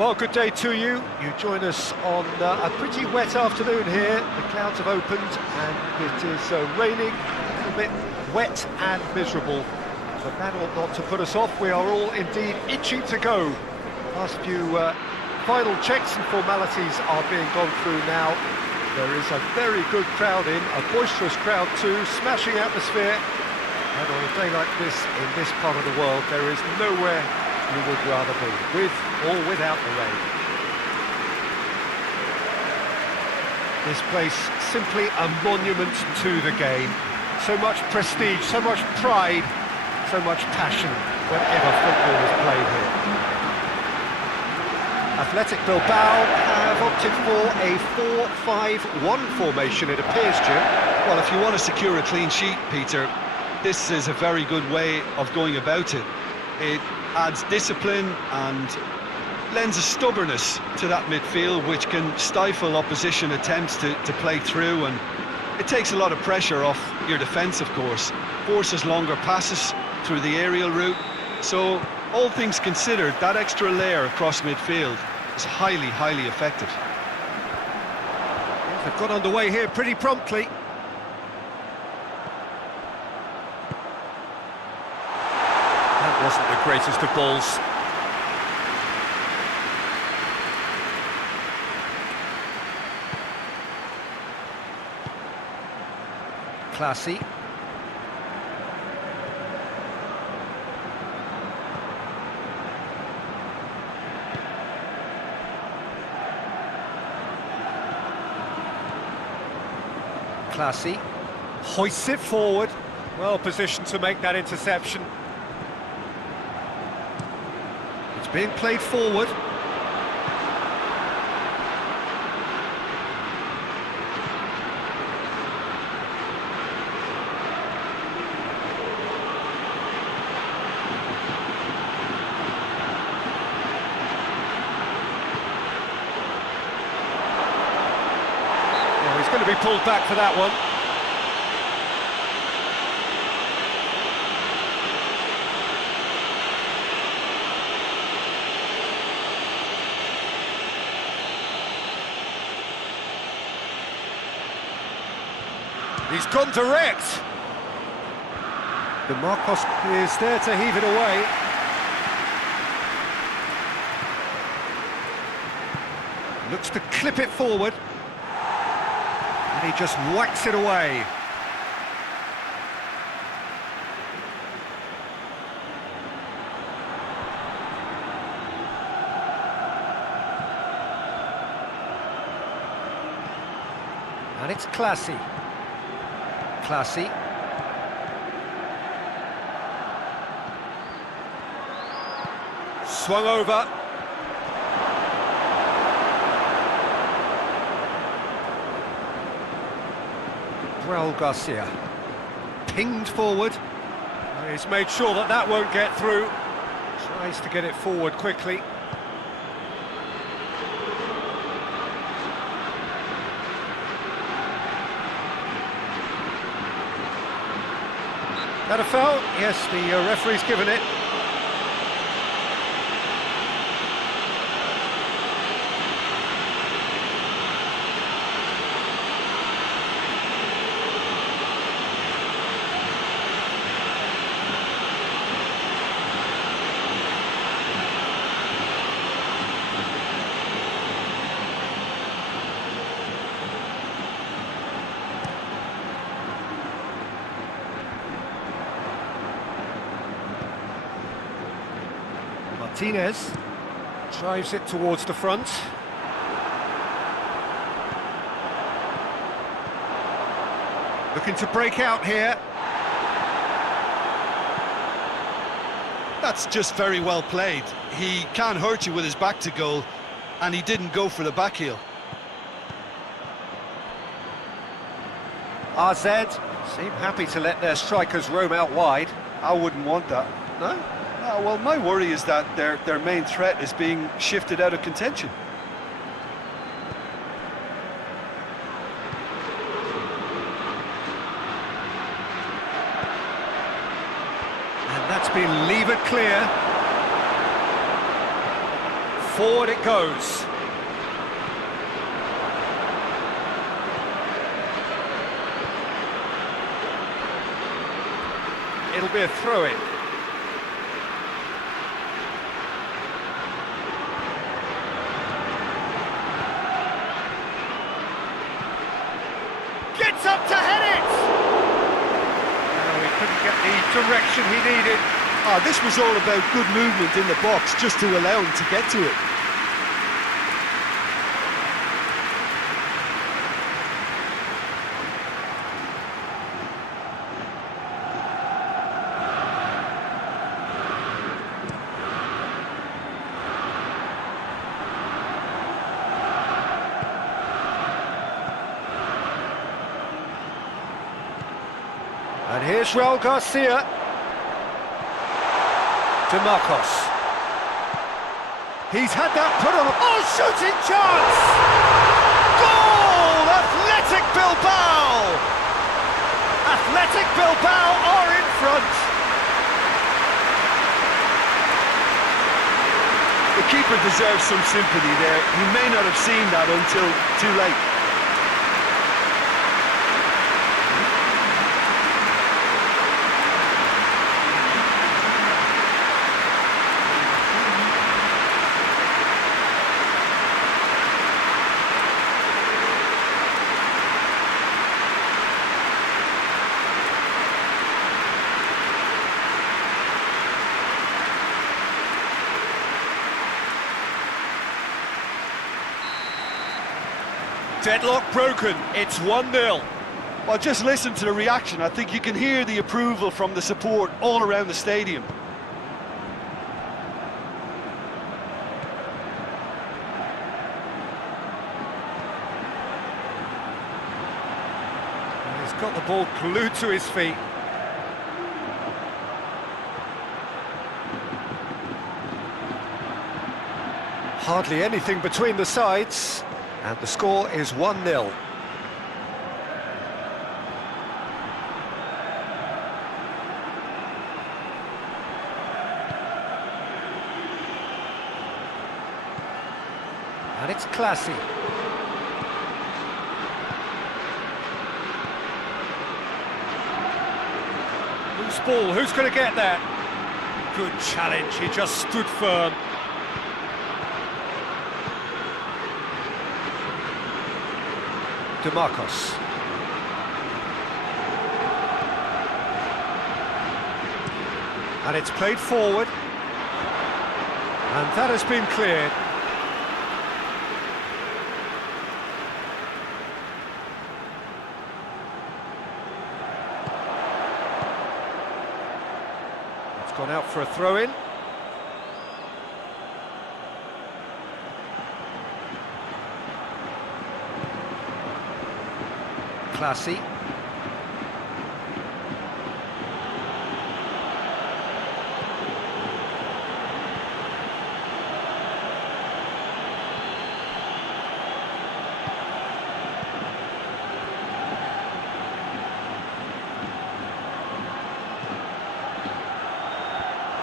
Well, good day to you. You join us on a pretty wet afternoon here. The clouds have opened and it is raining, a little bit wet and miserable. But that ought not to put us off. We are all indeed itching to go. Last few final checks and formalities are being gone through now. There is a very good crowd in, a boisterous crowd too, smashing atmosphere. And on a day like this, in this part of the world, there is nowhere you would rather be, with or without the rain. This place, simply a monument to the game. So much prestige, so much pride, so much passion whenever football is played here. Athletic Bilbao have opted for a 4-5-1 formation, it appears, Jim. Well, if you want to secure a clean sheet, Peter, this is a very good way of going about it. It adds discipline and lends a stubbornness to that midfield which can stifle opposition attempts to play through, and it takes a lot of pressure off your defence, of course, forces longer passes through the aerial route. So all things considered, that extra layer across midfield is highly effective. They've got underway here pretty promptly. That wasn't the greatest of balls. Classy. Classy. Hoists it forward. Well positioned to make that interception. It's being played forward. Going to be pulled back for that one. He's gone direct. The Marcos is there to heave it away. Looks to clip it forward. And he just whacks it away. And it's Classy. Classy. Swung over. Raul Garcia, pinged forward. He's made sure that that won't get through. Tries to get it forward quickly. That a foul? Yes, the referee's given it. Martinez drives it towards the front. Looking to break out here. That's just very well played. He can't hurt you with his back to goal, and he didn't go for the back heel. RZ seem happy to let their strikers roam out wide. I wouldn't want that. No? No, well, my worry is that their main threat is being shifted out of contention. And that's been levered clear. Forward it goes. It'll be a throw-in. Gets up to head it! No, he couldn't get the direction he needed. Oh, this was all about good movement in the box, just to allow him to get to it. And here's Raul Garcia. DeMarcos. He's had that put on. Oh, shooting chance! Goal! Athletic Bilbao! Athletic Bilbao are in front. The keeper deserves some sympathy there. He may not have seen that until too late. Deadlock broken, it's 1-0. Well, just listen to the reaction. I think you can hear the approval from the support all around the stadium. He's got the ball glued to his feet. Hardly anything between the sides. And the score is 1-0. And it's classy. Loose ball, who's going to get that? Good challenge, he just stood firm. DeMarcos. And it's played forward. And that has been cleared. It's gone out for a throw-in. Classy.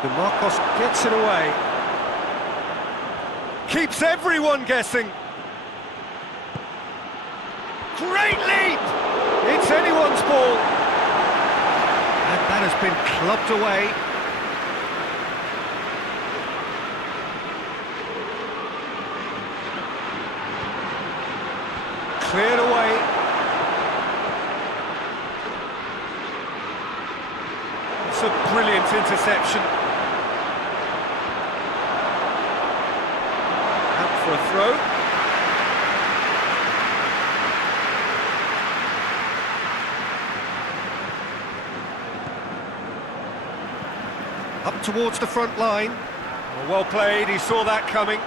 DeMarcos gets it away. Keeps everyone guessing. Great leap! It's anyone's ball. And that has been clubbed away. Cleared away. It's a brilliant interception. Out for a throw. Up towards the front line. Well played, he saw that coming.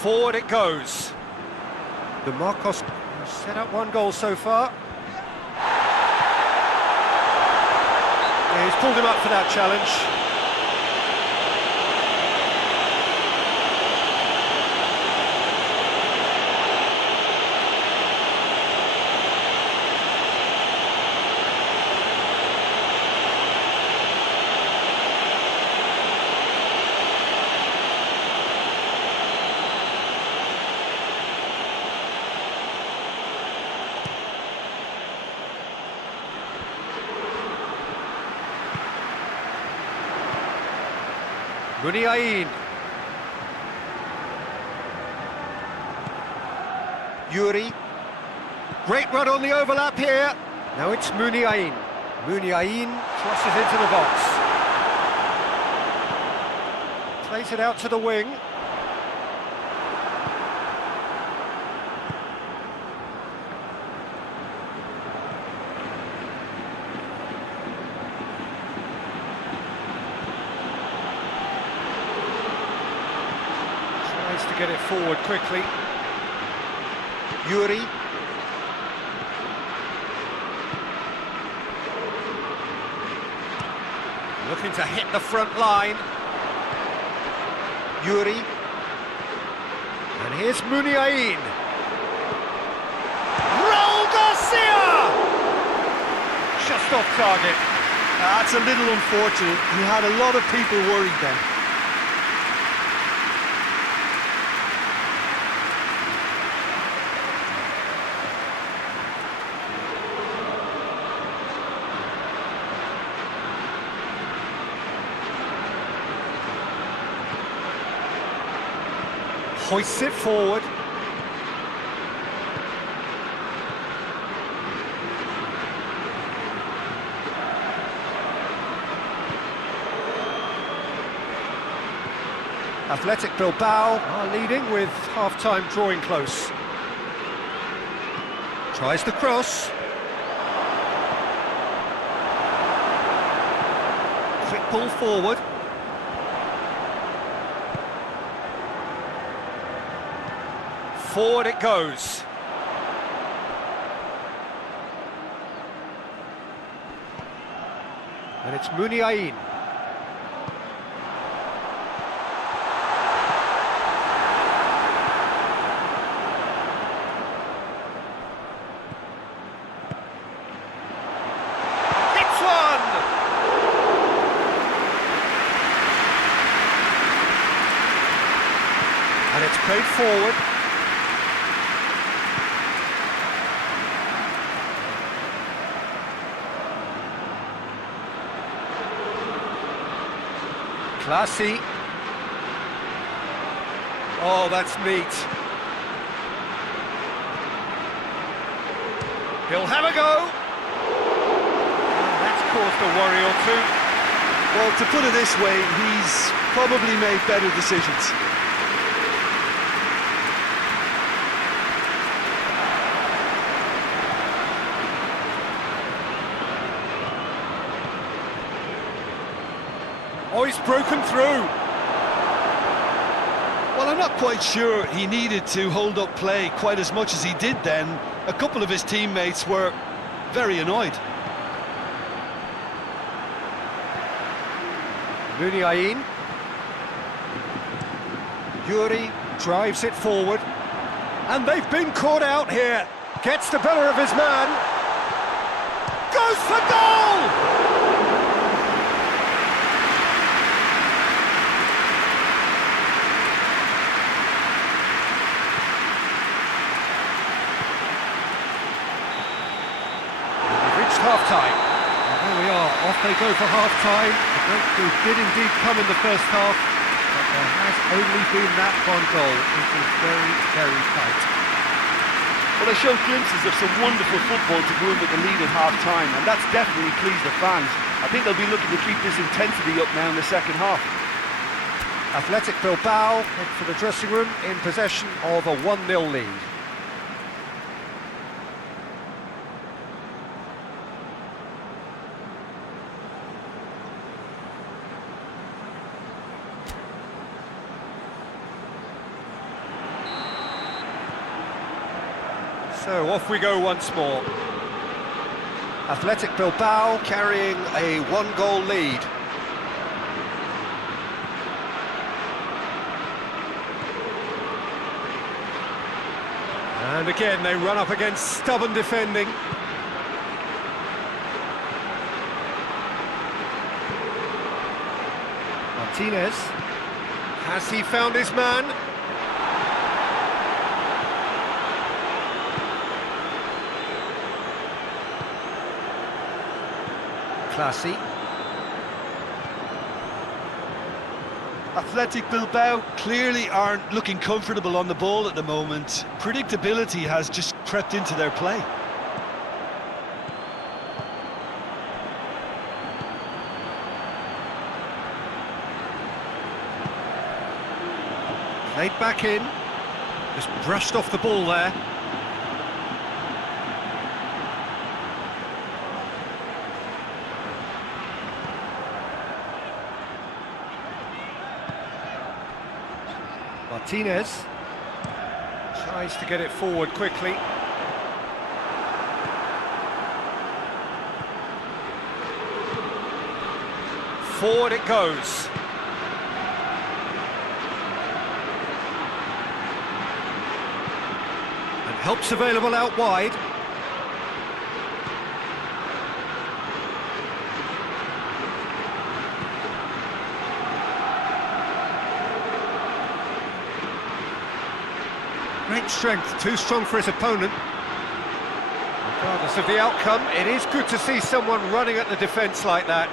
Forward it goes. DeMarcos set up one goal so far. Yeah, he's pulled him up for that challenge. Muniain. Yuri. Great run on the overlap here. Now it's Muniain. Muniain crosses into the box. Plays it out to the wing. Tries to get it forward quickly. Yuri. Looking to hit the front line. Yuri. And here's Muniain. Raul Garcia! Just off target. That's a little unfortunate. He had a lot of people worried then. Hoists it forward. Athletic Bilbao are leading with half-time drawing close. Tries the cross. Quick ball forward. Forward it goes. And it's Muniain. Hits one! And it's played forward. Classy. Oh, that's neat. He'll have a go. That's caused a worry or two. Well, to put it this way, he's probably made better decisions. Oh, he's broken through. Well, I'm not quite sure he needed to hold up play quite as much as he did then. A couple of his teammates were very annoyed. Muniain. Yuri drives it forward. And they've been caught out here. Gets the better of his man. Goes for goal! Half-time. And there we are, off they go for half-time. The breakthrough did indeed come in the first half, but there has only been that one goal. It was very, very tight. Well, they showed glimpses of some wonderful football to go in with the lead at half-time, and that's definitely pleased the fans. I think they'll be looking to keep this intensity up now in the second half. Athletic Bilbao head for the dressing room in possession of a 1-0 lead. So off we go once more. Athletic Bilbao carrying a 1-goal lead. And again they run up against stubborn defending. Martinez. Has he found his man? Classy. Athletic Bilbao clearly aren't looking comfortable on the ball at the moment. Predictability has just crept into their play. Played back in, just brushed off the ball there. Martinez tries to get it forward quickly. Forward it goes. And help's available out wide. Great strength, too strong for his opponent. Regardless of the outcome, it is good to see someone running at the defence like that.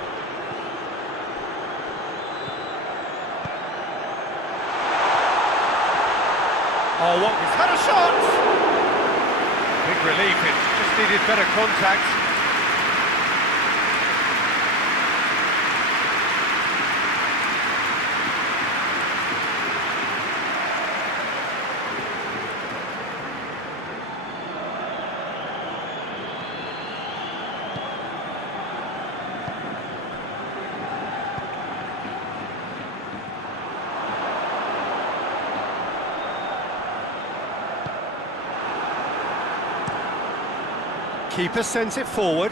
Oh, what? He's had a shot! Big relief, it just needed better contact. Keeper sends it forward.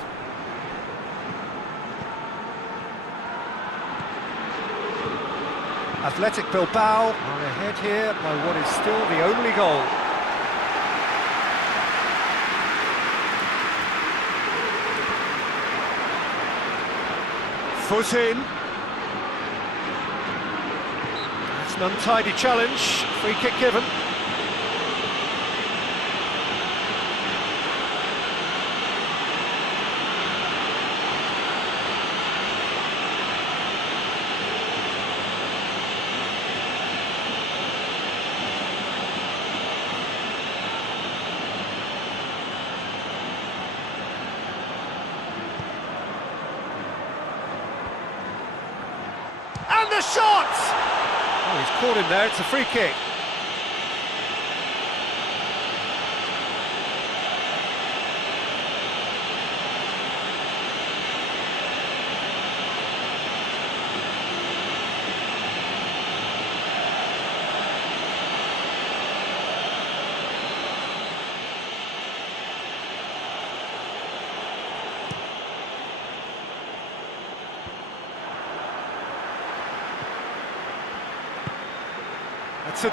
Athletic Bilbao are ahead here by what is still the only goal. Foot in. That's an untidy challenge. Free kick given. And the shot! Oh, he's caught him there, it's a free kick.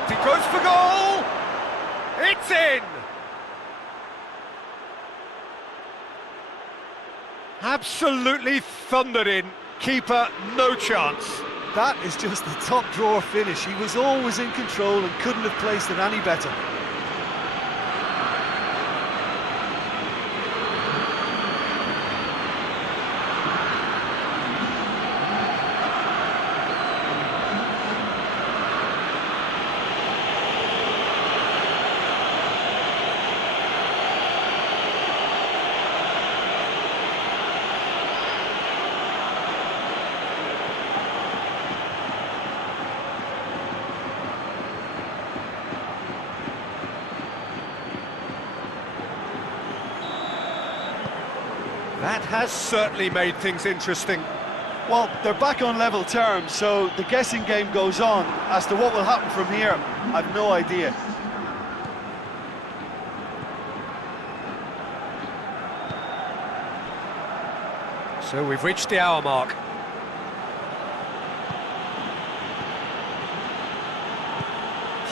He goes for goal! It's in! Absolutely thundered in. Keeper, no chance. That is just the top drawer finish. He was always in control and couldn't have placed it any better. That has certainly made things interesting. Well, they're back on level terms, so the guessing game goes on. As to what will happen from here, I've no idea. So we've reached the hour mark.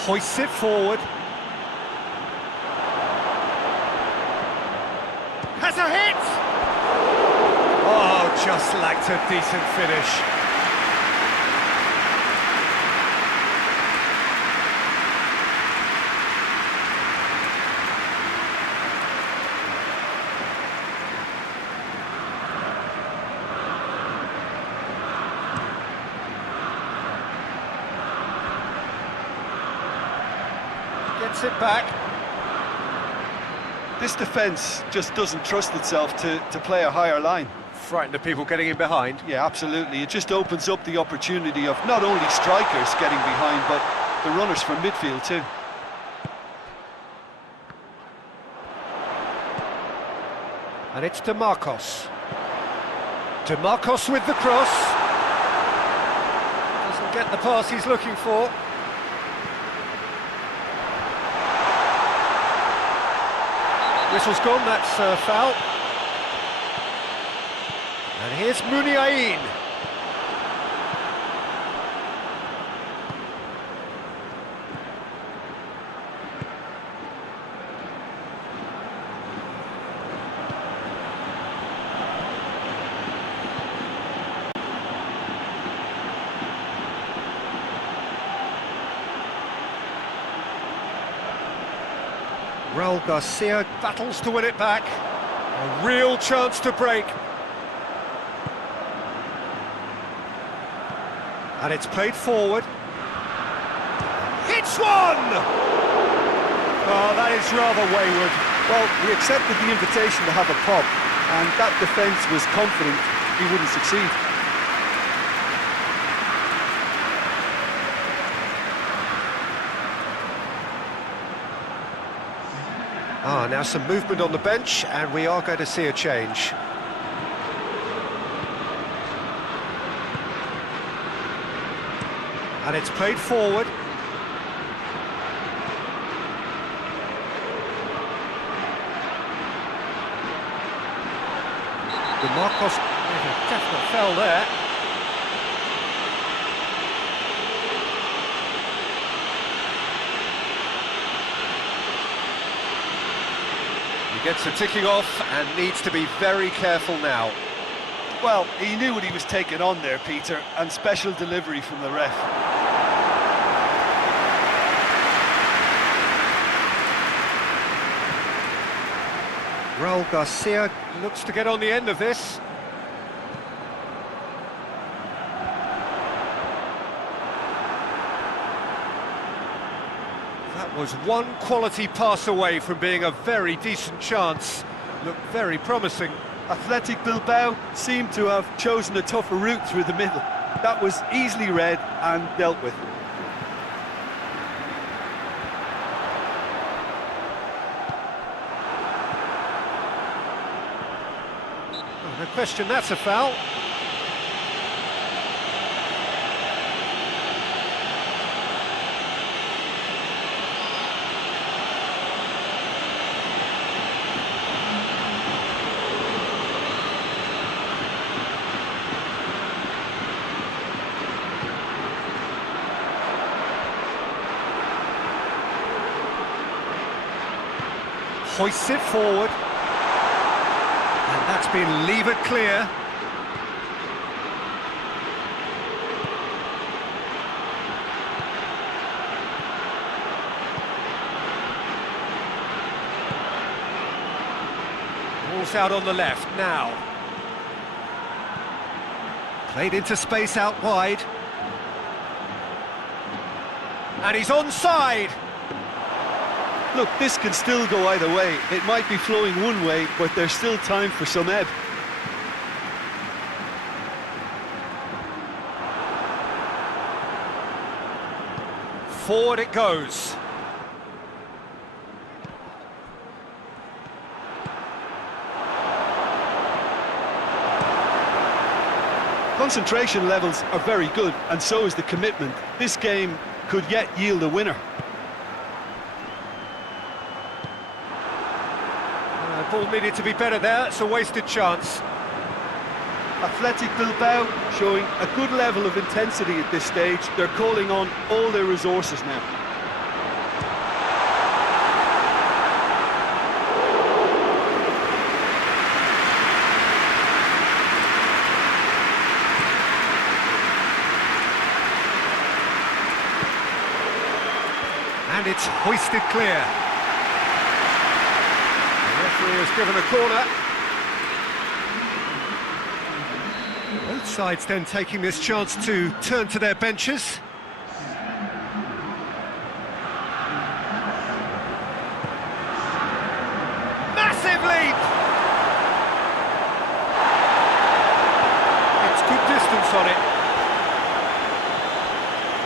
Hoists it forward. Has a hit! Oh, just lacked a decent finish. Gets it back. This defence just doesn't trust itself to play a higher line. Frightened of people getting in behind. Yeah, absolutely. It just opens up the opportunity of not only strikers getting behind, but the runners from midfield too. And it's DeMarcos. DeMarcos with the cross. Doesn't get the pass he's looking for. Whistle's gone, that's a foul. And here's Muniain. Raul Garcia battles to win it back. A real chance to break. And it's played forward. Hits one! Oh, that is rather wayward. Well, he accepted the invitation to have a pop, and that defence was confident he wouldn't succeed. Now some movement on the bench, and we are going to see a change. And it's played forward. DeMarcos, there's a definite foul there. He gets the ticking off and needs to be very careful now. Well, he knew what he was taking on there, Peter, and special delivery from the ref. Raul Garcia looks to get on the end of this. That was one quality pass away from being a very decent chance. Looked very promising. Athletic Bilbao seemed to have chosen a tougher route through the middle. That was easily read and dealt with. No question, that's a foul. Hoists it forward. And that's been levered clear. Ball's out on the left now. Played into space out wide. And he's onside. Look, this can still go either way. It might be flowing one way, but there's still time for some ebb. Forward it goes. Concentration levels are very good, and so is the commitment. This game could yet yield a winner. Ball needed to be better there, it's a wasted chance. Athletic Bilbao showing a good level of intensity at this stage. They're calling on all their resources now. And it's hoisted clear. The referee has given a corner. Both sides then taking this chance to turn to their benches. cross on it.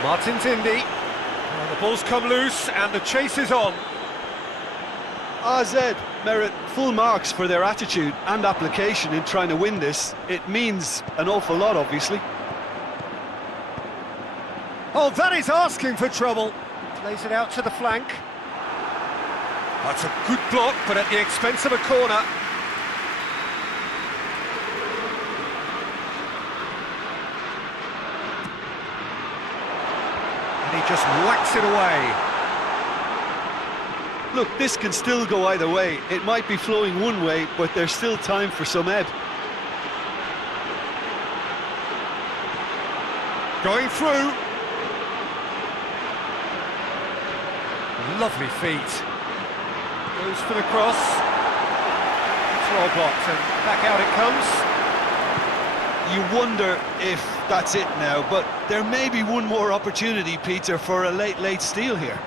Martin's Indy. The ball's come loose and the chase is on. AZ merit full marks for their attitude and application in trying to win this. It means an awful lot, obviously. Oh, that is asking for trouble. Plays it out to the flank. That's a good block, but at the expense of a corner. And he just whacks it away. Look, this can still go either way. It might be flowing one way, but there's still time for some ebb. Going through. Lovely feet. Goes for the cross. It's well blocked and back out it comes. You wonder if that's it now, but there may be one more opportunity, Peter, for a late steal here.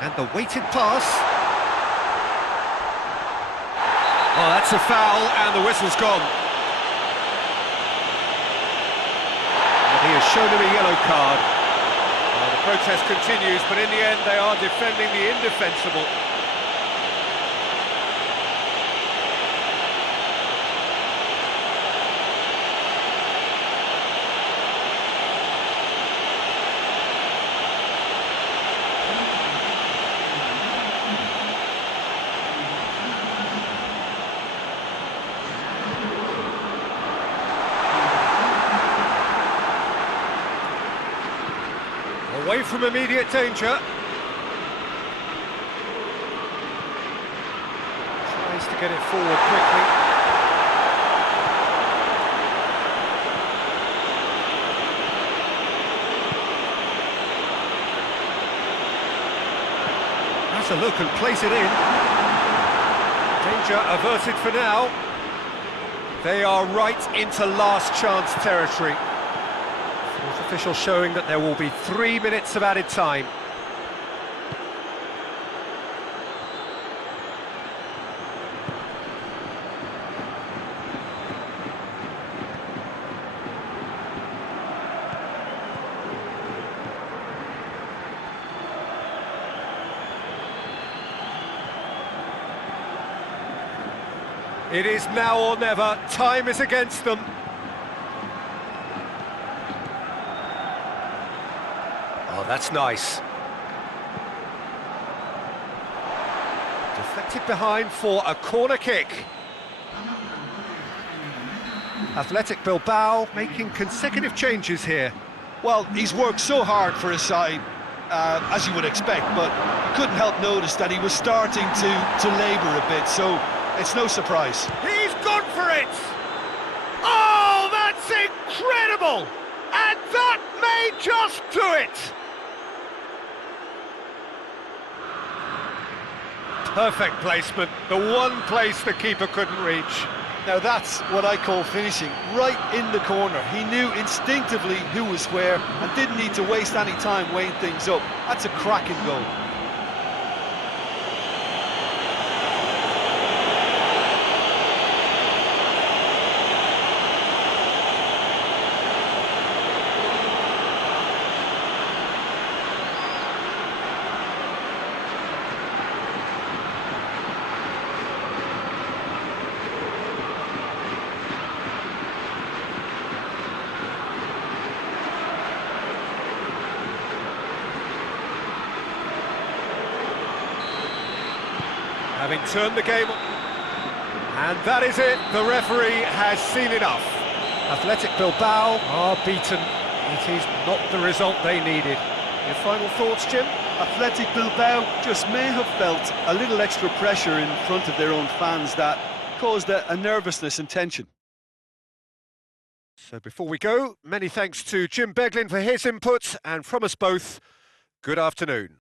And the weighted pass. Oh, that's a foul, and the whistle's gone. And he has shown him a yellow card. Well, the protest continues, but in the end they are defending the indefensible. Away from immediate danger. Tries to get it forward quickly. Has a look and plays it in. Danger averted for now. They are right into last chance territory. Fourth official showing that there will be 3 minutes of added time. It is now or never. Time is against them. Oh, that's nice. Deflected behind for a corner kick. Athletic Bilbao making consecutive changes here. Well, he's worked so hard for his side, as you would expect, but you couldn't help notice that he was starting to labour a bit, so it's no surprise. He's gone for it! Oh, that's incredible! And that may just do it! Perfect placement, the one place the keeper couldn't reach. Now that's what I call finishing, right in the corner. He knew instinctively who was where and didn't need to waste any time weighing things up. That's a cracking goal. Having turned the game, and that is it, the referee has seen enough. Athletic Bilbao are beaten. It is not the result they needed. Your final thoughts, Jim? Athletic Bilbao just may have felt a little extra pressure in front of their own fans that caused a nervousness and tension. So before we go, many thanks to Jim Beglin for his input, and from us both, good afternoon.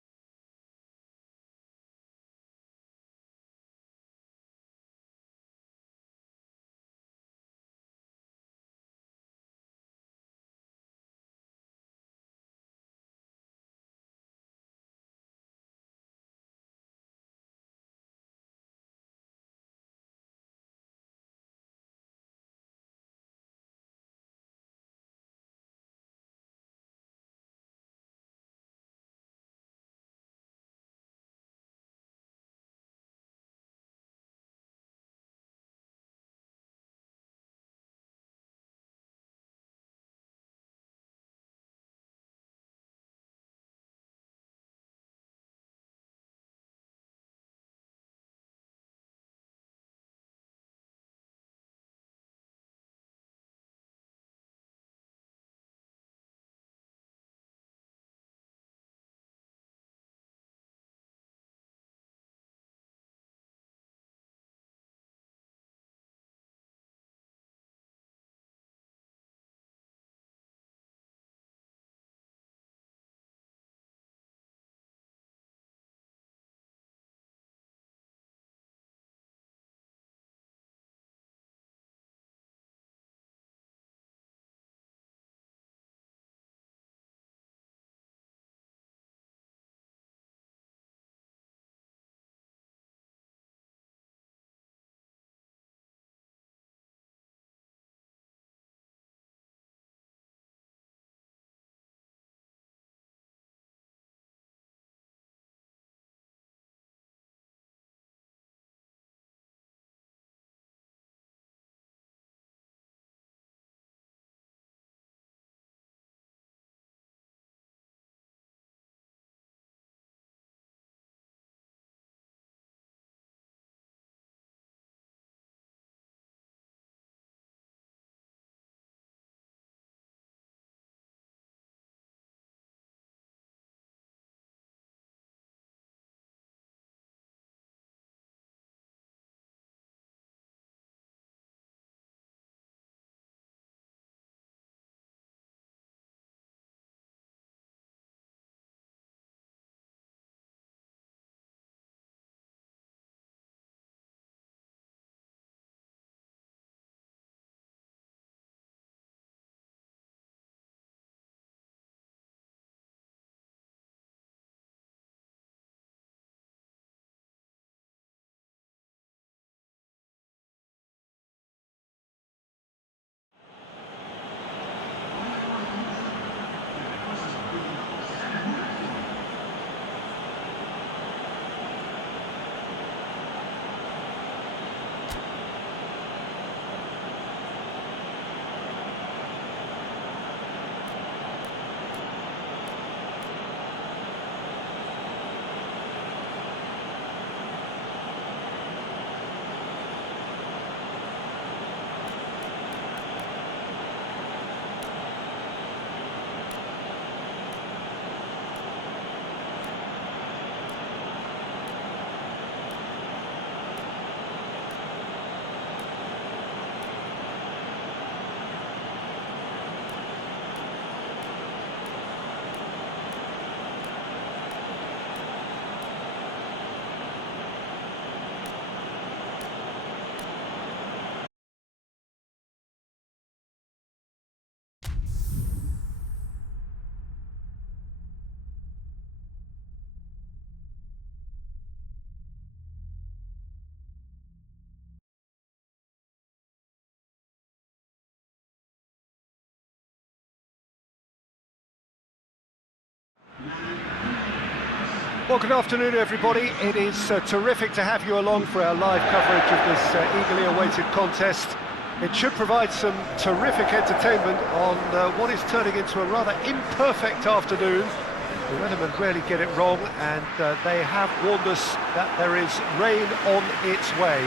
Well, good afternoon, everybody. It is terrific to have you along for our live coverage of this eagerly awaited contest. It should provide some terrific entertainment on what is turning into a rather imperfect afternoon. The weathermen rarely get it wrong, and they have warned us that there is rain on its way.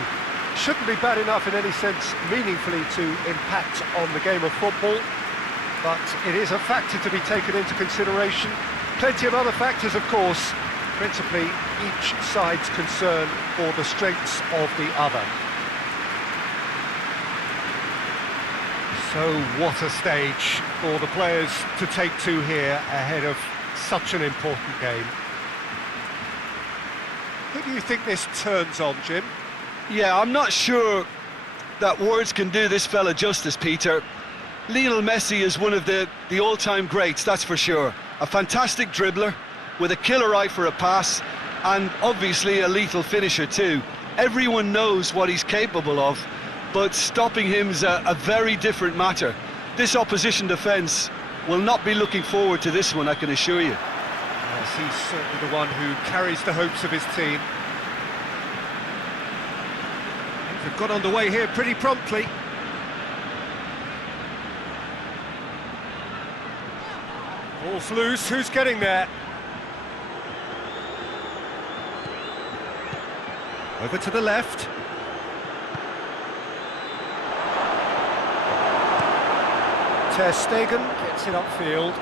Shouldn't be bad enough in any sense meaningfully to impact on the game of football, but it is a factor to be taken into consideration. Plenty of other factors, of course, principally each side's concern for the strengths of the other. So what a stage for the players to take to here ahead of such an important game. Who do you think this turns on, Jim? Yeah, I'm not sure that words can do this fella justice, Peter. Lionel Messi is one of the all-time greats, that's for sure. A fantastic dribbler, with a killer eye for a pass, and obviously a lethal finisher too. Everyone knows what he's capable of, but stopping him is a very different matter. This opposition defence will not be looking forward to this one, I can assure you. Yes, he's certainly the one who carries the hopes of his team. They've got underway here pretty promptly. Ball's loose, who's getting there? Over to the left. Ter Stegen gets it upfield.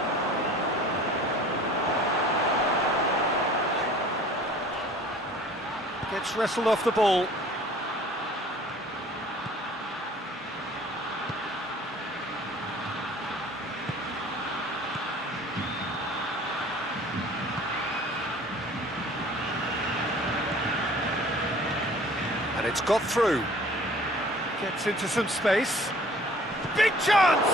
Gets wrestled off the ball. And it's got through. Gets into some space. Big chance!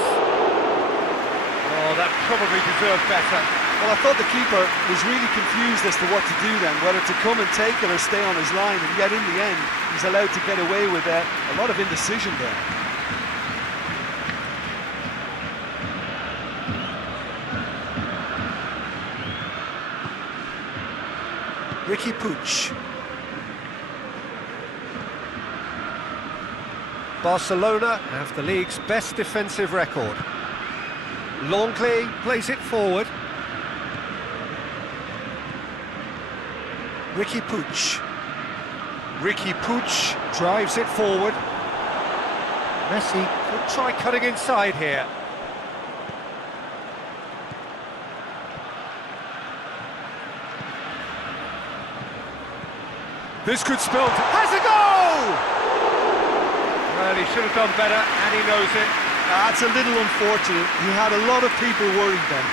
Oh, that probably deserved better. Well, I thought the keeper was really confused as to what to do then, whether to come and take it or stay on his line, and yet in the end, he's allowed to get away with a lot of indecision there. Ricky Puig. Barcelona have the league's best defensive record. Longley plays it forward. Ricky Puig. Ricky Puig drives it forward. Messi could try cutting inside here. This could spell... Has a goal! Well, he should have done better, and he knows it. That's a little unfortunate. He had a lot of people worried then.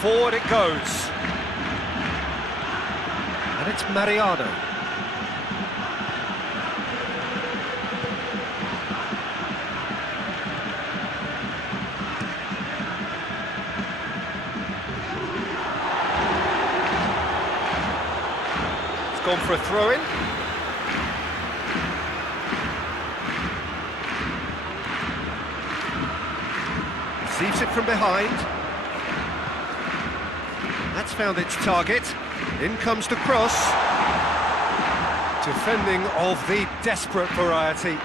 Forward it goes. And it's Mariano. Gone for a throw-in. Receives it from behind. That's found its target. In comes the cross. Defending of the desperate variety.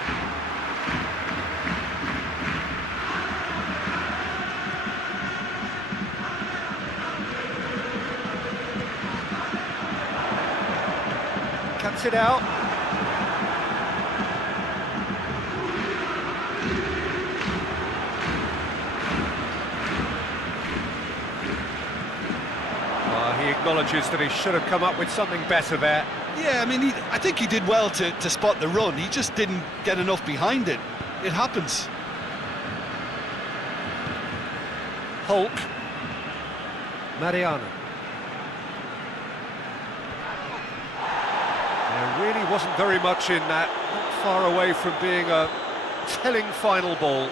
Cuts it out. He acknowledges that he should have come up with something better there. Yeah, I mean, I think he did well to spot the run. He just didn't get enough behind it. It happens. Hulk. Mariano. There really wasn't very much in that, not far away from being a telling final ball.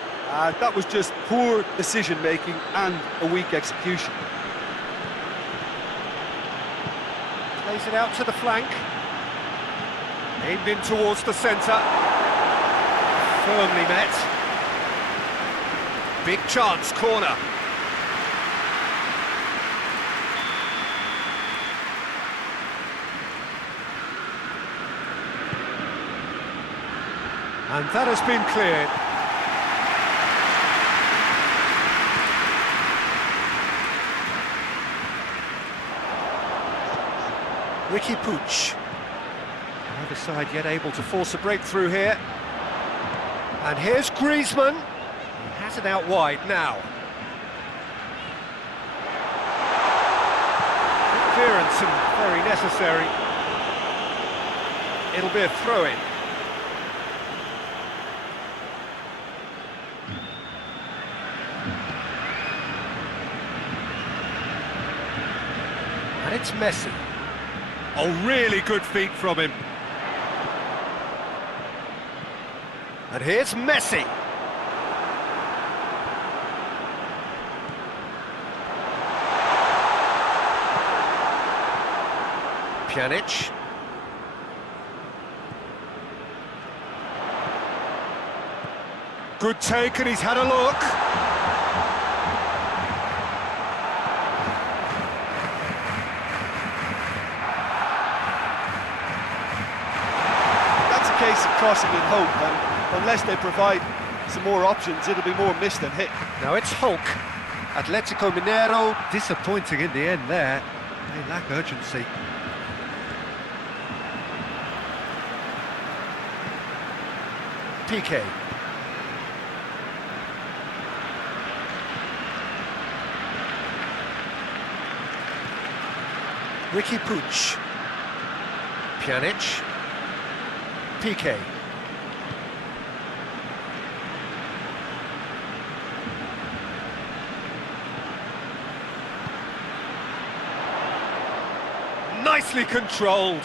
That was just poor decision-making and a weak execution. Plays it out to the flank. Aimed in towards the centre. Firmly met. Big chance, corner. And that has been cleared. Ricky Puig. Neither side yet able to force a breakthrough here. And here's Griezmann. He has it out wide now. Clearance and very necessary. It'll be a throw-in. And it's Messi. Oh, really good feet from him. And here's Messi. Pjanic. Good take, and he's had a look. Case of crossing in hope, and unless they provide some more options, it'll be more miss than hit. Now it's Hulk. Atletico Mineiro, disappointing in the end there. They lack urgency. PK. Ricky Puig. Pjanic. PK. Nicely controlled.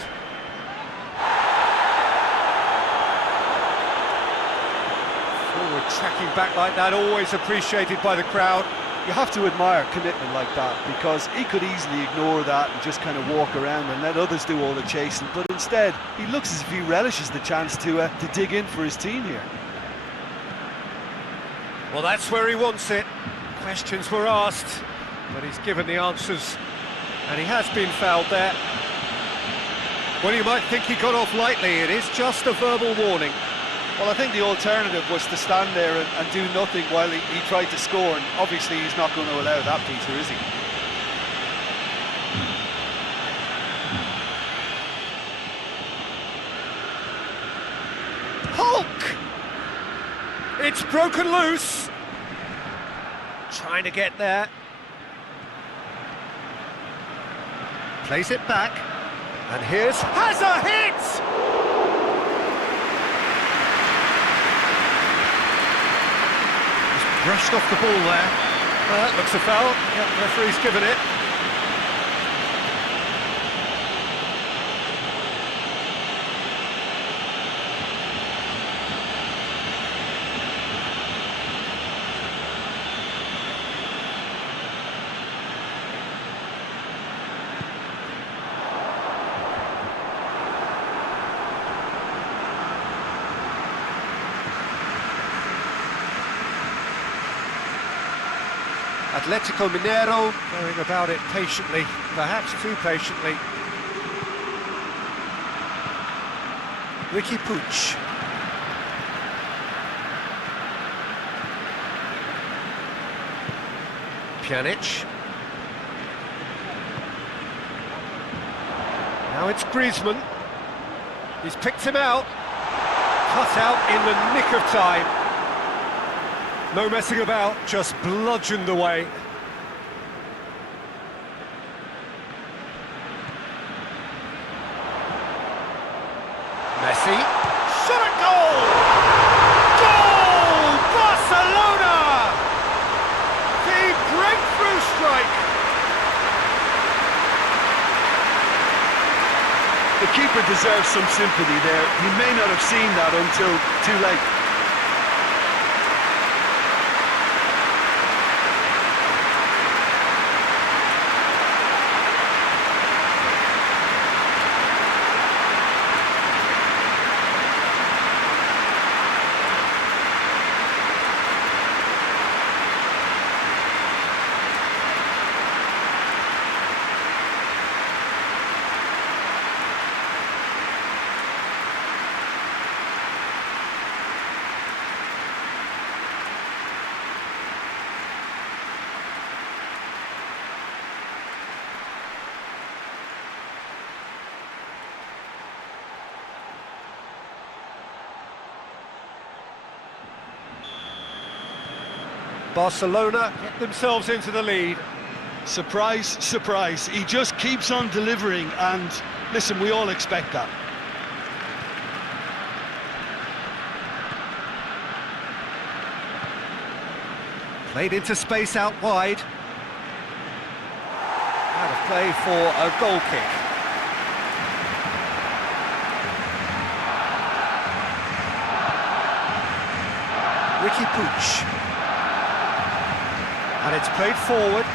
Forward tracking back like that, always appreciated by the crowd. You have to admire commitment like that, because he could easily ignore that and just kind of walk around and let others do all the chasing, but instead he looks as if he relishes the chance to dig in for his team here. Well, that's where he wants it. Questions were asked, but he's given the answers, and he has been fouled there. Well, you might think he got off lightly. It is just a verbal warning. Well, I think the alternative was to stand there and do nothing while he tried to score, and obviously he's not going to allow that, Peter, is he? Hulk! It's broken loose. Trying to get there. Plays it back. And here's... has a hit! Brushed off the ball there. That looks a foul. Yep, the referee's given it. Atletico Mineiro going about it patiently, perhaps too patiently. Ricky Puig. Pjanic. Now it's Griezmann. He's picked him out. Cut out in the nick of time. No messing about, just bludgeoned away. Messi. Shot at goal! Goal! Barcelona! The breakthrough strike! The keeper deserves some sympathy there. He may not have seen that until too late. Barcelona get themselves into the lead. Surprise, surprise. He just keeps on delivering, and listen, we all expect that. Played into space out wide. Out of play for a goal kick. Ricky Puig. And it's played forward.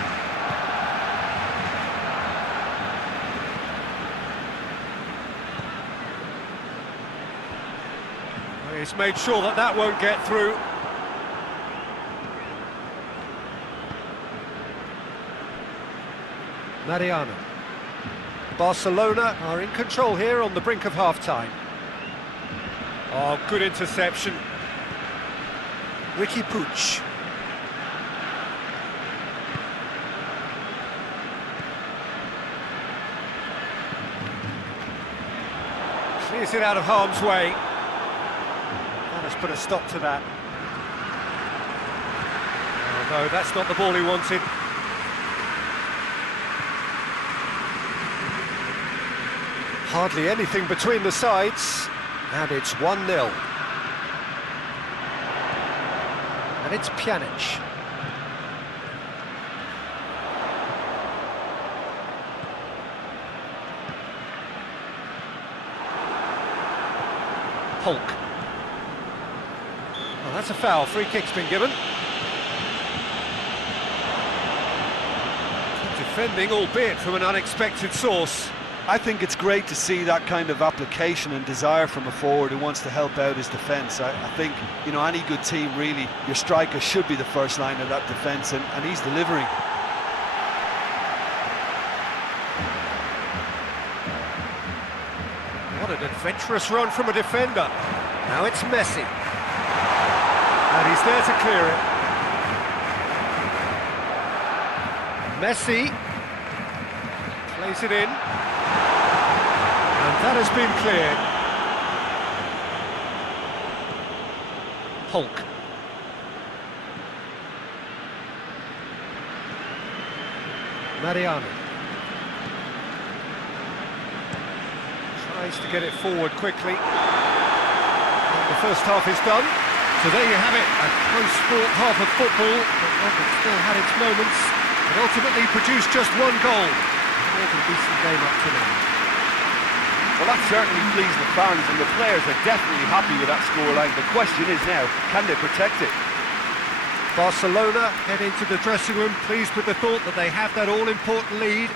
He's made sure that that won't get through. Mariano. Barcelona are in control here on the brink of half-time. Oh, good interception. Ricky Puig. Clears it out of harm's way. That has put a stop to that. Oh no, that's not the ball he wanted. Hardly anything between the sides, and it's 1-0. And it's Pjanic. Hulk. Well, that's a foul. Free kick's been given. Good defending, albeit from an unexpected source. I think it's great to see that kind of application and desire from a forward who wants to help out his defence. I think, you know, any good team, really, your striker should be the first line of that defence, and he's delivering. What an adventurous run from a defender. Now it's Messi. And he's there to clear it. Messi plays it in. And that has been cleared. Hulk. Mariano. Tries to get it forward quickly. And the first half is done. So there you have it, a close-fought half of football, but one that still had its moments, and ultimately produced just one goal. More than a decent game up to now. Well, that certainly pleased the fans, and the players are definitely happy with that scoreline. The question is now, can they protect it? Barcelona head into the dressing room pleased with the thought that they have that all-important lead.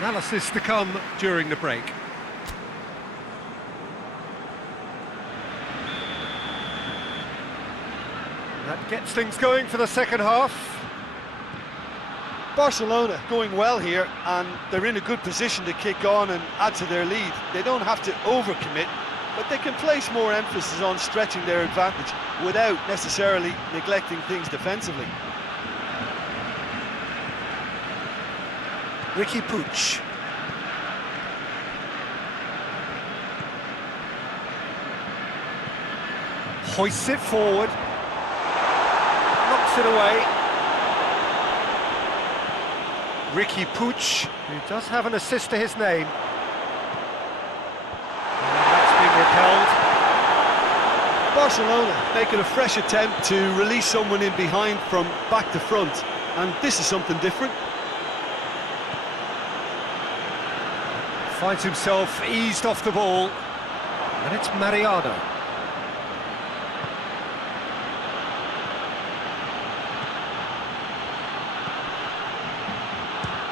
Analysis to come during the break. That gets things going for the second half. Barcelona going well here, and they're in a good position to kick on and add to their lead. They don't have to overcommit, but they can place more emphasis on stretching their advantage without necessarily neglecting things defensively. Ricky Puig. Hoists it forward. Knocks it away. Ricky Puig, who does have an assist to his name. And that's been repelled. Barcelona making a fresh attempt to release someone in behind from back to front, and this is something different. Finds himself eased off the ball, and it's Mariano.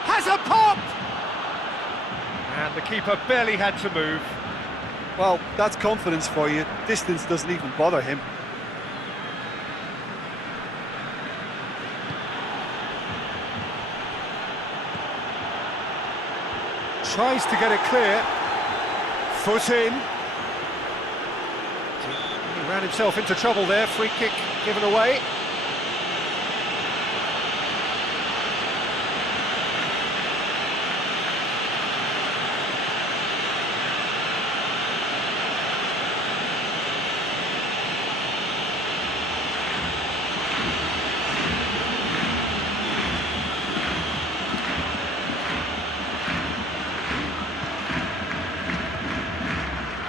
Has a pop! And the keeper barely had to move. Well, that's confidence for you. Distance doesn't even bother him. Tries to get it clear. Foot in. He ran himself into trouble there. Free kick given away.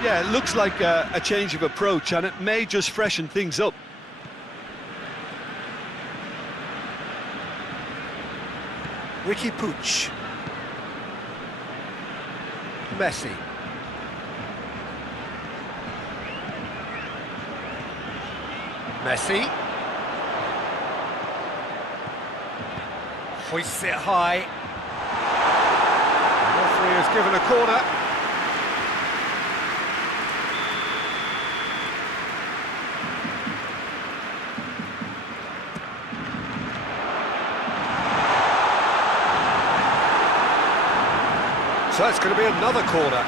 Yeah, it looks like a change of approach, and it may just freshen things up. Ricky Puig. Messi. Messi. Hoists it high. The referee has given a corner. So it's going to be another corner.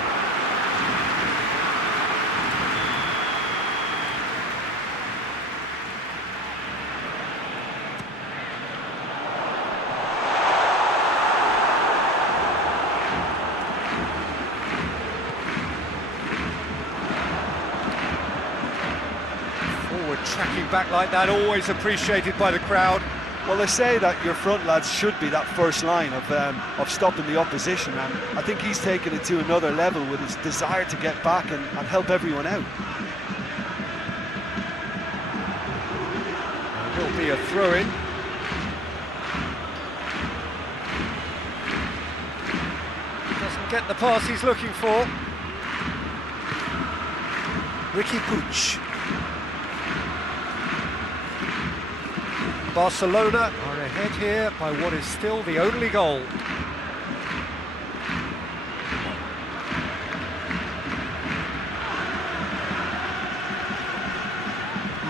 Forward tracking back like that, always appreciated by the crowd. Well, they say that your front lads should be that first line of stopping the opposition, and I think he's taken it to another level with his desire to get back and help everyone out. There will be a throw-in. Doesn't get the pass he's looking for. Ricky Puig. Barcelona are ahead here by what is still the only goal.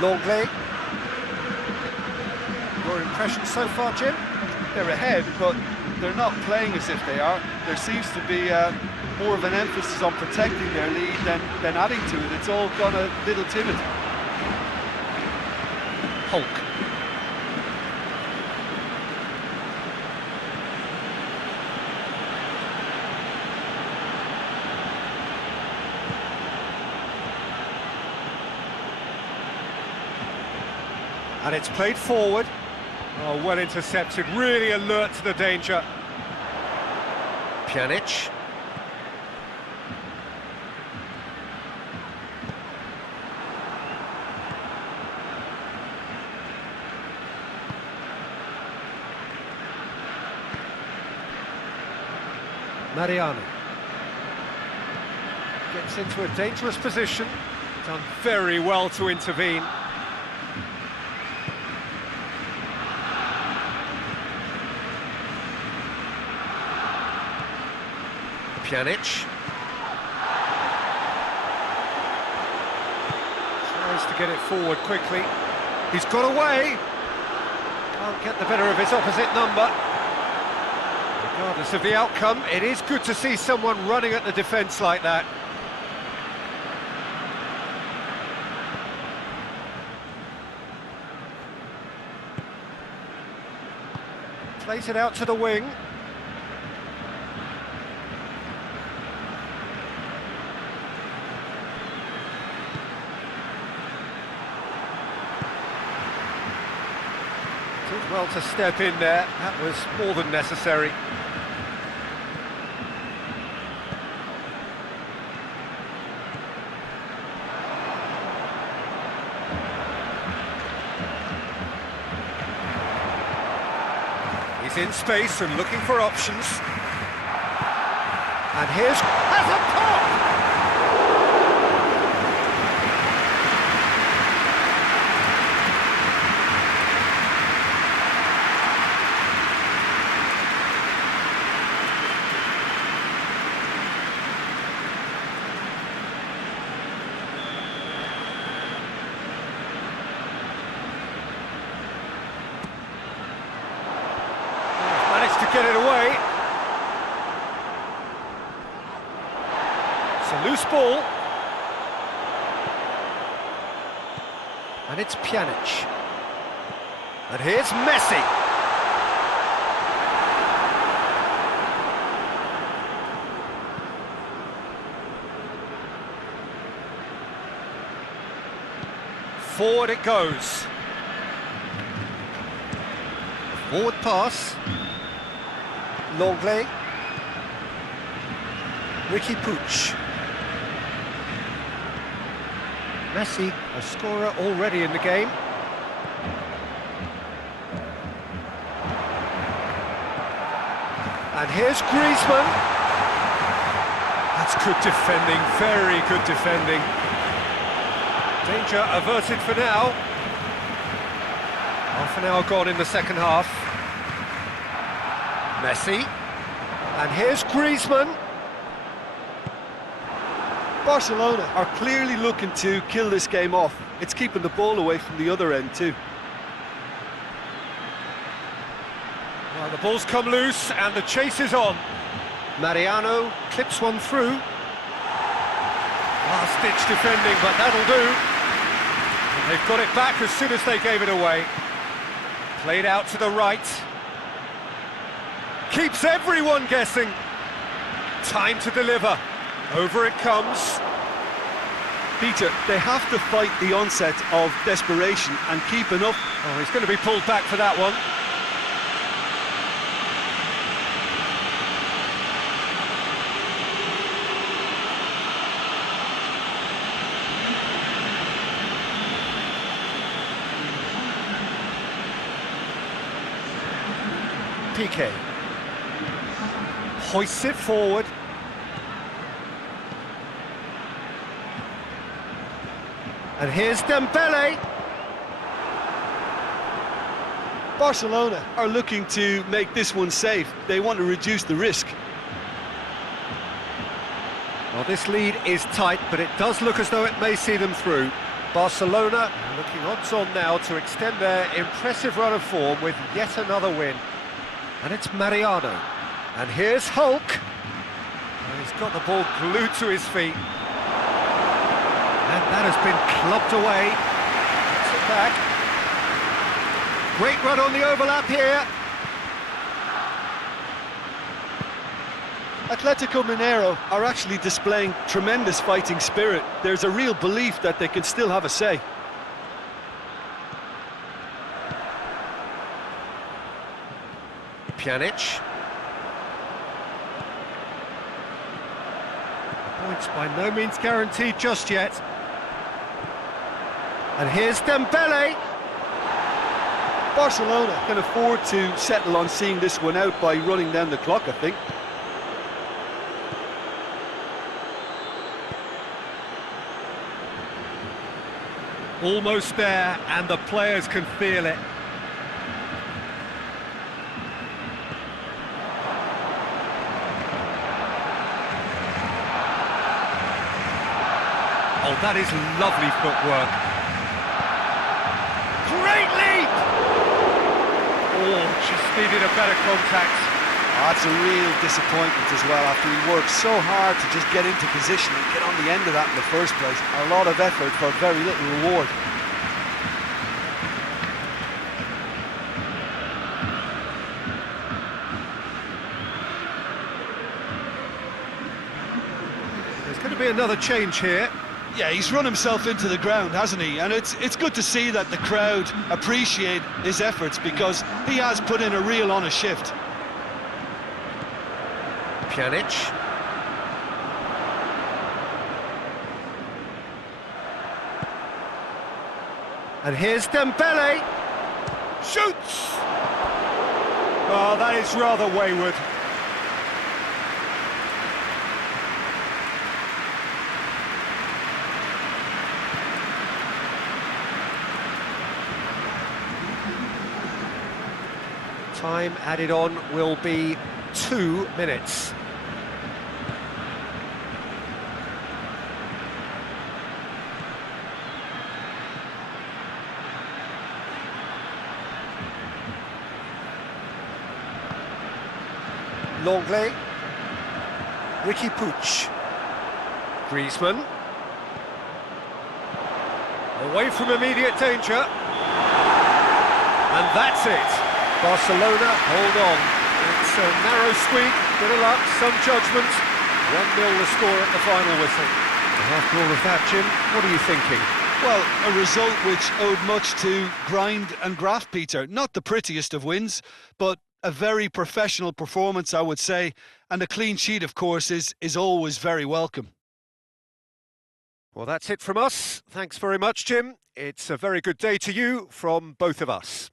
Longley. Your impression so far, Jim? They're ahead, but they're not playing as if they are. There seems to be more of an emphasis on protecting their lead than adding to it. It's all gone a little timid. Hulk. And it's played forward. Oh, well intercepted, really alert to the danger. Pjanic. Mariano. Gets into a dangerous position. Done very well to intervene. Pjanic. Tries to get it forward quickly. He's got away. Can't get the better of his opposite number. Regardless of the outcome, it is good to see someone running at the defence like that. Plays it out to the wing. Did well to step in there, that was more than necessary. He's in space and looking for options. And here's... has a pop! Get it away. It's a loose ball. And it's Pjanic. And here's Messi. Forward it goes. Forward pass. Longley. Ricky Puig. Messi, a scorer already in the game. And here's Griezmann. That's good defending, very good defending. Danger averted for now. Half an hour gone in the second half. Messi. And here's Griezmann. Barcelona are clearly looking to kill this game off. It's keeping the ball away from the other end too. Well, the ball's come loose and the chase is on. Mariano clips one through. Last-ditch defending, but that'll do. And they've got it back as soon as they gave it away. Played out to the right. Keeps everyone guessing. Time to deliver. Over it comes. Peter, they have to fight the onset of desperation and keeping up. Oh, he's going to be pulled back for that one. Piqué hoists it forward. And here's Dembele. Barcelona are looking to make this one safe. They want to reduce the risk. Well, this lead is tight, but it does look as though it may see them through. Barcelona are looking odds on now to extend their impressive run of form with yet another win. And it's Mariano. And here's Hulk. And he's got the ball glued to his feet. And that has been clubbed away. Gets it back. Great run on the overlap here. Atletico Mineiro are actually displaying tremendous fighting spirit. There's a real belief that they can still have a say. Pjanic. The points by no means guaranteed just yet. And here's Dembele. Barcelona can afford to settle on seeing this one out by running down the clock, I think. Almost there, and the players can feel it. Oh, that is lovely footwork. Great leap! Oh, just needed a better contact. That's a real disappointment as well, after he worked so hard to just get into position and get on the end of that in the first place. A lot of effort for very little reward. There's going to be another change here. Yeah, he's run himself into the ground, hasn't he? And it's good to see that the crowd appreciate his efforts, because he has put in a real honest shift. Pjanic. And here's Dembele. Shoots! Oh, that is rather wayward. Time added on will be 2 minutes. Longley, Ricky Puig, Griezmann, away from immediate danger, and that's it. Barcelona hold on. It's a narrow squeak, bit of luck, some judgment. 1-0 the score at the final whistle. And after all of that, Jim, what are you thinking? Well, a result which owed much to grind and graft, Peter. Not the prettiest of wins, but a very professional performance, I would say. And a clean sheet, of course, is always very welcome. Well, that's it from us. Thanks very much, Jim. It's a very good day to you from both of us.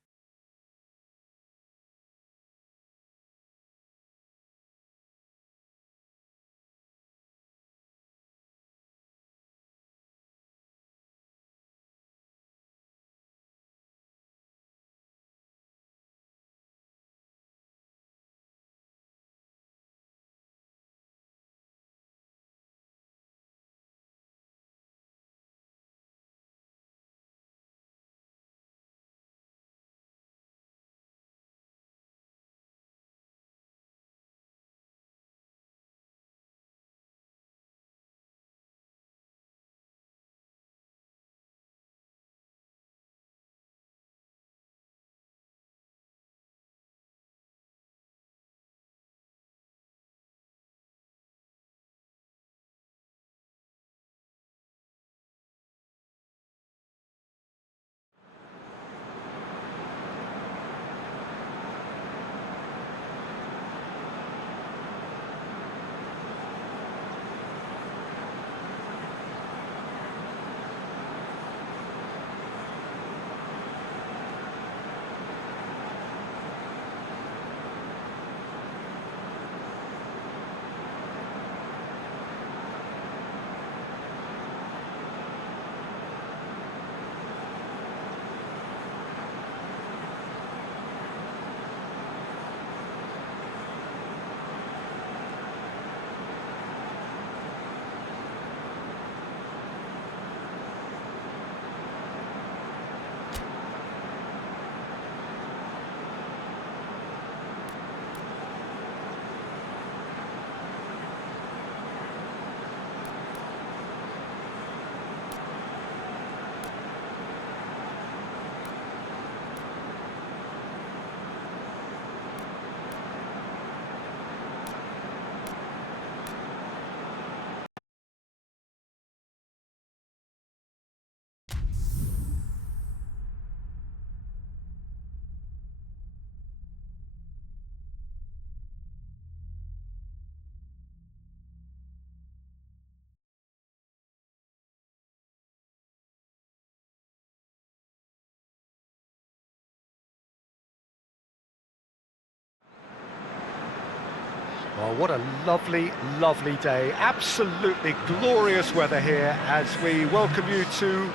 Well, what a lovely, lovely day. Absolutely glorious weather here as we welcome you to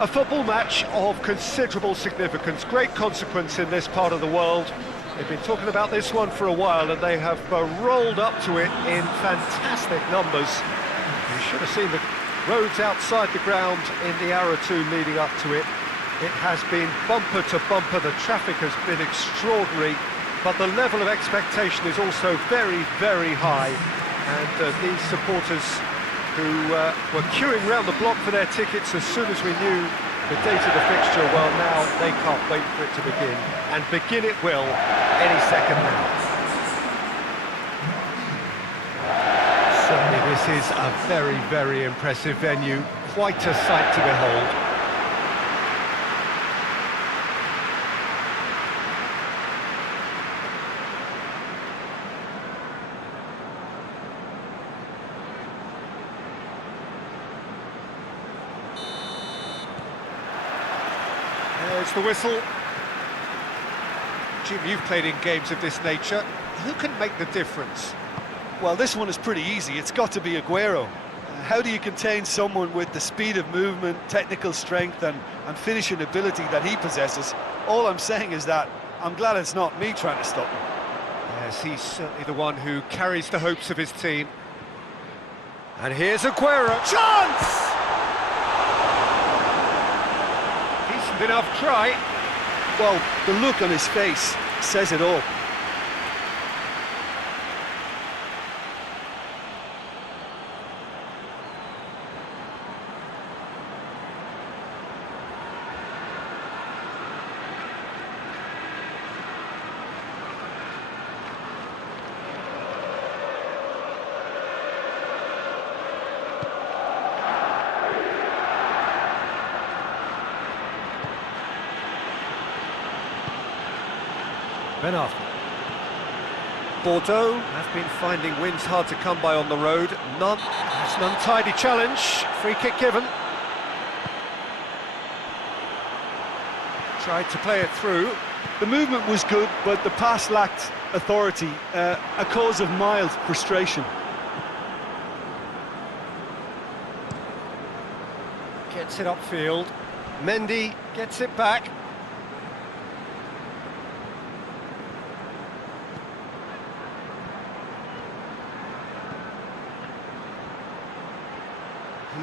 a football match of considerable significance, great consequence in this part of the world. They've been talking about this one for a while and they have rolled up to it in fantastic numbers. You should have seen the roads outside the ground in the hour or two leading up to it. It has been bumper to bumper, the traffic has been extraordinary. But the level of expectation is also very, very high. And these supporters who were queuing round the block for their tickets as soon as we knew the date of the fixture, well, now they can't wait for it to begin. And begin it will any second now. Certainly this is a very, very impressive venue. Quite a sight to behold. There's the whistle. Jim, you've played in games of this nature. Who can make the difference? Well, this one is pretty easy. It's got to be Aguero. How do you contain someone with the speed of movement, technical strength and finishing ability that he possesses? All I'm saying is that I'm glad it's not me trying to stop him. Yes, he's certainly the one who carries the hopes of his team. And here's Aguero. Chance! Enough try. Well, the look on his face says it all. Ben Arthur. Bordeaux have been finding wins hard to come by on the road. That's an untidy challenge. Free kick given. Tried to play it through. The movement was good, but the pass lacked authority, a cause of mild frustration. Gets it upfield. Mendy gets it back.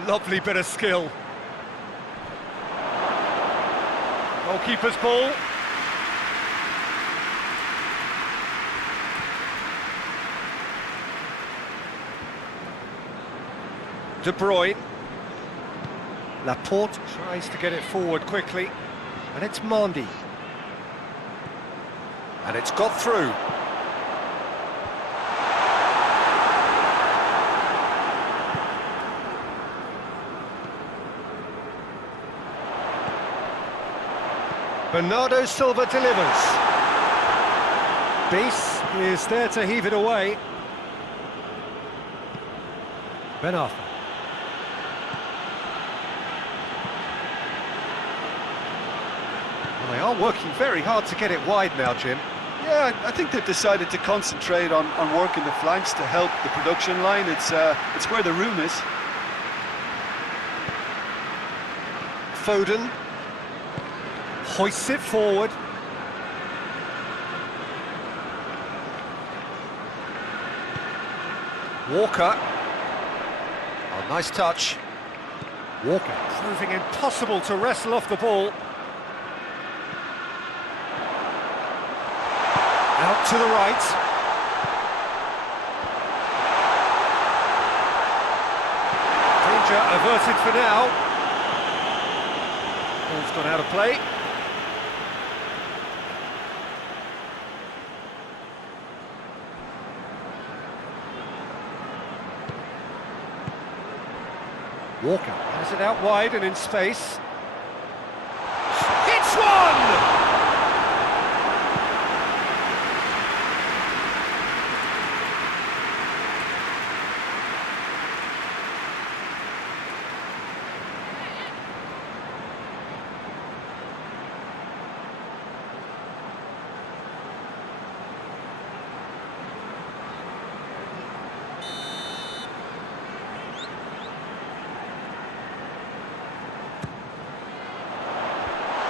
Lovely bit of skill. Goalkeeper's ball. De Bruyne. Laporte tries to get it forward quickly, and it's Mandy. And it's got through. Bernardo Silva delivers. Beast is there to heave it away. Ben Arfa. Well, they are working very hard to get it wide now, Jim. Yeah, I think they've decided to concentrate on working the flanks to help the production line. It's where the room is. Foden hoists it forward. Walker. Oh, nice touch. Walker proving impossible to wrestle off the ball. Out to the right. Danger averted for now. Ball's gone out of play. Walker has it out wide and in space. Hits one!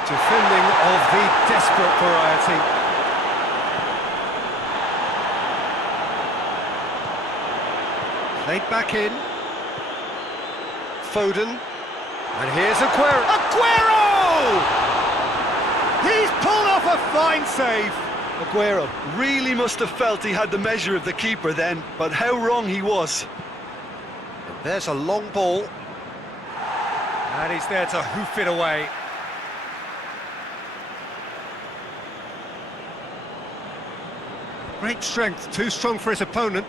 Defending of the desperate variety. Played back in. Foden. And here's Aguero. Aguero! He's pulled off a fine save. Aguero really must have felt he had the measure of the keeper then, but how wrong he was. And there's a long ball. And he's there to hoof it away. Great strength, too strong for his opponent.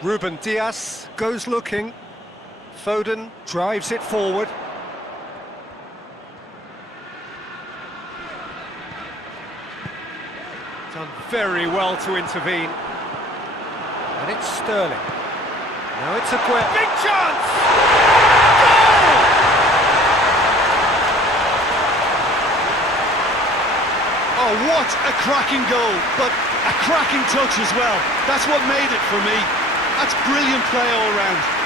Ruben Dias goes looking. Foden drives it forward. Done very well to intervene. And it's Sterling. Now it's Aguero. Big chance! Oh, what a cracking goal, but a cracking touch as well. That's what made it for me. That's brilliant play all round.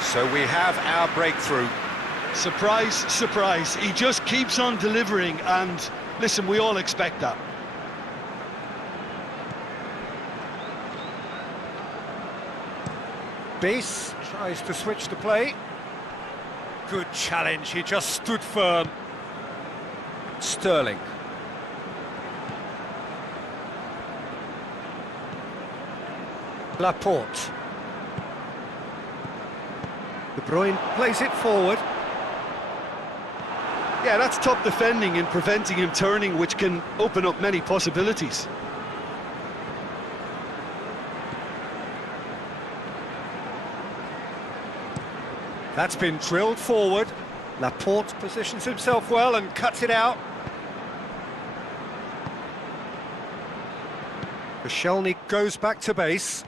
So we have our breakthrough. Surprise, surprise. He just keeps on delivering, and listen, we all expect that. Beast tries to switch the play. Good challenge, he just stood firm. Sterling. Laporte. De Bruyne plays it forward. Yeah, that's top defending and preventing him turning, which can open up many possibilities. That's been drilled forward. Laporte positions himself well and cuts it out. Koscielny goes back to base.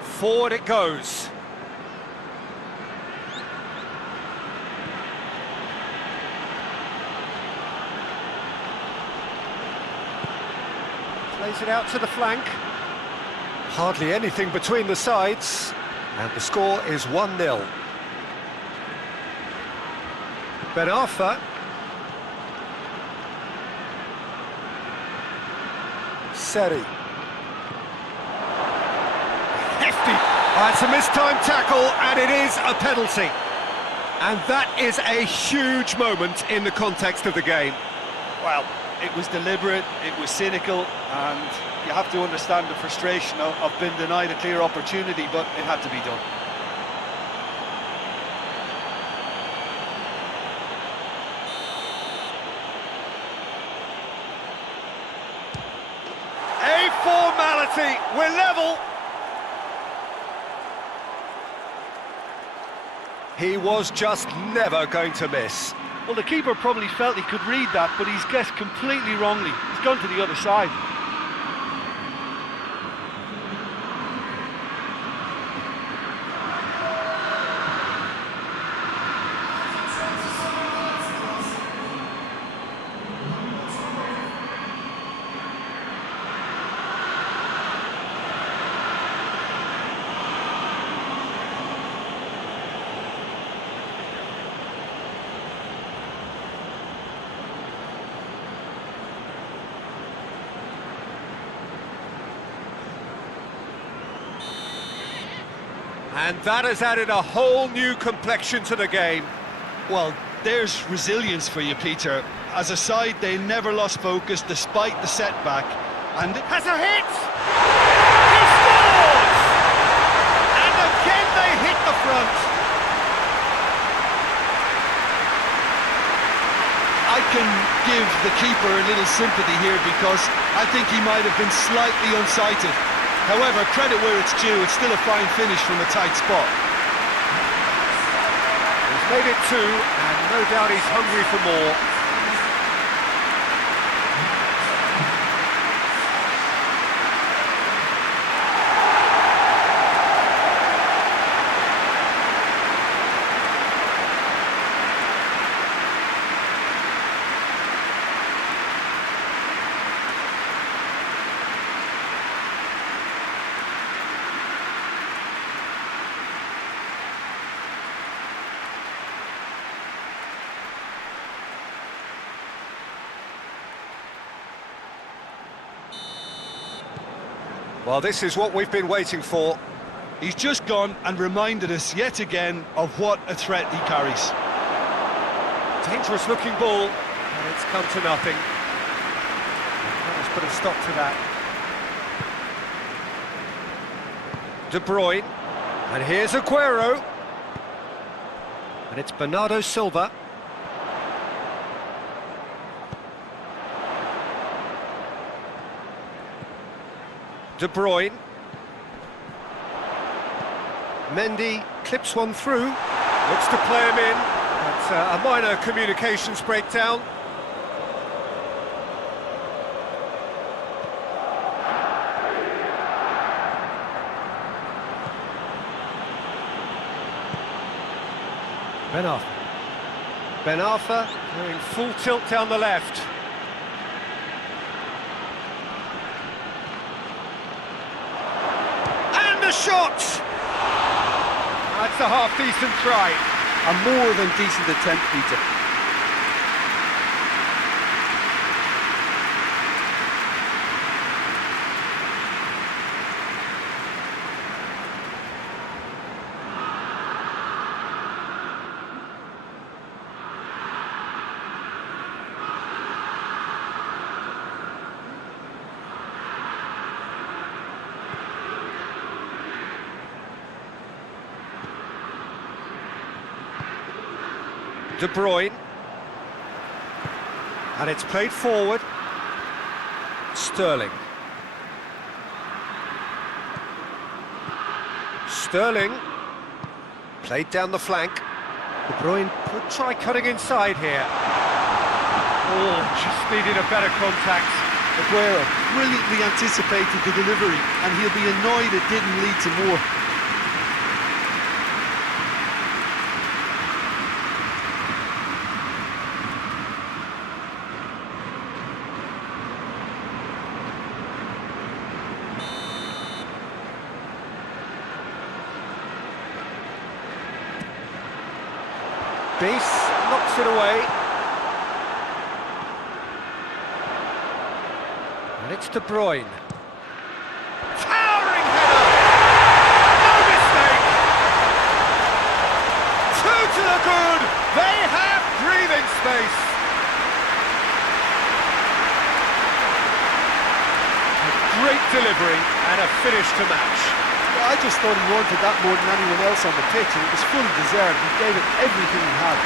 Forward it goes. Plays it out to the flank. Hardly anything between the sides. And the score is 1-0. Ben Arfa. Seri. Hefty. It's a mistimed tackle, and it is a penalty. And that is a huge moment in the context of the game. Well, it was deliberate, it was cynical, and you have to understand the frustration of being denied a clear opportunity, but it had to be done. A formality, we're level. He was just never going to miss. Well, the keeper probably felt he could read that, but he's guessed completely wrongly. He's gone to the other side. And that has added a whole new complexion to the game. Well, there's resilience for you, Peter. As a side, they never lost focus despite the setback. And Has a hit! He scores! And again they hit the front. I can give the keeper a little sympathy here because I think he might have been slightly unsighted. However, credit where it's due, it's still a fine finish from a tight spot. He's made it two, and no doubt he's hungry for more. Well, this is what we've been waiting for. He's just gone and reminded us yet again of what a threat he carries. Dangerous looking ball, and it's come to nothing. Let's put a stop to that. De Bruyne, and here's Aguero. And it's Bernardo Silva. De Bruyne. Mendy clips one through, looks to play him in, but a minor communications breakdown. Ben Arfa. Ben Arfa doing full tilt down the left. The shot! That's a half-decent try. A more than decent attempt, Peter. De Bruyne. And it's played forward. Sterling. Sterling. Played down the flank. De Bruyne could try cutting inside here. Oh, just needed a better contact. Aguero brilliantly anticipated the delivery, and he'll be annoyed it didn't lead to more. Beast knocks it away. And it's De Bruyne. Towering header! No mistake! Two to the good! They have breathing space! A great delivery and a finish to match. I just thought he wanted that more than anyone else on the pitch, and it was fully deserved. He gave it everything he had.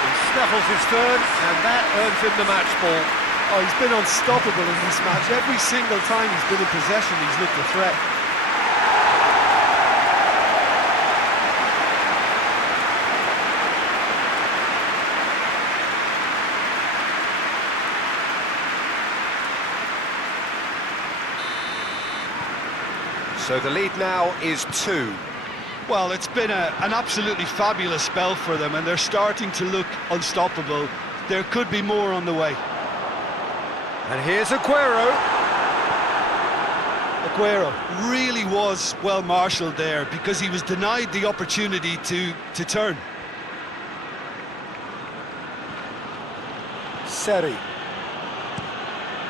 He snaffles his turn, and that earns him the match ball. Oh, he's been unstoppable in this match. Every single time he's been in possession, he's looked a threat. So the lead now is 2. Well, it's been an absolutely fabulous spell for them, and they're starting to look unstoppable. There could be more on the way. And here's Aguero. Aguero really was well marshalled there, because he was denied the opportunity to turn. Seri.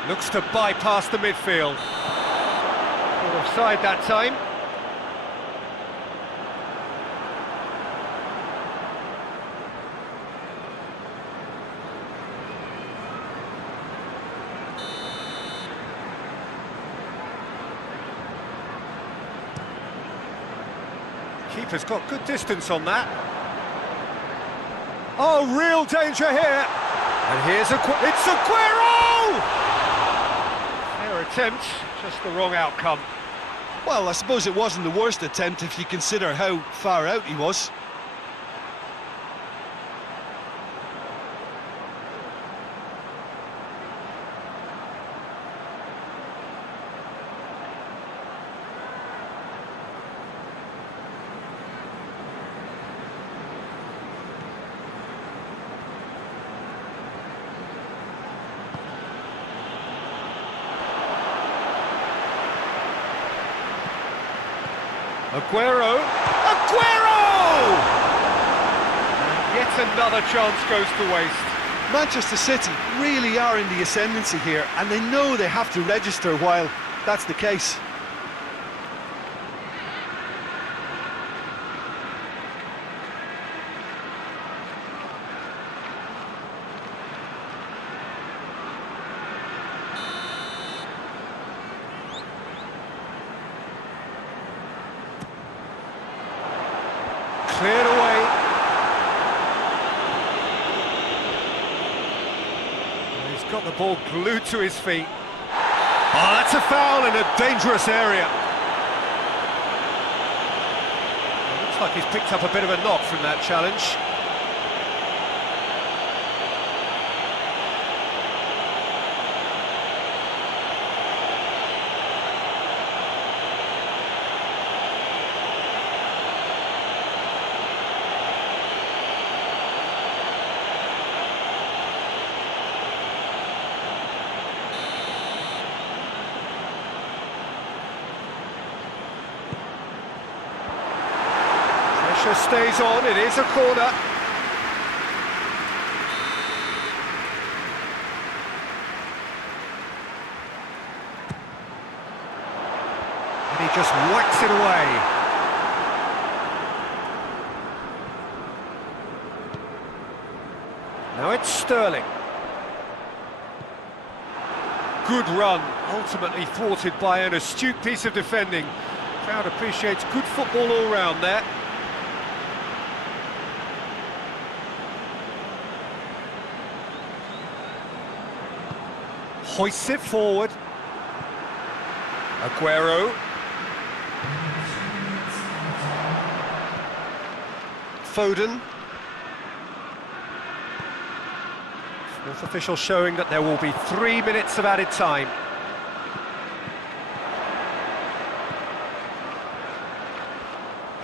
Looks to bypass the midfield. Offside that time. Keeper's got good distance on that. Oh, real danger here. And here's it's Aguero! Fair attempt, just the wrong outcome. Well, I suppose it wasn't the worst attempt if you consider how far out he was. Aguero! Aguero! And yet another chance goes to waste. Manchester City really are in the ascendancy here, and they know they have to register while that's the case. Cleared away. He's got the ball glued to his feet. Oh, that's a foul in a dangerous area. It looks like he's picked up a bit of a knock from that challenge. Pressure stays on, it is a corner. And he just whacks it away. Now it's Sterling. Good run, ultimately thwarted by an astute piece of defending. Crowd appreciates good football all round there. Hoists it forward. Aguero. Foden. Fourth official showing that there will be 3 minutes of added time.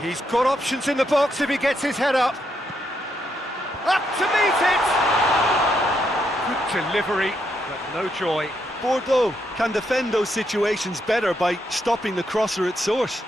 He's got options in the box if he gets his head up. Up to meet it! Good delivery, but no joy. Bordeaux can defend those situations better by stopping the crosser at source.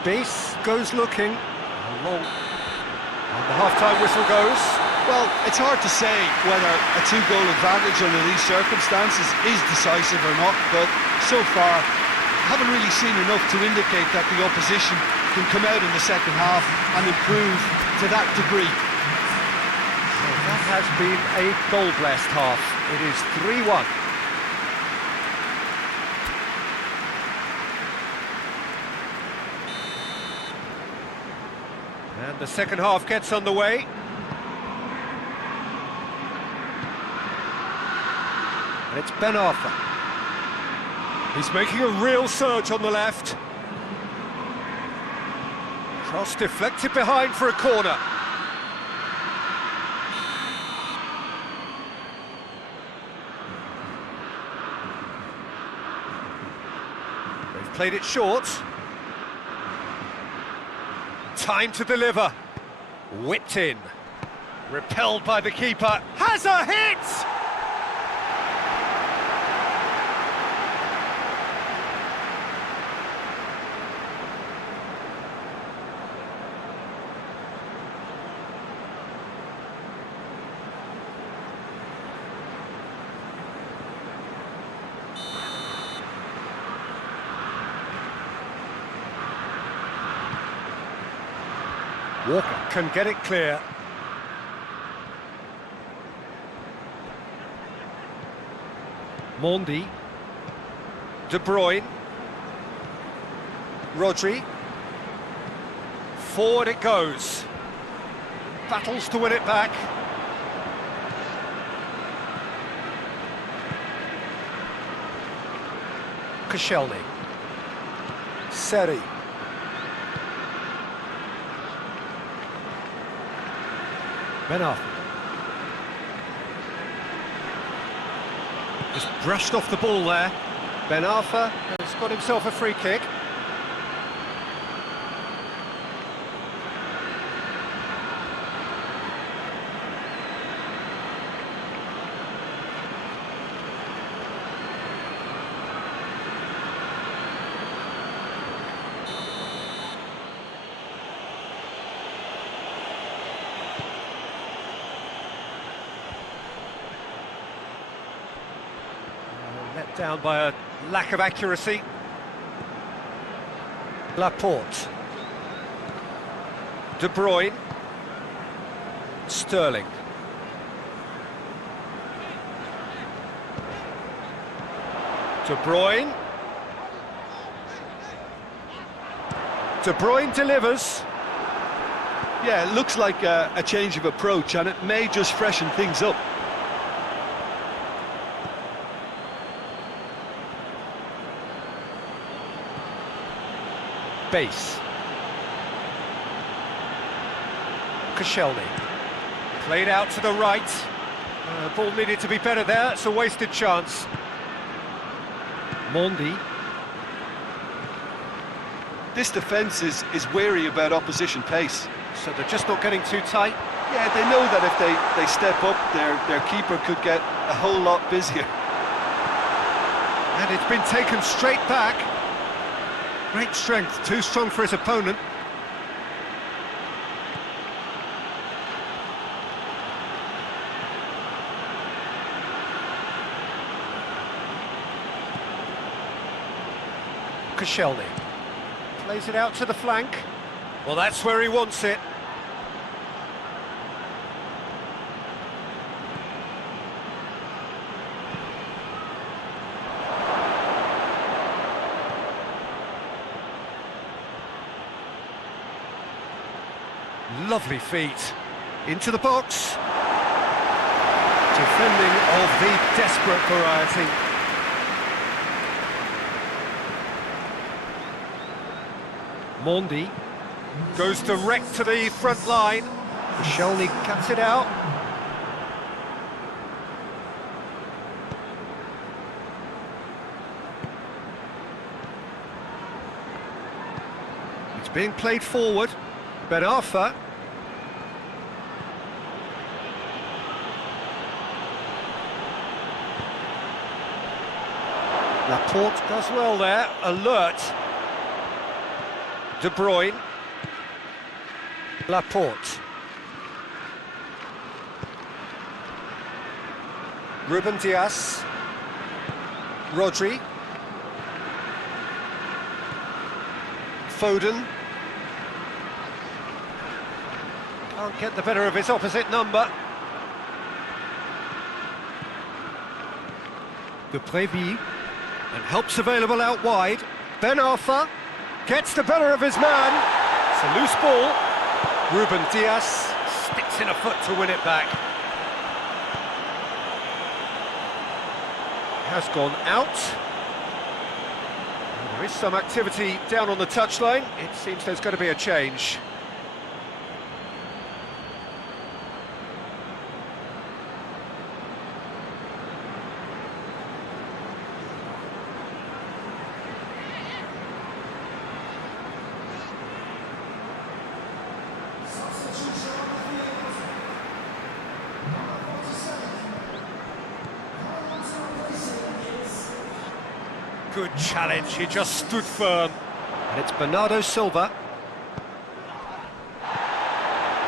Base goes looking. Long. And the half-time whistle goes. Well, it's hard to say whether a 2-goal advantage under these circumstances is decisive or not, but so far, haven't really seen enough to indicate that the opposition can come out in the second half and improve to that degree. Well, that has been a goal-blessed half. It is 3-1. And the second half gets underway. And it's Ben Arthur. He's making a real surge on the left. Cross deflected behind for a corner. They've played it short. Time to deliver. Whipped in. Repelled by the keeper. Has a hit! Walker can get it clear. Mondi. De Bruyne. Rodri. Forward it goes. Battles to win it back. Koscielny. Seri. Ben Arthur. Just brushed off the ball there. Ben Arthur has got himself a free kick. Let down by a lack of accuracy. Laporte. De Bruyne. Sterling. De Bruyne. De Bruyne delivers. Yeah, it looks like a change of approach, and it may just freshen things up. Base. Koscielny. Played out to the right. Ball needed to be better there. It's a wasted chance. Mondi. This defence is wary about opposition pace. So they're just not getting too tight. Yeah, they know that if they step up, their keeper could get a whole lot busier. And it's been taken straight back. Great strength, too strong for his opponent. Koscielny. Plays it out to the flank. Well, that's where he wants it. Lovely feet. Into the box. Defending of the desperate variety. Mondi goes direct to the front line. Koscielny cuts it out. It's being played forward. Ben Arfa. Laporte does well there, alert. De Bruyne. Laporte. Ruben Dias. Rodri. Foden. Can't get the better of his opposite number. De Préville. And help's available out wide. Ben Arfa gets the better of his man. It's a loose ball. Ruben Dias sticks in a foot to win it back. Has gone out. There is some activity down on the touchline. It seems there's going to be a change. Good challenge, he just stood firm. And it's Bernardo Silva.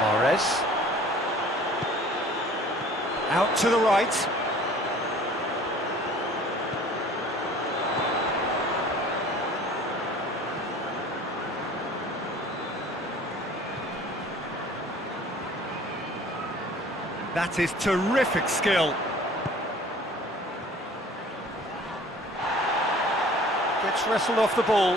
Mahrez. Out to the right. That is terrific skill. Gets wrestled off the ball.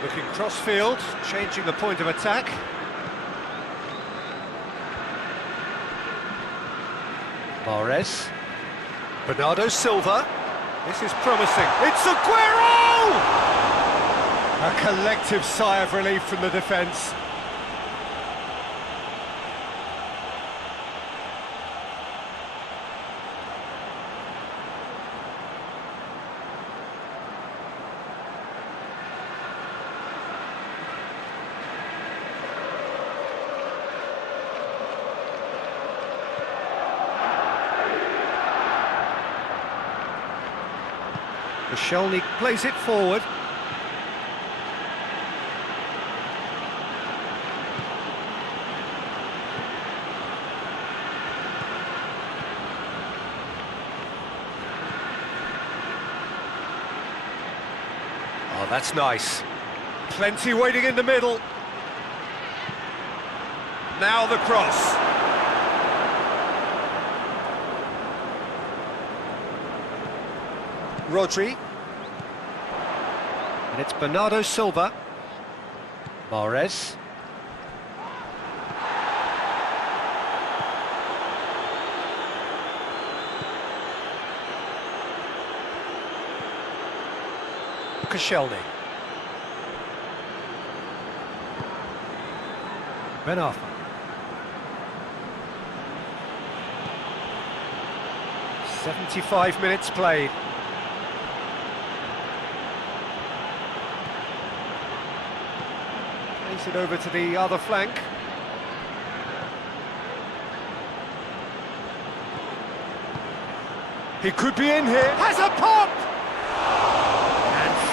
Looking cross-field, changing the point of attack. Mahrez. Bernardo Silva. This is promising. It's Aguero! A collective sigh of relief from the defence. Koscielny plays it forward. Oh, that's nice. Plenty waiting in the middle. Now the cross. Rodri. And it's Bernardo Silva. Mahrez. Koscielny. Ben Arfa. "75 minutes played. Plays it over to the other flank. He could be in here. Has a pop!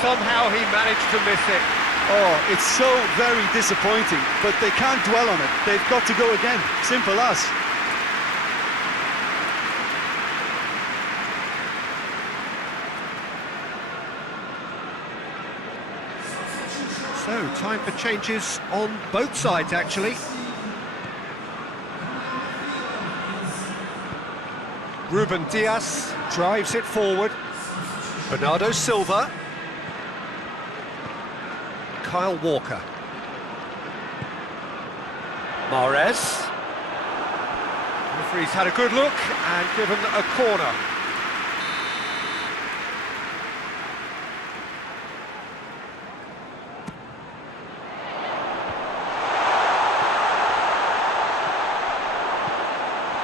Somehow he managed to miss it. Oh, it's so very disappointing, but they can't dwell on it. They've got to go again. Simple as. So, time for changes on both sides, actually. Ruben Dias drives it forward. Bernardo Silva. Kyle Walker. Mahrez. The referee's had a good look and given a corner.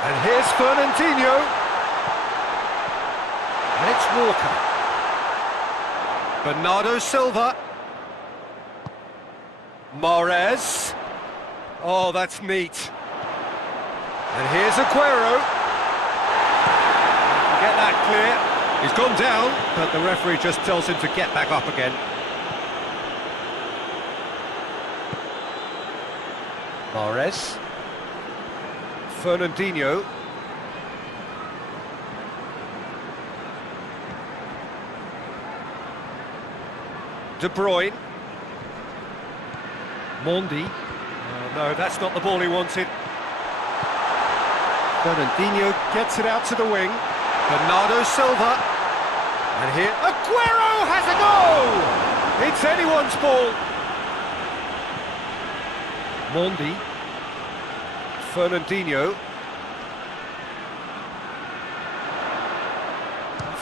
And here's Fernandinho. And it's Walker. Bernardo Silva. Mahrez. Oh, that's neat. And here's Aguero. Get that clear. He's gone down, but the referee just tells him to get back up again. Mahrez. Fernandinho. De Bruyne. Mondi. Oh, no, that's not the ball he wanted. Fernandinho gets it out to the wing. Bernardo Silva. And here, Aguero has a goal! It's anyone's ball. Mondi. Fernandinho.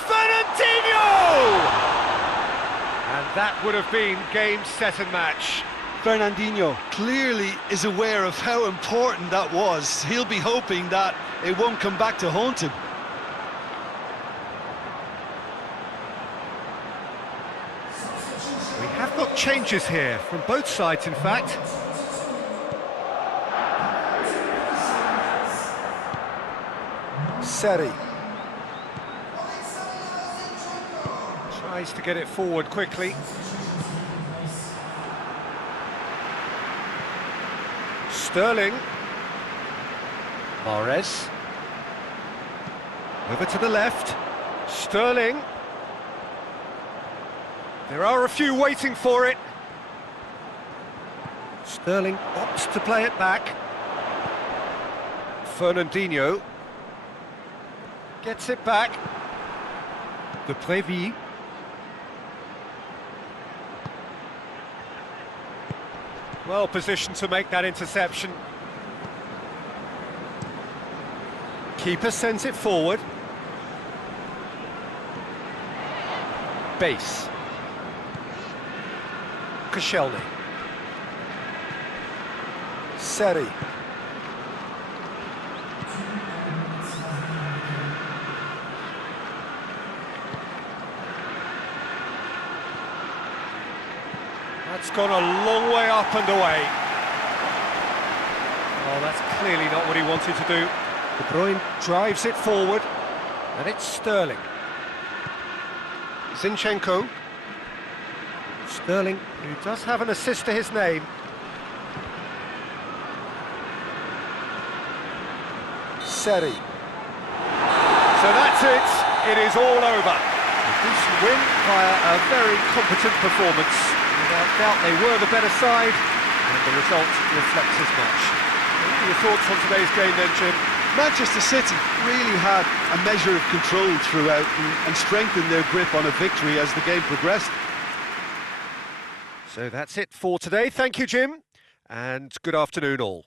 Fernandinho! And that would have been game, set and match. Fernandinho. Clearly is aware of how important that was. He'll be hoping that it won't come back to haunt him. We have got changes here, from both sides in fact. Seri. Tries to get it forward quickly. Sterling. Mahrez. Over to the left. Sterling. There are a few waiting for it. Sterling opts to play it back. Fernandinho. Gets it back. De Préville. Well positioned to make that interception. Keeper sends it forward. Base. Koscielny. Seri. That's gone a long way up and away. Oh, that's clearly not what he wanted to do. De Bruyne drives it forward, and it's Sterling. Zinchenko. Sterling, who does have an assist to his name. Seri. So that's it. It is all over. A decent win via a very competent performance. Without doubt, they were the better side, and the result reflects as much. What are your thoughts on today's game then, Jim? Manchester City really had a measure of control throughout and strengthened their grip on a victory as the game progressed. So that's it for today. Thank you, Jim, and good afternoon all.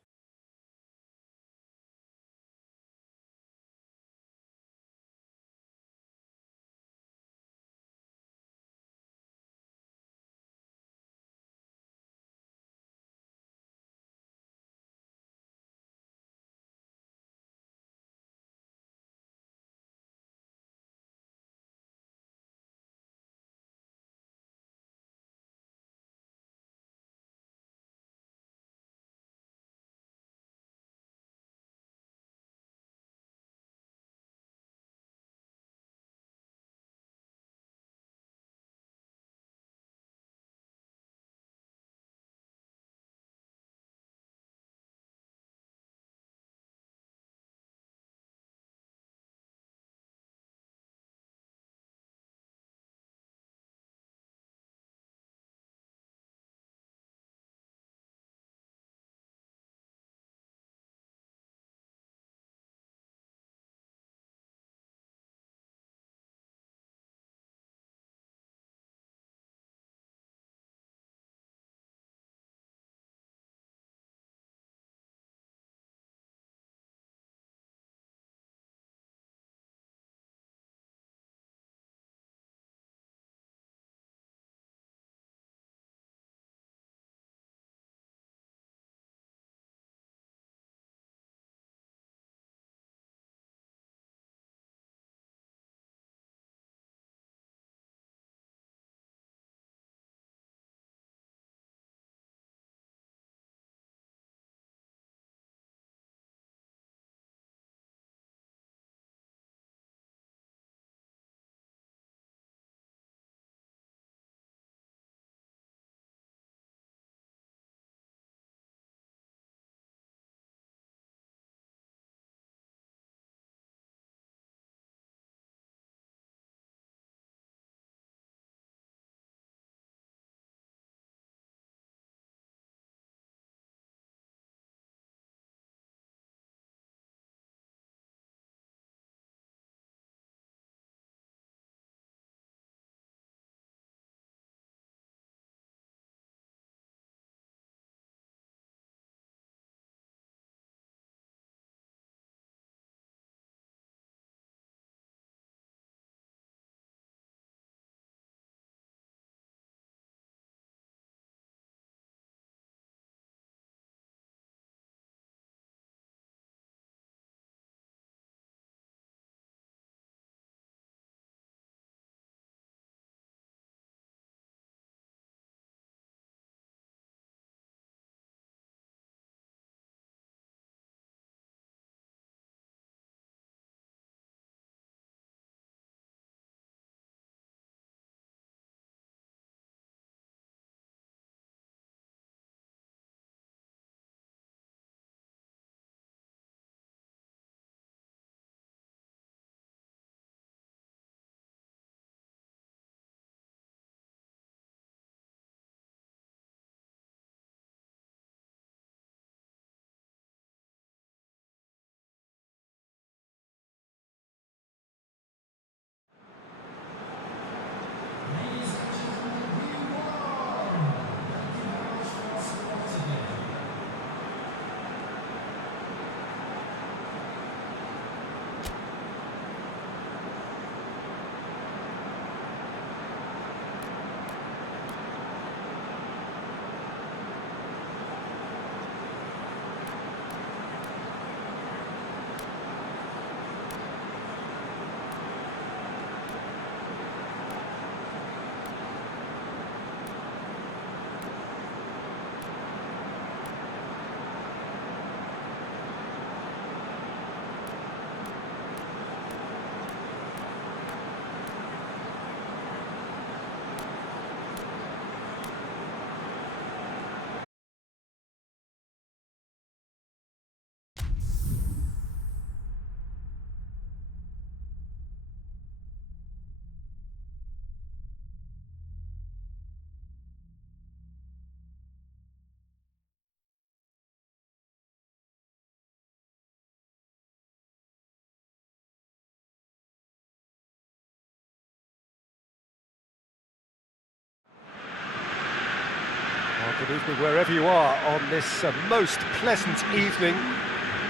Good evening wherever you are on this most pleasant evening.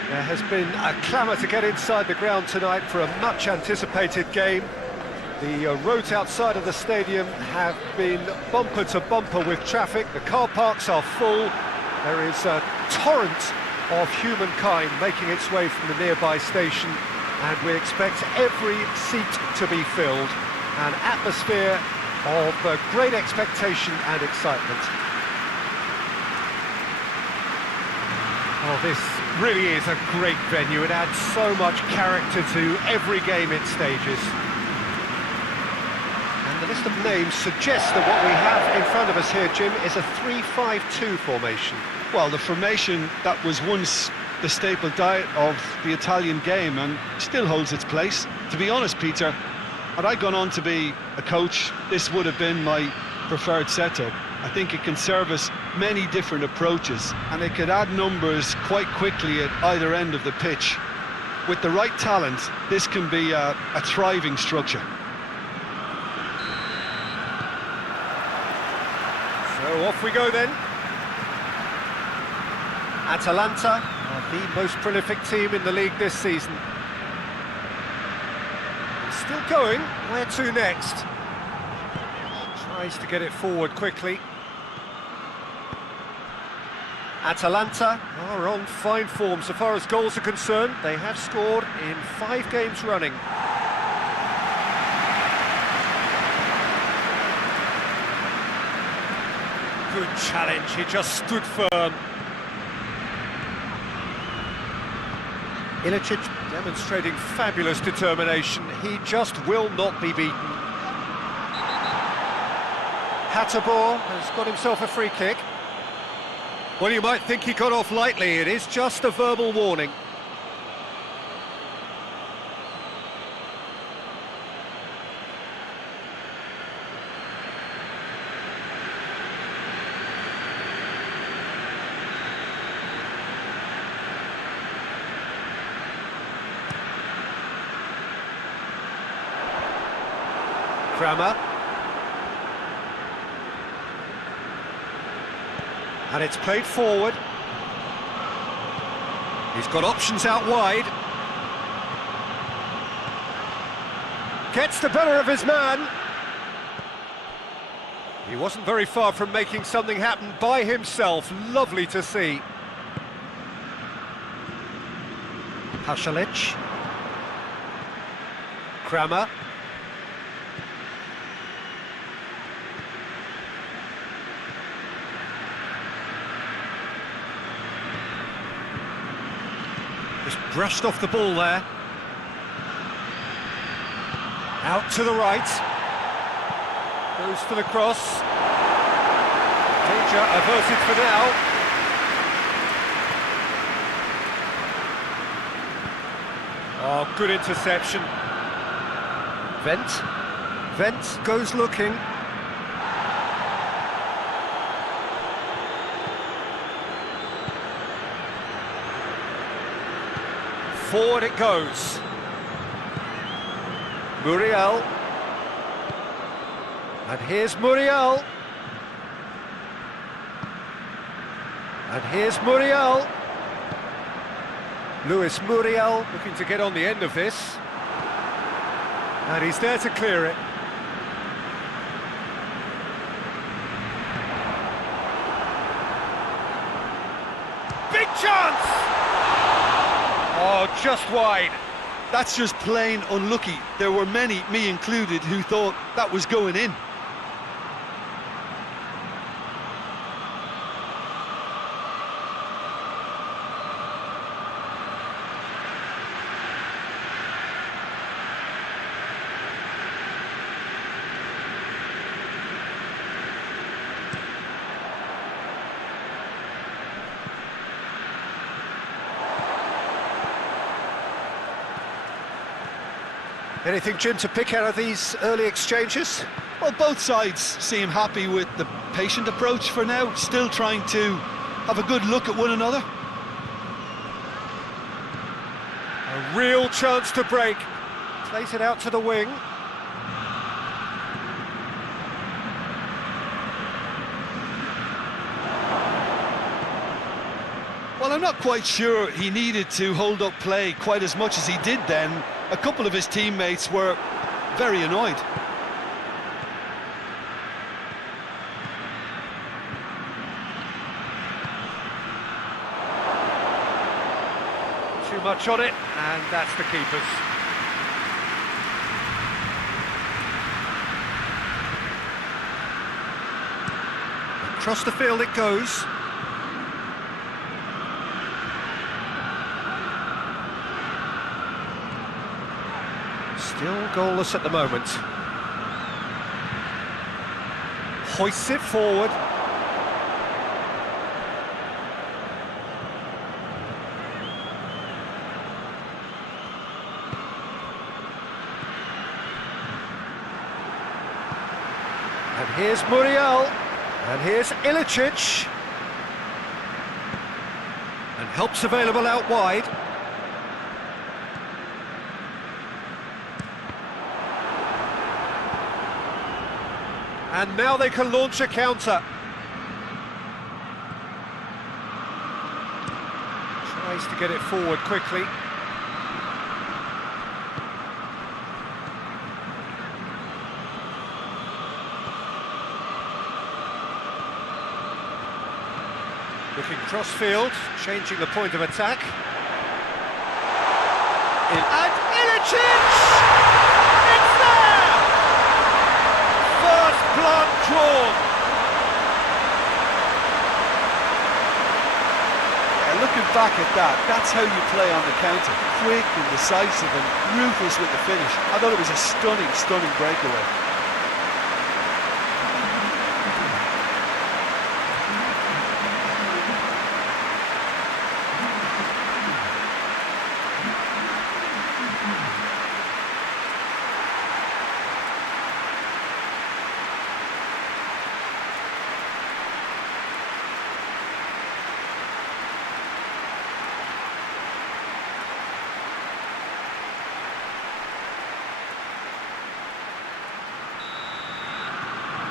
There has been a clamour to get inside the ground tonight for a much anticipated game. The roads outside of the stadium have been bumper to bumper with traffic. The car parks are full. There is a torrent of humankind making its way from the nearby station, and we expect every seat to be filled. An atmosphere of great expectation and excitement. Oh, this really is a great venue. It adds so much character to every game it stages. And the list of names suggests that what we have in front of us here, Jim, is a 3-5-2 formation. Well, the formation that was once the staple diet of the Italian game and still holds its place. To be honest, Peter, had I gone on to be a coach, this would have been my preferred setup. I think it can service many different approaches, and it could add numbers quite quickly at either end of the pitch. With the right talent, this can be a thriving structure. So off we go then. Atalanta are the most prolific team in the league this season. Still going, where to next? Tries to get it forward quickly. Atalanta are on fine form so far as goals are concerned. They have scored in 5 games running. Good challenge, he just stood firm. Ilicic demonstrating fabulous determination. He just will not be beaten. Hotspur has got himself a free kick. Well, you might think he got off lightly. It is just a verbal warning. Kramer. And it's played forward. He's got options out wide. Gets the better of his man. He wasn't very far from making something happen by himself. Lovely to see. Pasalic. Kramer. Just brushed off the ball there. Out to the right. Goes for the cross. Danger averted for now. Oh, good interception. Vent goes looking. Forward it goes. Muriel. And here's Muriel. And here's Muriel. Luis Muriel looking to get on the end of this. And he's there to clear it. Big chance! Oh, just wide. That's just plain unlucky. There were many, me included, who thought that was going in. Anything, Jim, to pick out of these early exchanges? Well, both sides seem happy with the patient approach for now, still trying to have a good look at one another. A real chance to break. Plays it out to the wing. Well, I'm not quite sure he needed to hold up play quite as much as he did then. A couple of his teammates were very annoyed. Too much on it, and that's the keeper's. Across the field it goes. Still goalless at the moment. Hoists it forward. And here's Muriel. And here's Ilicic. And help's available out wide. And now they can launch a counter. Tries to get it forward quickly. Looking cross-field, changing the point of attack. And Ilicic! It's there! First blood drawn. Yeah, looking back at that, that's how you play on the counter. Quick and decisive and ruthless with the finish. I thought it was a stunning, stunning breakaway.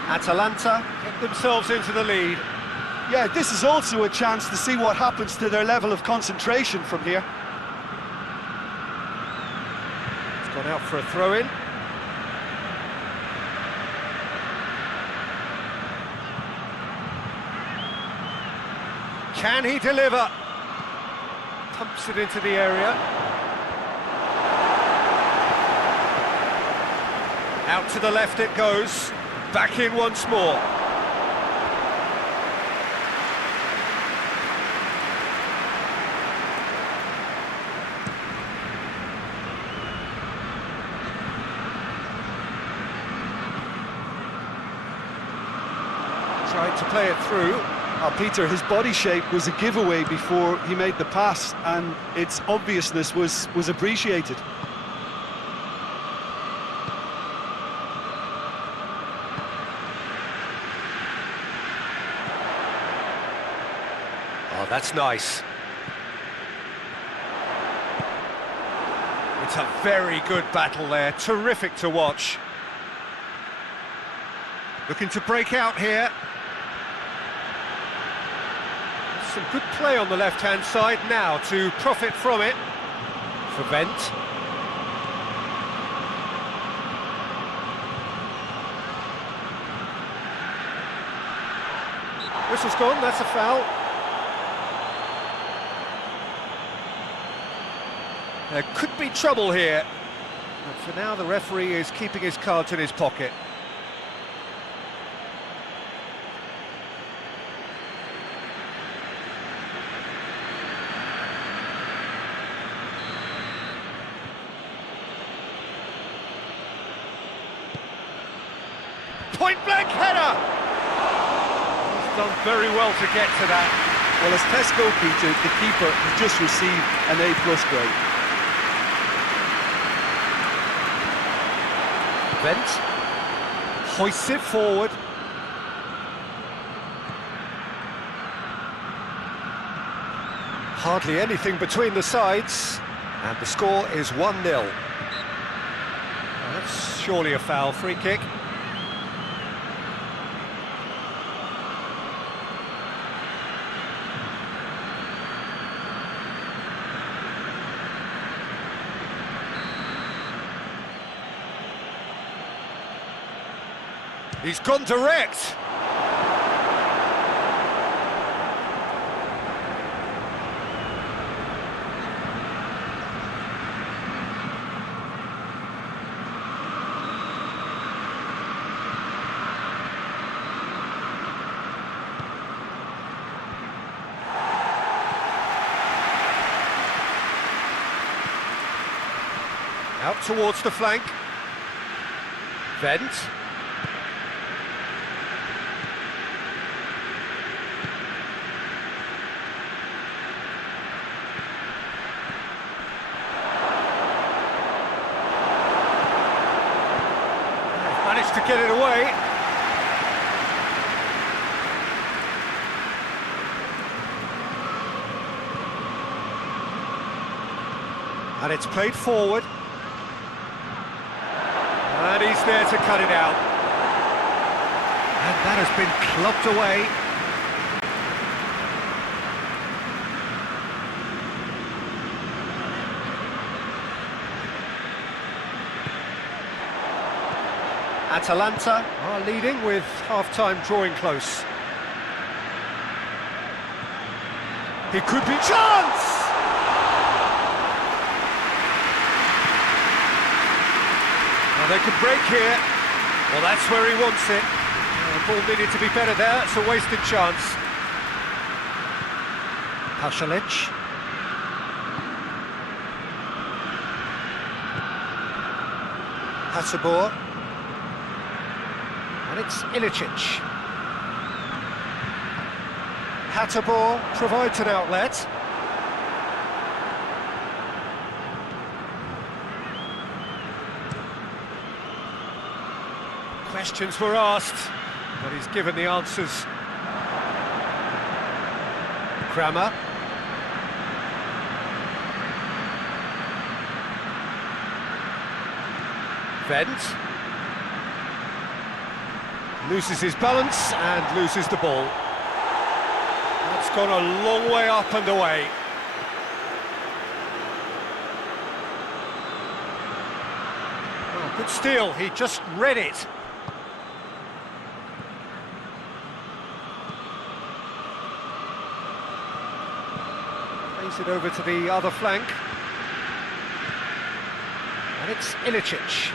Atalanta get themselves into the lead. Yeah, this is also a chance to see what happens to their level of concentration from here. It's gone out for a throw-in. Can he deliver? Pumps it into the area. Out to the left it goes. Back in once more. Tried to play it through. Peter, his body shape was a giveaway before he made the pass, and its obviousness was appreciated. Oh, that's nice. It's a very good battle there, terrific to watch. Looking to break out here. Some good play on the left-hand side now to profit from it. For Vent. Whistle's gone, that's a foul. There could be trouble here, but for now the referee is keeping his cards in his pocket. Point-blank header! He's done very well to get to that. Well, as Tesco, Peter, the keeper has just received an A+ grade. Vent hoists it forward. Hardly anything between the sides, and the score is 1-0. That's surely a foul. Free kick. He's gone direct. Out towards the flank. Vent. Managed to get it away. And it's played forward. And he's there to cut it out. And that has been clubbed away. Atalanta are leading with half-time drawing close. He could be chance! Now they could break here. Well, that's where he wants it. The ball needed to be better there. It's a wasted chance. Pasalic. Hotspur. And it's Ilicic. Hotspur provides an outlet. Questions were asked, but he's given the answers. Kramer. Vent. Loses his balance and loses the ball. That's gone a long way up and away. Oh, good steal, he just read it. Plays it over to the other flank. And it's Ilicic.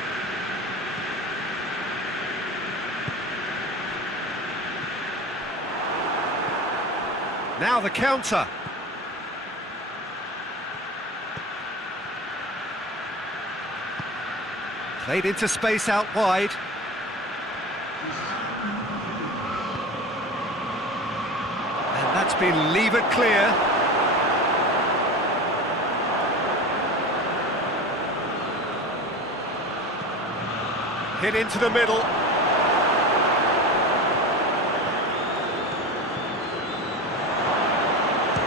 Now the counter. Played into space out wide. And that's been levered clear. Hit into the middle.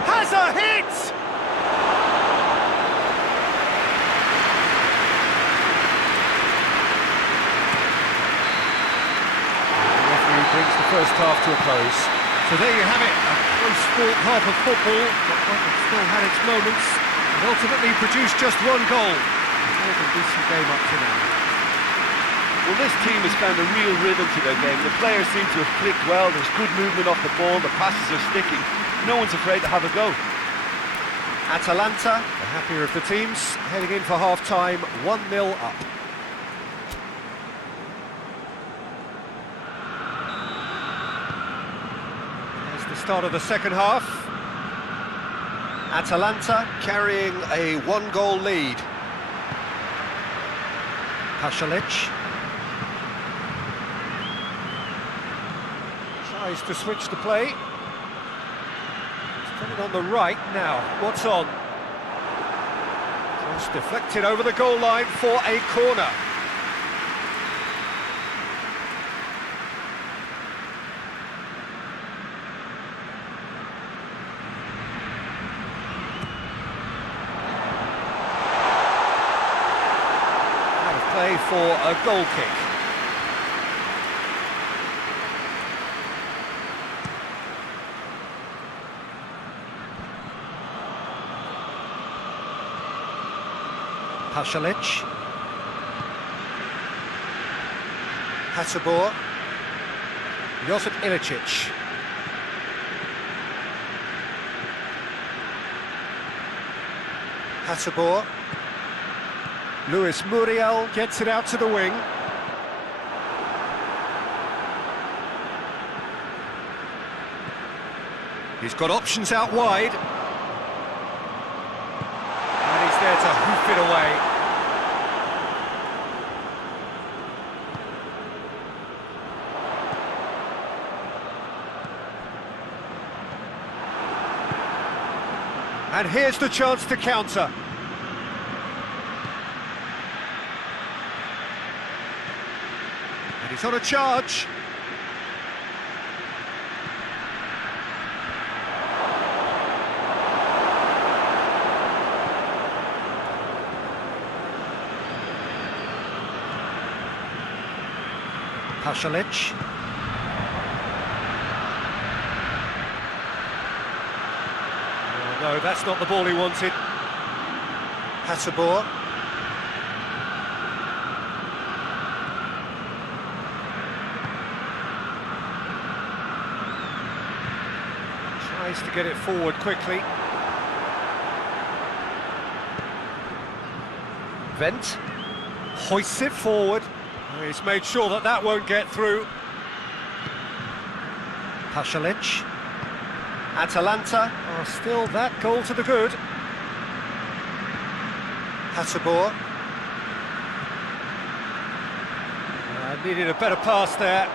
Has a hit! The referee brings the first half to a close. So there you have it, a close-fought half of football, but one that still had its moments, and ultimately produced just one goal. More than decent game up to now. Well, this team has found a real rhythm to their game. The players seem to have clicked well, there's good movement off the ball, the passes are sticking. No one's afraid to have a go. Atalanta, the happier of the teams, heading in for half-time, 1-0 up. There's the start of the second half. Atalanta carrying a one-goal lead. Pasalic. Tries to switch the play. He's coming on the right now. What's on? Cross deflected over the goal line for a corner. Out of play for a goal kick. Pasalic. Hotspur. Josip Ilicic. Hotspur. Luis Muriel gets it out to the wing. He's got options out wide. And he's there to hoof it away. And here's the chance to counter. And he's on a charge. Pasalic. No, that's not the ball he wanted. Hotspur. Tries to get it forward quickly. Vent. Hoists it forward. He's made sure that that won't get through. Pasalic. Atalanta are still that goal to the good. Hotspur. Needed a better pass there.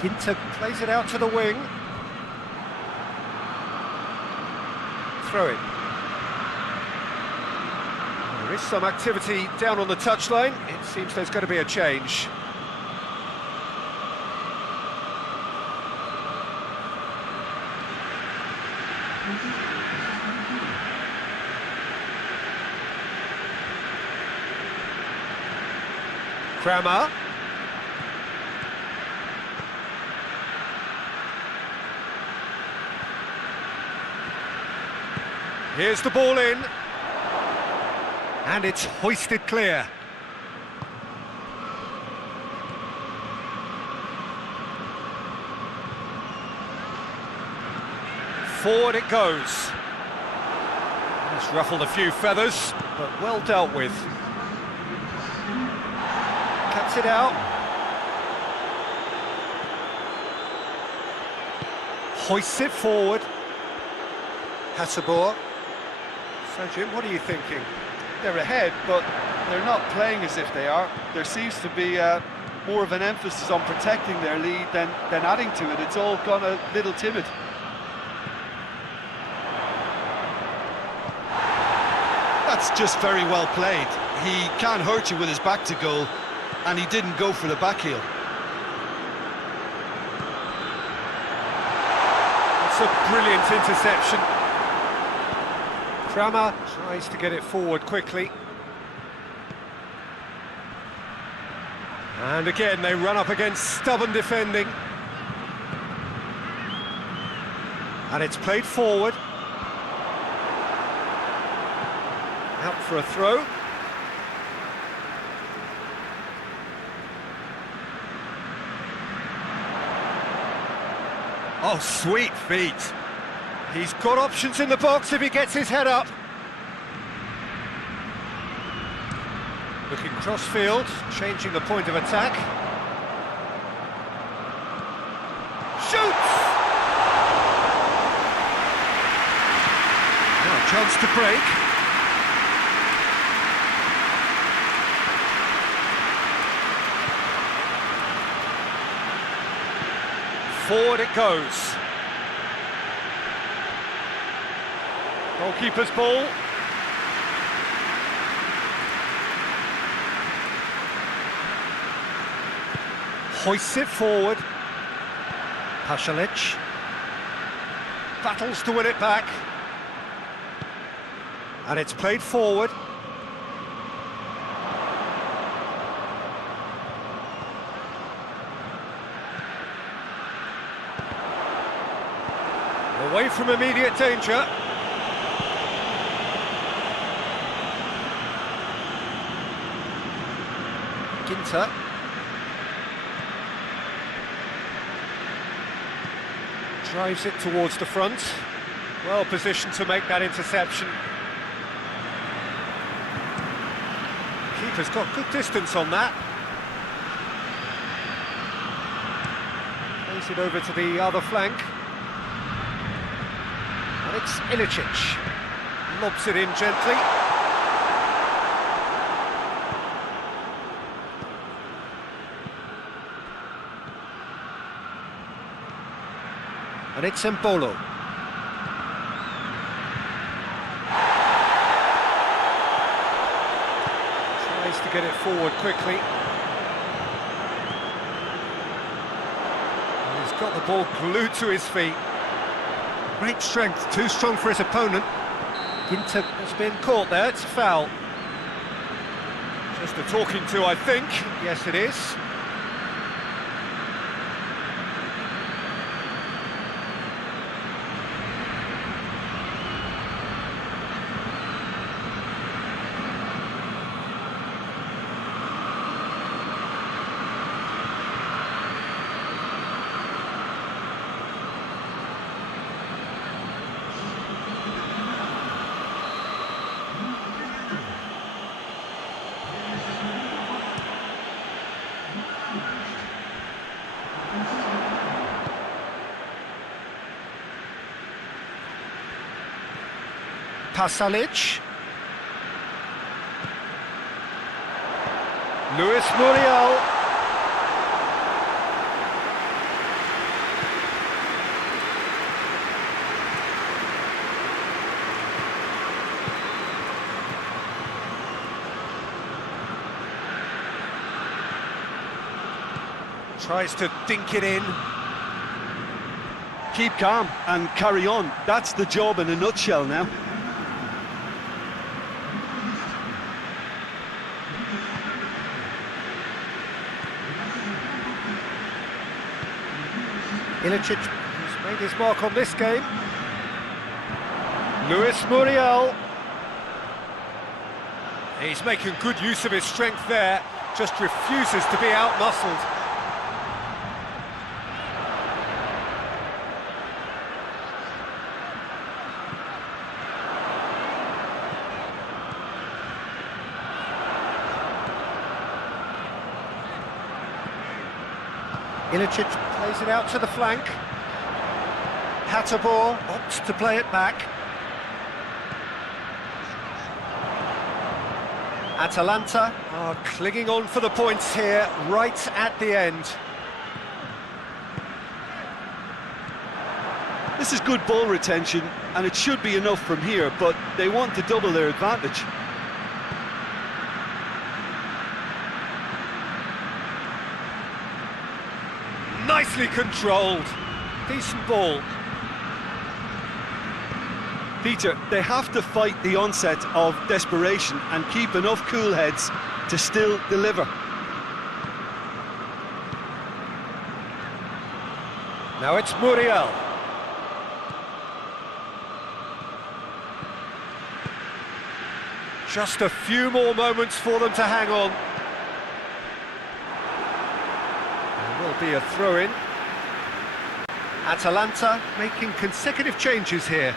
Ginter plays it out to the wing. Throw it. There is some activity down on the touchline. It seems there's going to be a change. Kramer. Here's the ball in. And it's hoisted clear. Forward it goes. It's ruffled a few feathers, but well dealt with. Cuts it out. Hoists it forward. Hotspur. So Jim, what are you thinking? They're ahead, but they're not playing as if they are. There seems to be more of an emphasis on protecting their lead than adding to it. It's all gone a little timid. That's just very well played. He can't hurt you with his back to goal, and he didn't go for the back heel. It's a brilliant interception. Kramer tries to get it forward quickly. And again, they run up against stubborn defending. And it's played forward. Out for a throw. Oh, sweet feet. He's got options in the box if he gets his head up. Looking cross-field, changing the point of attack. Shoots! Now a chance to break. Forward it goes. Goalkeeper's ball. Hoists it forward. Pasalic. Battles to win it back. And it's played forward. Away from immediate danger. Ginter. Drives it towards the front. Well positioned to make that interception. Keeper's got good distance on that. Plays it over to the other flank. And it's Ilicic. Lobs it in gently. And it's Paulo. Tries to get it forward quickly. And he's got the ball glued to his feet. Great strength, too strong for his opponent. Ginter has been caught there, it's a foul. Just a talking to, I think. Yes, it is. Pasalic. Luis Muriel. Tries to dink it in. Keep calm and carry on. That's the job in a nutshell now. Ilicic has made his mark on this game. Luis Muriel. He's making good use of his strength there, just refuses to be out-muscled. Ilicic plays it out to the flank. Hatterbaugh opts to play it back. Atalanta are clinging on for the points here, right at the end. This is good ball retention, and it should be enough from here, but they want to double their advantage. Nicely controlled. Decent ball. Peter, they have to fight the onset of desperation and keep enough cool heads to still deliver. Now it's Muriel. Just a few more moments for them to hang on. There will be a throw-in. Atalanta making consecutive changes here.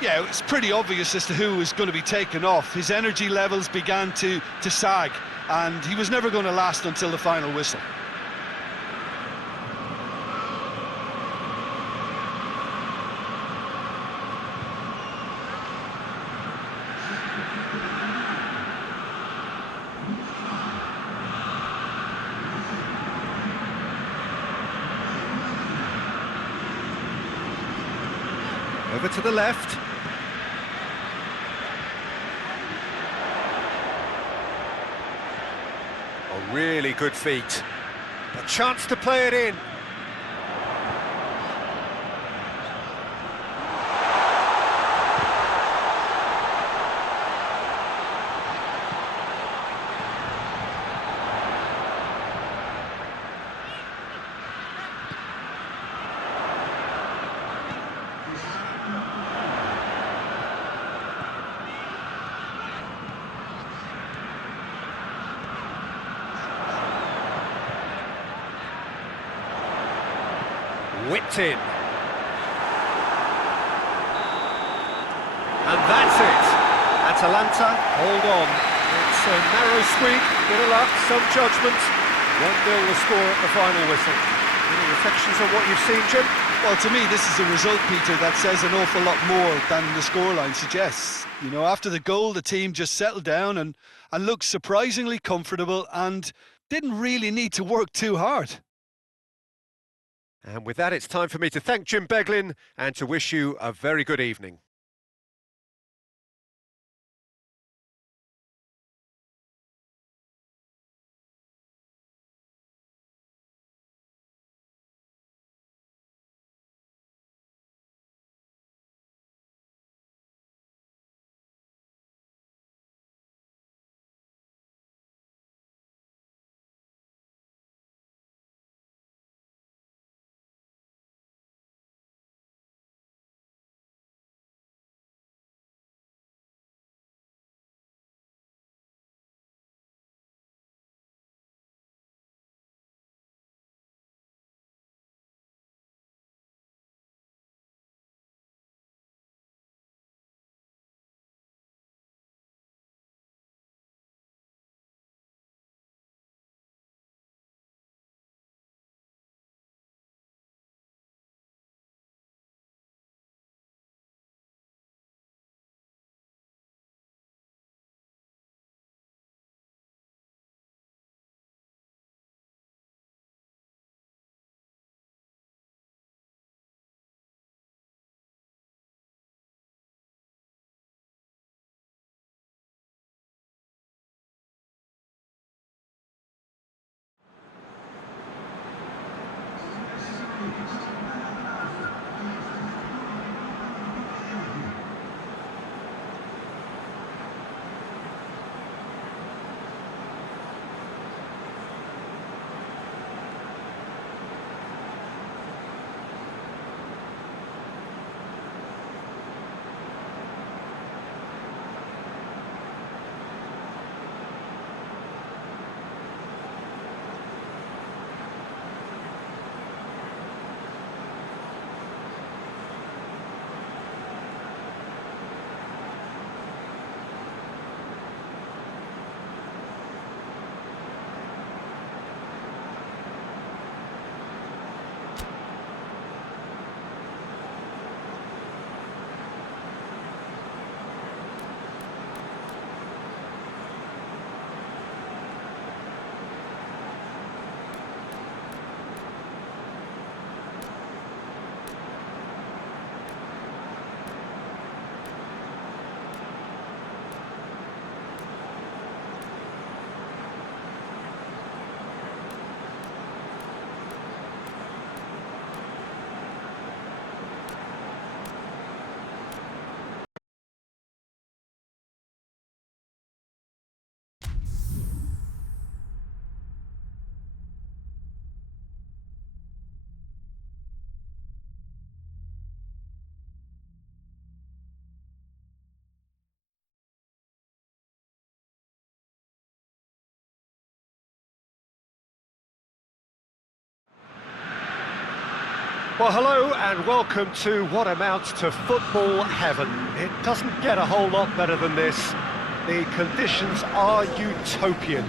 Yeah, it's pretty obvious as to who was going to be taken off. His energy levels began to sag, and he was never going to last until the final whistle. Over to the left. A really good feat. A chance to play it in. Whipped in. And that's it. Atalanta, hold on. It's a narrow squeak, bit of luck, some judgment. 1-0 the score at the final whistle. Any reflections on what you've seen, Jim? Well, to me, this is a result, Peter, that says an awful lot more than the scoreline suggests. You know, after the goal, the team just settled down and looked surprisingly comfortable and didn't really need to work too hard. And with that, it's time for me to thank Jim Beglin and to wish you a very good evening. Well, hello and welcome to what amounts to football heaven. It doesn't get a whole lot better than this. The conditions are utopian.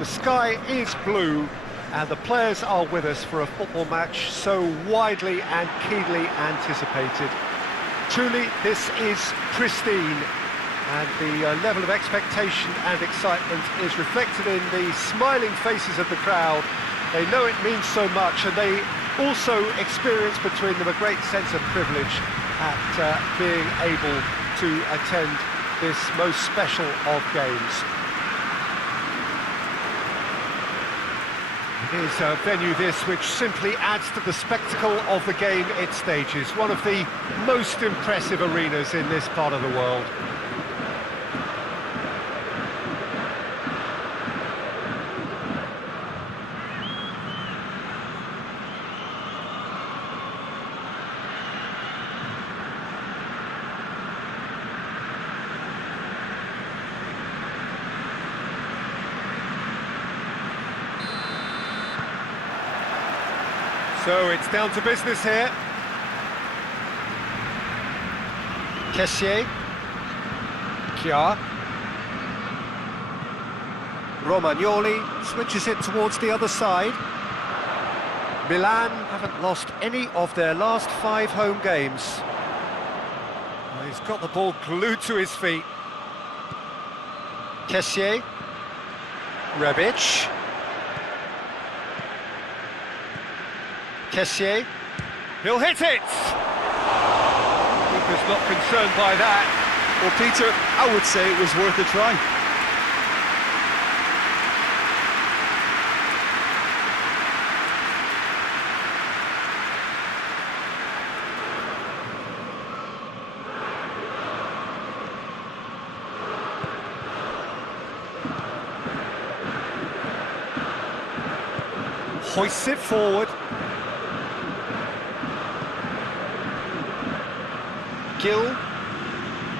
The sky is blue and the players are with us for a football match so widely and keenly anticipated. Truly, this is pristine, and the level of expectation and excitement is reflected in the smiling faces of the crowd. They know it means so much, and they also experience between them a great sense of privilege at being able to attend this most special of games. It is a venue this which simply adds to the spectacle of the game it stages, one of the most impressive arenas in this part of the world. So it's down to business here. Kessié. Kjaer. Romagnoli switches it towards the other side. Milan haven't lost any of their last 5 home games. Well, he's got the ball glued to his feet. Kessié. Rebic. Kessié. He'll hit it! Keeper's not concerned by that. Well, Peter, I would say it was worth a try. Hoists it forward.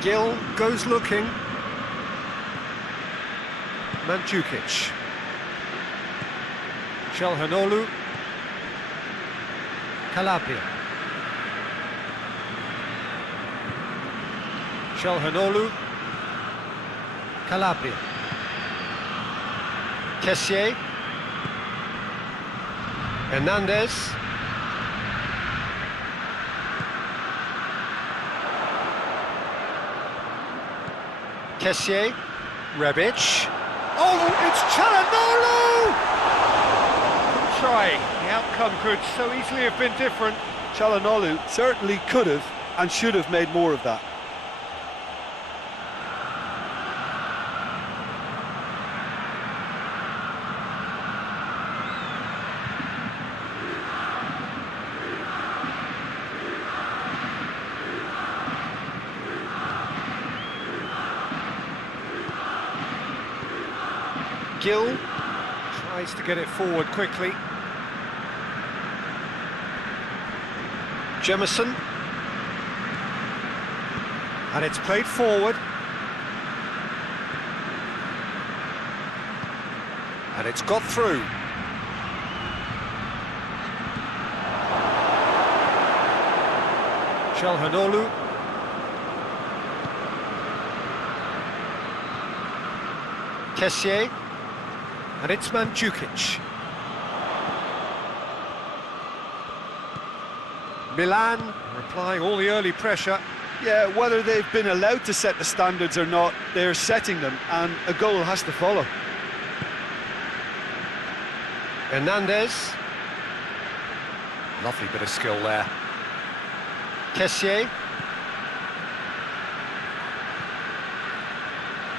Gil goes looking. Mandzukic. Çalhanoğlu. Calabria. Çalhanoğlu. Calabria. Kessié. Hernandez. Kessié. Rebic. Oh, it's Çalhanoğlu! Good try. The outcome could so easily have been different. Çalhanoğlu certainly could have and should have made more of that. Gil tries to get it forward quickly. Jemison. And it's played forward. And it's got through. Çalhanoğlu. Kessié. And it's Mandzukic. Milan are applying all the early pressure. Yeah, whether they've been allowed to set the standards or not, they're setting them, and a goal has to follow. Hernandez. Lovely bit of skill there. Kessié.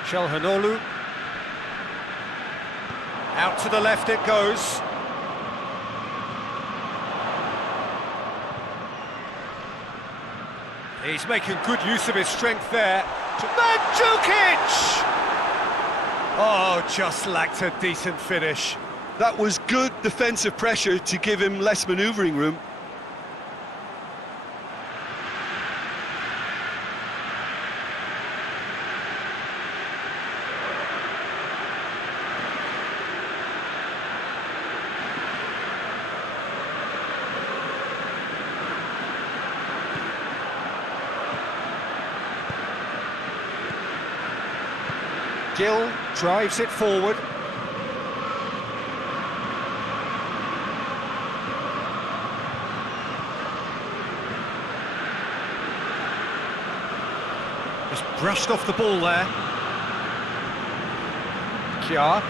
Çalhanoğlu. Out to the left it goes. He's making good use of his strength there. To Mandzukic! Oh, just lacked a decent finish. That was good defensive pressure to give him less manoeuvring room. Gil drives it forward. Just brushed off the ball there. Kjaer.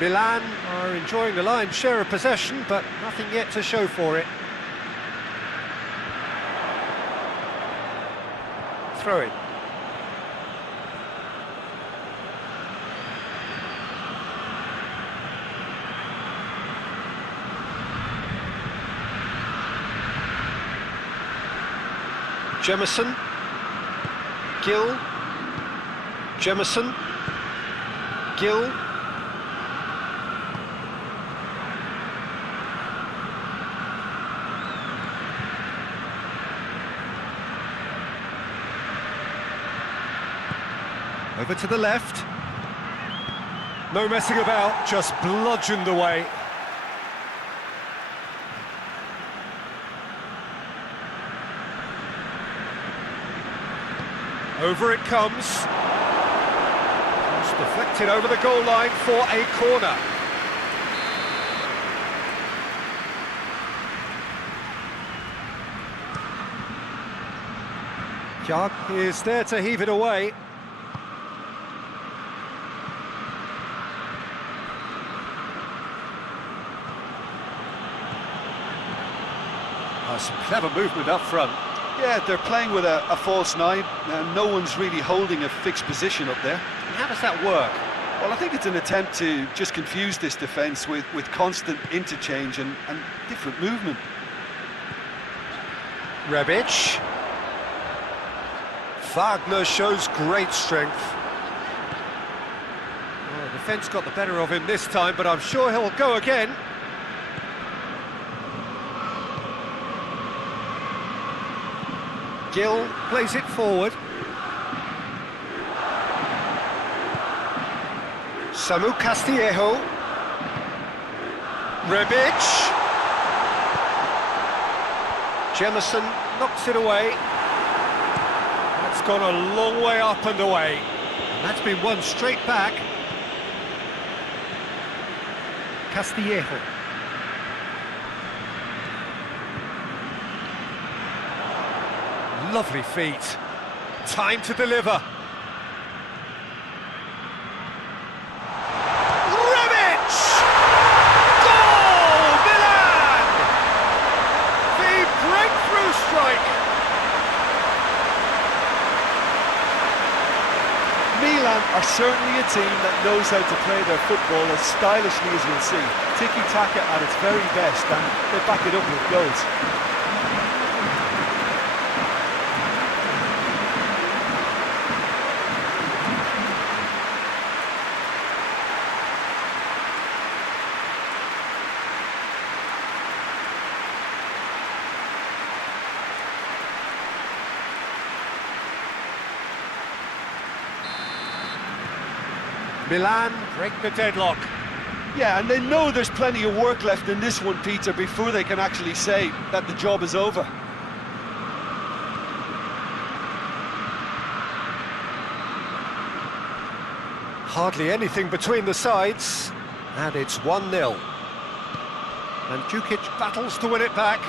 Milan are enjoying the lion's share of possession, but nothing yet to show for it. Throw it. Jemison. Gil. Jemison. Gil. Over to the left. No messing about, just bludgeoned away. Over it comes. Cross deflected over the goal line for a corner. Kjag is there to heave it away. Some clever movement up front. Yeah, they're playing with a false nine, and no one's really holding a fixed position up there. And how does that work? Well, I think it's an attempt to just confuse this defence with constant interchange and different movement. Rebic. Wagner shows great strength. Well, the defence got the better of him this time, but I'm sure he'll go again. Gil plays it forward. Samu Castillejo. Rebic. Jemison knocks it away. That's gone a long way up and away. And that's been won straight back. Castillejo. Lovely feet. Time to deliver. Rebic! Goal! Milan! The breakthrough strike. Milan are certainly a team that knows how to play their football as stylishly as you'll see. Tiki-taka at its very best, and they back it up with goals. Milan break the deadlock. Yeah, and they know there's plenty of work left in this one, Peter, before they can actually say that the job is over. Hardly anything between the sides, and it's 1-0. And Jukic battles to win it back.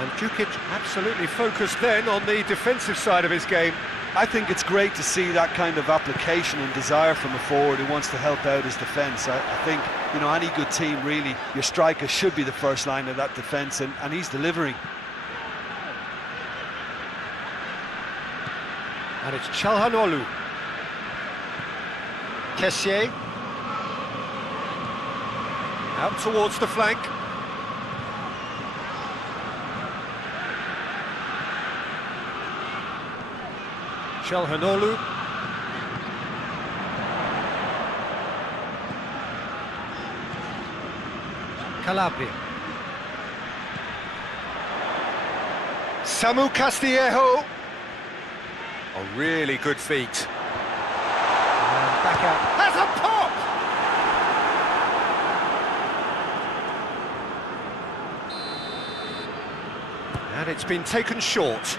And Jukic absolutely focused then on the defensive side of his game. I think it's great to see that kind of application and desire from a forward who wants to help out his defence. I think, you know, any good team, really, your striker should be the first line of that defence, and he's delivering. And it's Çalhanoğlu. Kessié. Out towards the flank. Çalhanoğlu. Calabria. Samu Castillejo. A really good feat. And back out. Has a pop! And it's been taken short.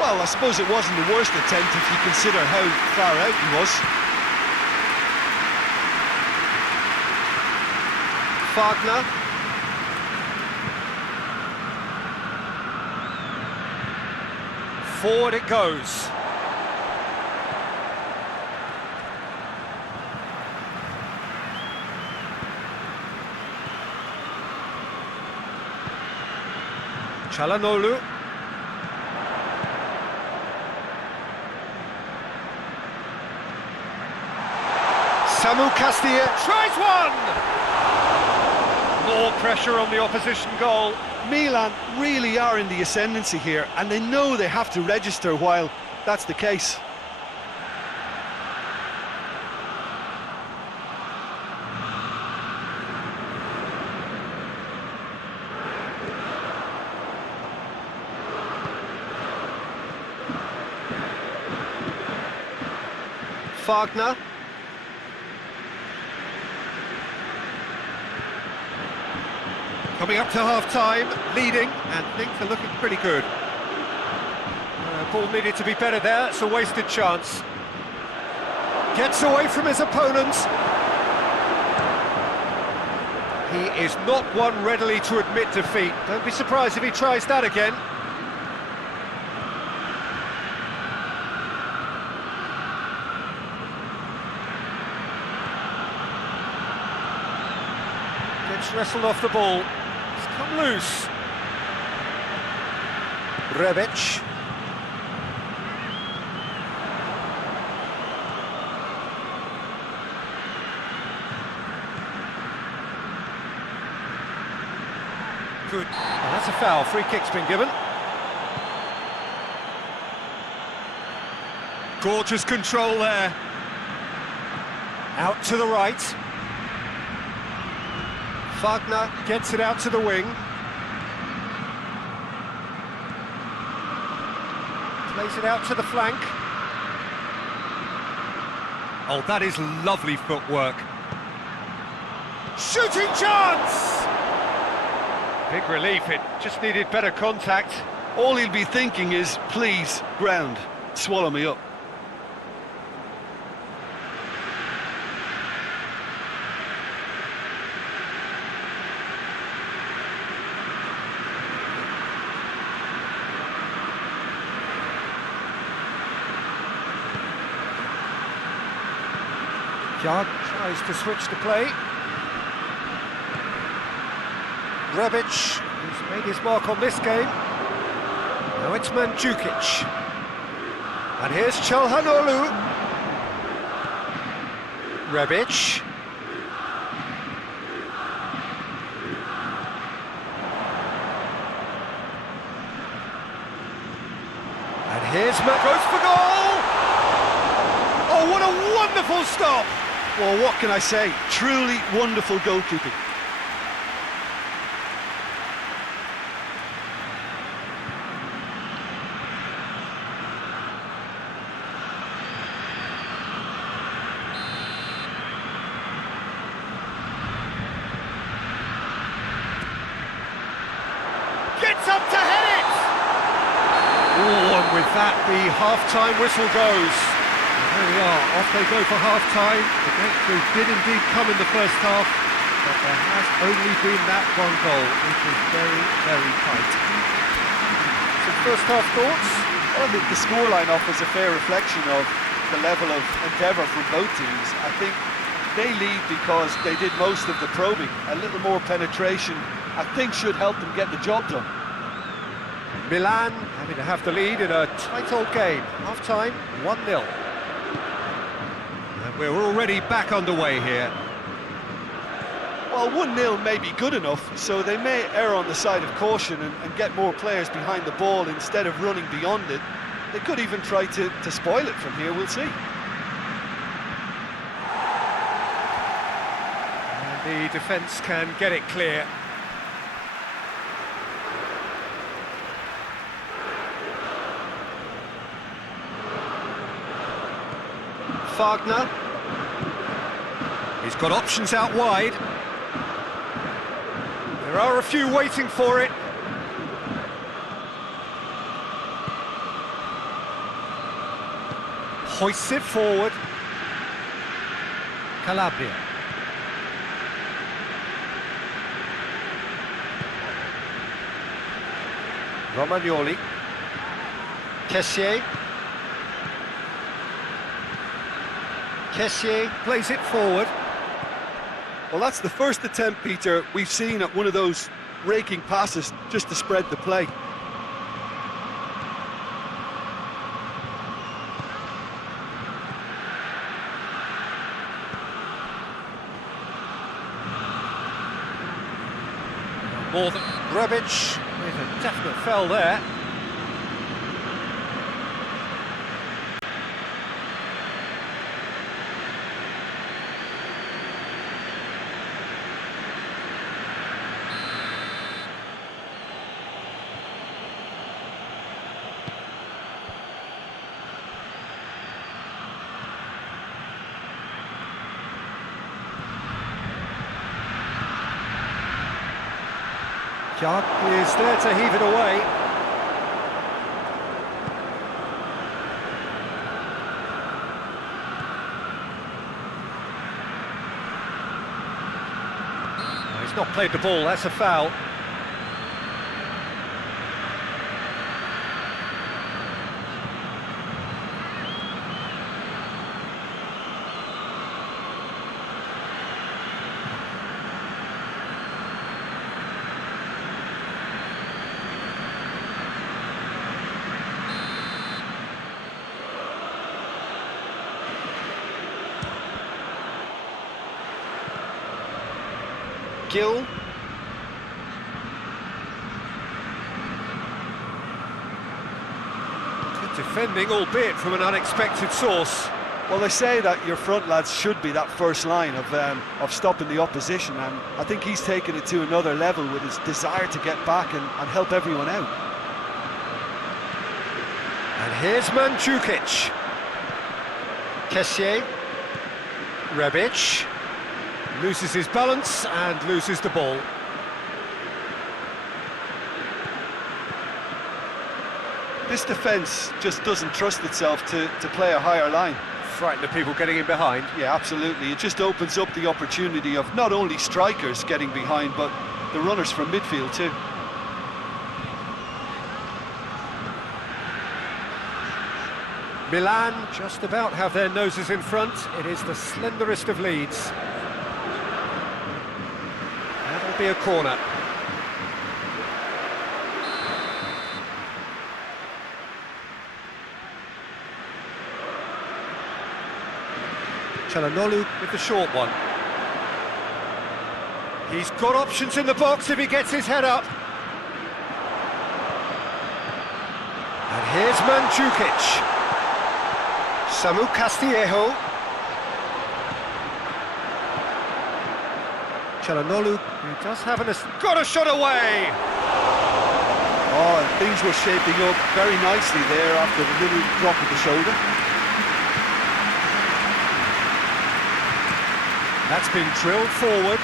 Well, I suppose it wasn't the worst attempt if you consider how far out he was. Wagner. Forward it goes. Çalhanoğlu. Samu Castillejo tries one! More pressure on the opposition goal. Milan really are in the ascendancy here, and they know they have to register while that's the case. Wagner. Coming up to half-time, leading, and things are looking pretty good. Ball needed to be better there, it's a wasted chance. Gets away from his opponents. He is not one readily to admit defeat. Don't be surprised if he tries that again. Gets wrestled off the ball. It's come loose. Rebic. Good. Oh, that's a foul. Free kick's been given. Gorgeous control there. Out to the right. Wagner gets it out to the wing. Plays it out to the flank. Oh, that is lovely footwork. Shooting chance! Big relief, it just needed better contact. All he'll be thinking is, please, ground, swallow me up. Yard tries to switch the play. Rebic, who's made his mark on this game. Now it's Mandzukic. And here's Çalhanoğlu. Rebic. And here's Matt goes for goal! Oh, what a wonderful stop! Well, what can I say? Truly wonderful goalkeeping. Gets up to head it! Oh, and with that, the half-time whistle goes. And there we are, off they go for half-time. The breakthrough did indeed come in the first half, but there has only been that one goal, which was very, very tight. Some first-half thoughts? Well, the scoreline offers a fair reflection of the level of endeavour from both teams. I think they lead because they did most of the probing. A little more penetration, I think, should help them get the job done. Milan having to have the lead in a tight old game. Half-time, 1-0. And we're already back underway here. Well, 1-0 may be good enough, so they may err on the side of caution and get more players behind the ball instead of running beyond it. They could even try to spoil it from here, we'll see. And the defence can get it clear. Wagner. He's got options out wide. There are a few waiting for it. Hoists it forward. Calabria. Romagnoli. Kessié. Kessié plays it forward. Well, that's the first attempt, Peter, we've seen at one of those raking passes just to spread the play. More than Rebic with a definite foul there. Kjær is there to heave it away. He's not played the ball, that's a foul. Gill. Good defending, albeit from an unexpected source. Well, they say that your front lads should be that first line of stopping the opposition, and I think he's taken it to another level with his desire to get back and help everyone out. And here's Mandzukic. Kessié. Rebic. Loses his balance and loses the ball. This defence just doesn't trust itself to play a higher line. Frighten the people getting in behind. Yeah, absolutely. It just opens up the opportunity of not only strikers getting behind, but the runners from midfield too. Milan just about have their noses in front. It is the slenderest of leads. That'll be a corner. Çalhanoğlu with the short one. He's got options in the box if he gets his head up. And here's Mandzukic. Samu Castillejo. Çalhanoğlu, who does have got a shot away! Oh, and things were shaping up very nicely there after the little drop of the shoulder. That's been drilled forward.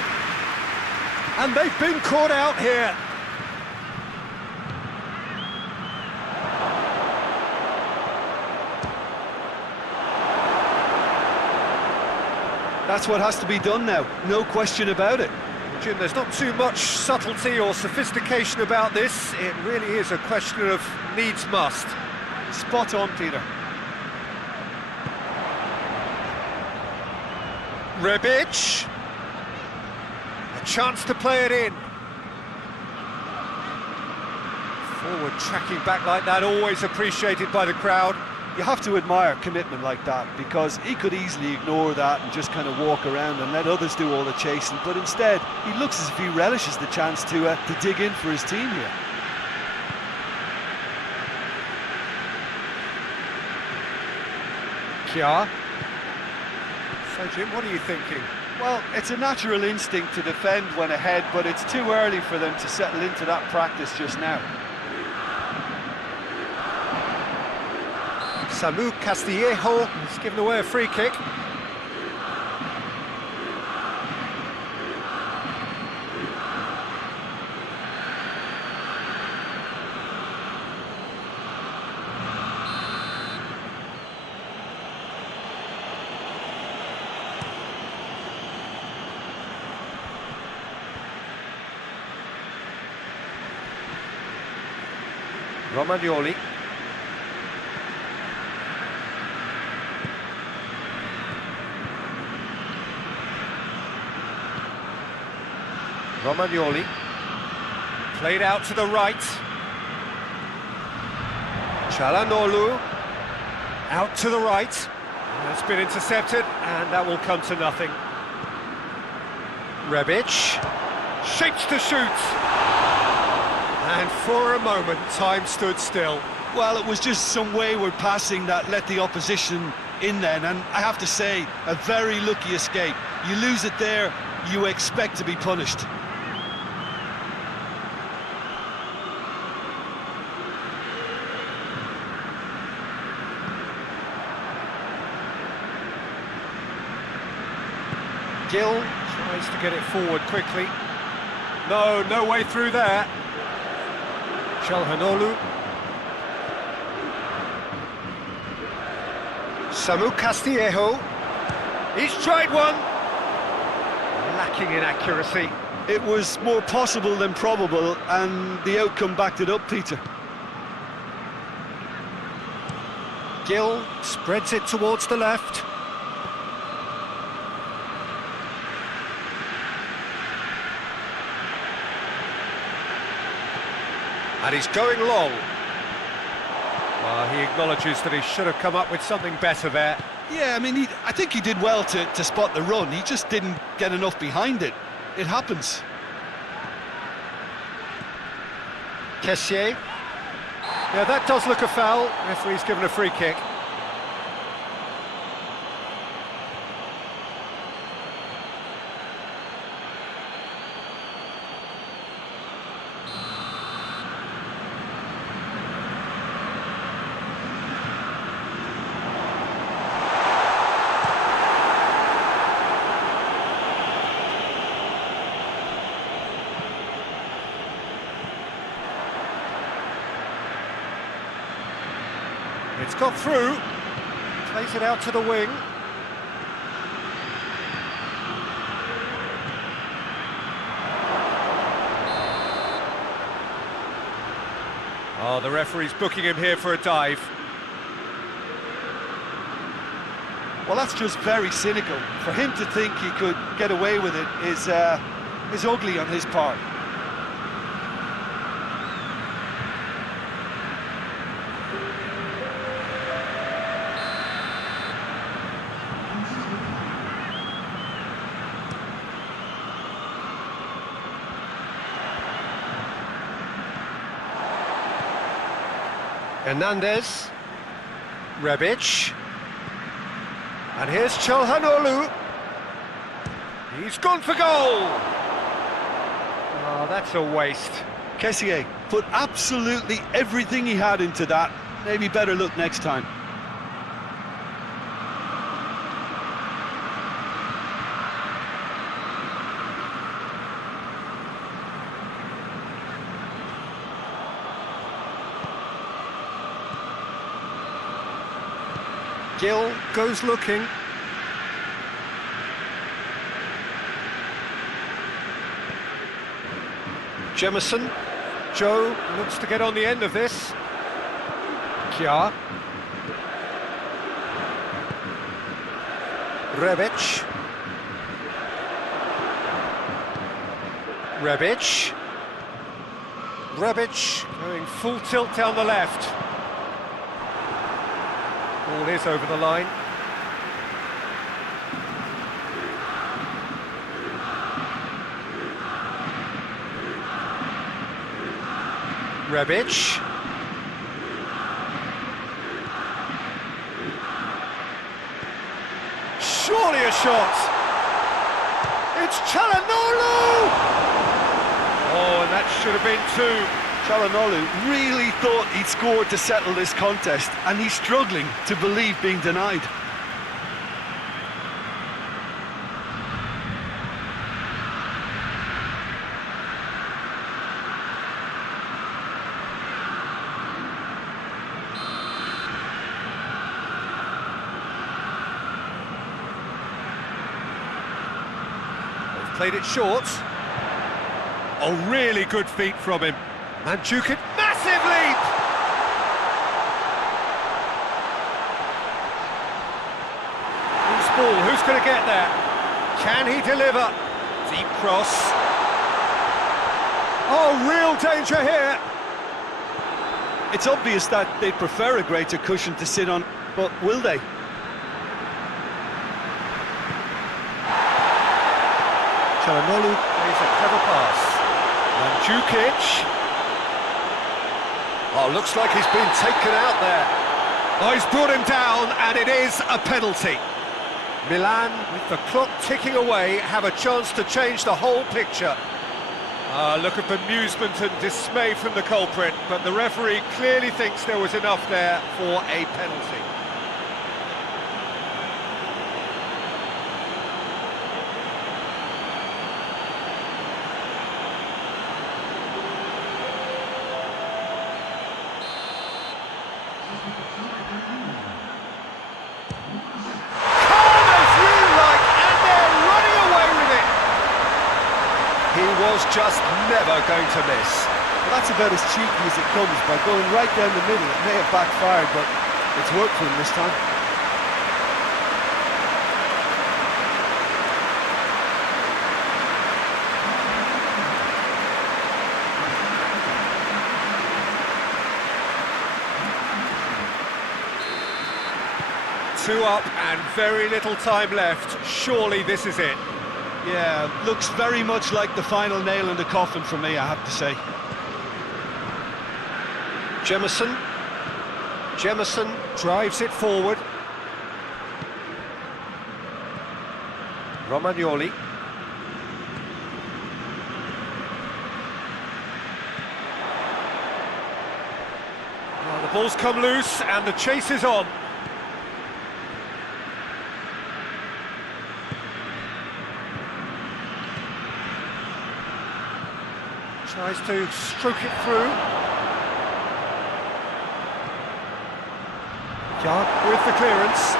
And they've been caught out here. That's what has to be done now, no question about it. Jim, there's not too much subtlety or sophistication about this. It really is a question of needs must. Spot on, Peter. Rebic. A chance to play it in. Forward tracking back like that, always appreciated by the crowd. You have to admire commitment like that, because he could easily ignore that and just kind of walk around and let others do all the chasing, but instead he looks as if he relishes the chance to dig in for his team here. Kjær. So Jim, what are you thinking? Well, it's a natural instinct to defend when ahead, but it's too early for them to settle into that practice just now. Samu Castillejo has given away a free kick. Romagnoli. Romagnoli, played out to the right. Çalhanoğlu, out to the right. That's been intercepted, and that will come to nothing. Rebic, shapes to shoot. And for a moment, time stood still. Well, it was just some wayward passing that let the opposition in then, and I have to say, a very lucky escape. You lose it there, you expect to be punished. Gill tries to get it forward quickly. No way through there. Çalhanoğlu. Samu Castillejo. He's tried one. Lacking in accuracy. It was more possible than probable, and the outcome backed it up, Peter. Gill spreads it towards the left. And he's going long. Well, he acknowledges that he should have come up with something better there. Yeah, I mean, I think he did well to spot the run. He just didn't get enough behind it. It happens. Kessié. Yeah, that does look a foul. Referee's given a free kick. It's got through, plays it out to the wing. Oh, the referee's booking him here for a dive. Well, that's just very cynical. For him to think he could get away with it is ugly on his part. Hernandez, Rebic, and here's Çalhanoğlu. He's gone for goal! Oh, that's a waste. Kessié put absolutely everything he had into that. Maybe better luck next time. Gill goes looking. Jemison. Joe looks to get on the end of this. Kja. Rebic. Rebic. Rebic going full tilt down the left. Ball is over the line. Rebic. Surely a shot. It's Çalhanoğlu! Oh, and that should have been two. Çalhanoğlu really thought he'd scored to settle this contest, and he's struggling to believe being denied. They've played it short. Oh, really good feet from him. Mandzukic, massive leap! Who's ball? Who's going to get there? Can he deliver? Deep cross. Oh, real danger here. It's obvious that they'd prefer a greater cushion to sit on, but will they? Çalhanoğlu plays a clever pass. Mandzukic. Oh, looks like he's been taken out there. Oh, he's brought him down, and it is a penalty. Milan, with the clock ticking away, have a chance to change the whole picture. Look at bemusement and dismay from the culprit, but the referee clearly thinks there was enough there for a penalty. was just never going to miss. Well, that's about as cheeky as it comes. By going right down the middle, it may have backfired, but it's worked for him this time. Two up and very little time left. Surely this is it. Yeah, looks very much like the final nail in the coffin for me, I have to say. Jemison drives it forward. Romagnoli. Well, the ball's come loose and the chase is on. Tries to stroke it through. Young with the clearance.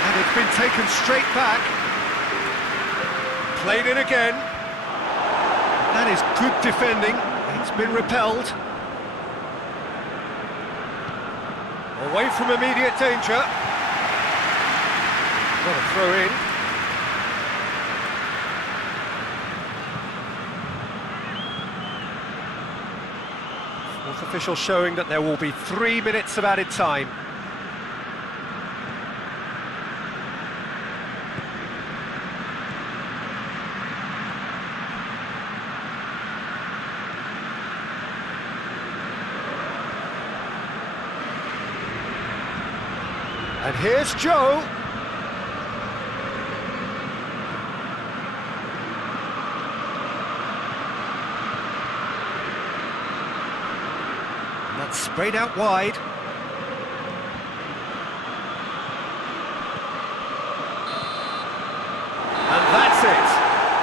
And it's been taken straight back. Played in again. That is good defending. It's been repelled. Away from immediate danger. Got a throw in. Fourth official showing that there will be 3 minutes of added time. And here's Joe. And that's sprayed out wide. And that's it.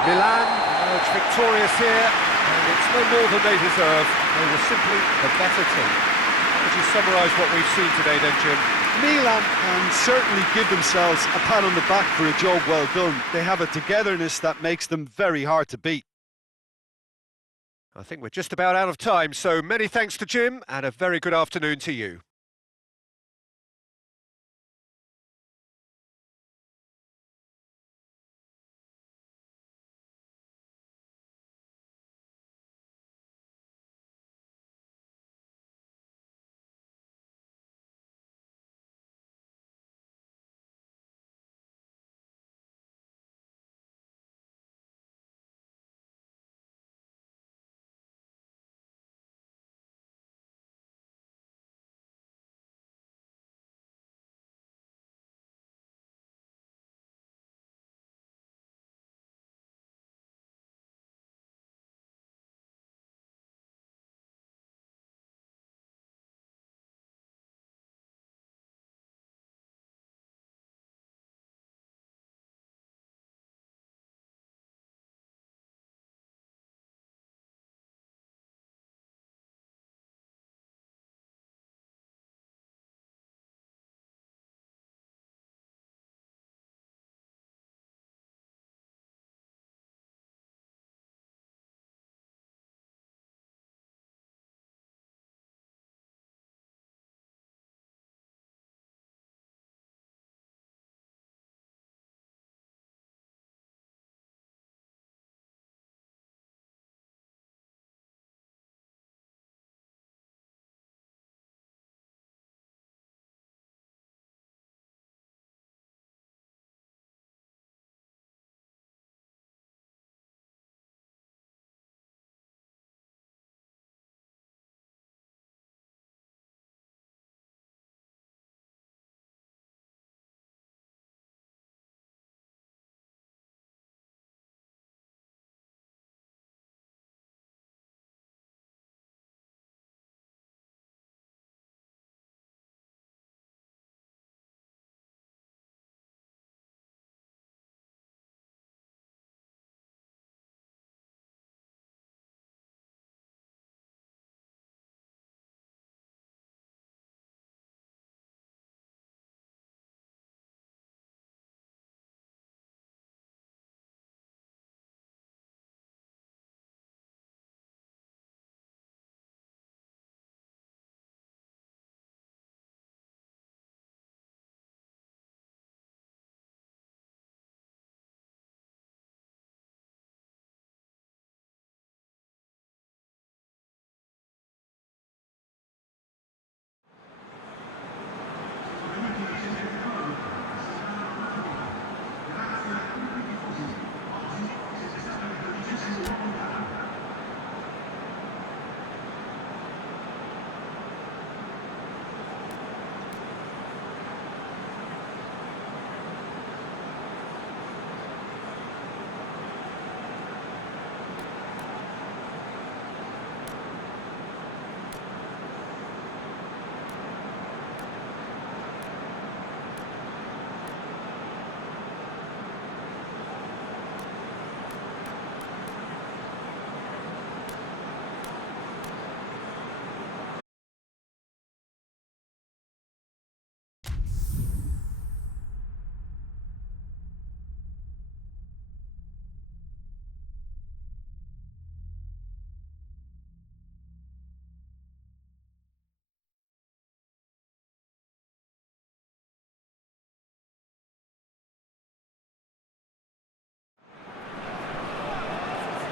Milan emerged victorious here, and it's no more than they deserve. They were simply the better team. How would you summarise what we've seen today then, Jim? Milan can certainly give themselves a pat on the back for a job well done. They have a togetherness that makes them very hard to beat. I think we're just about out of time, so many thanks to Jim, and a very good afternoon to you.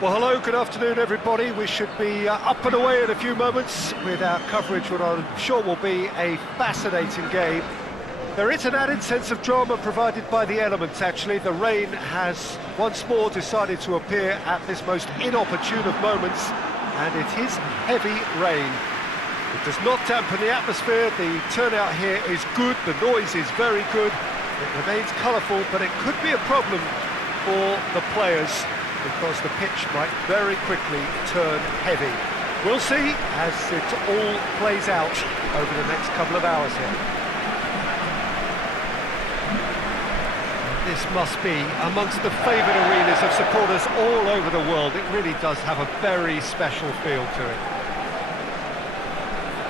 Well, hello, good afternoon, everybody. We should be up and away in a few moments with our coverage, what I'm sure will be a fascinating game. There is an added sense of drama provided by the elements, actually. The rain has once more decided to appear at this most inopportune of moments, and it is heavy rain. It does not dampen the atmosphere. The turnout here is good, the noise is very good. It remains colourful, but it could be a problem for the players, because the pitch might very quickly turn heavy. We'll see as it all plays out over the next couple of hours here. This must be amongst the favoured arenas of supporters all over the world. It really does have a very special feel to it.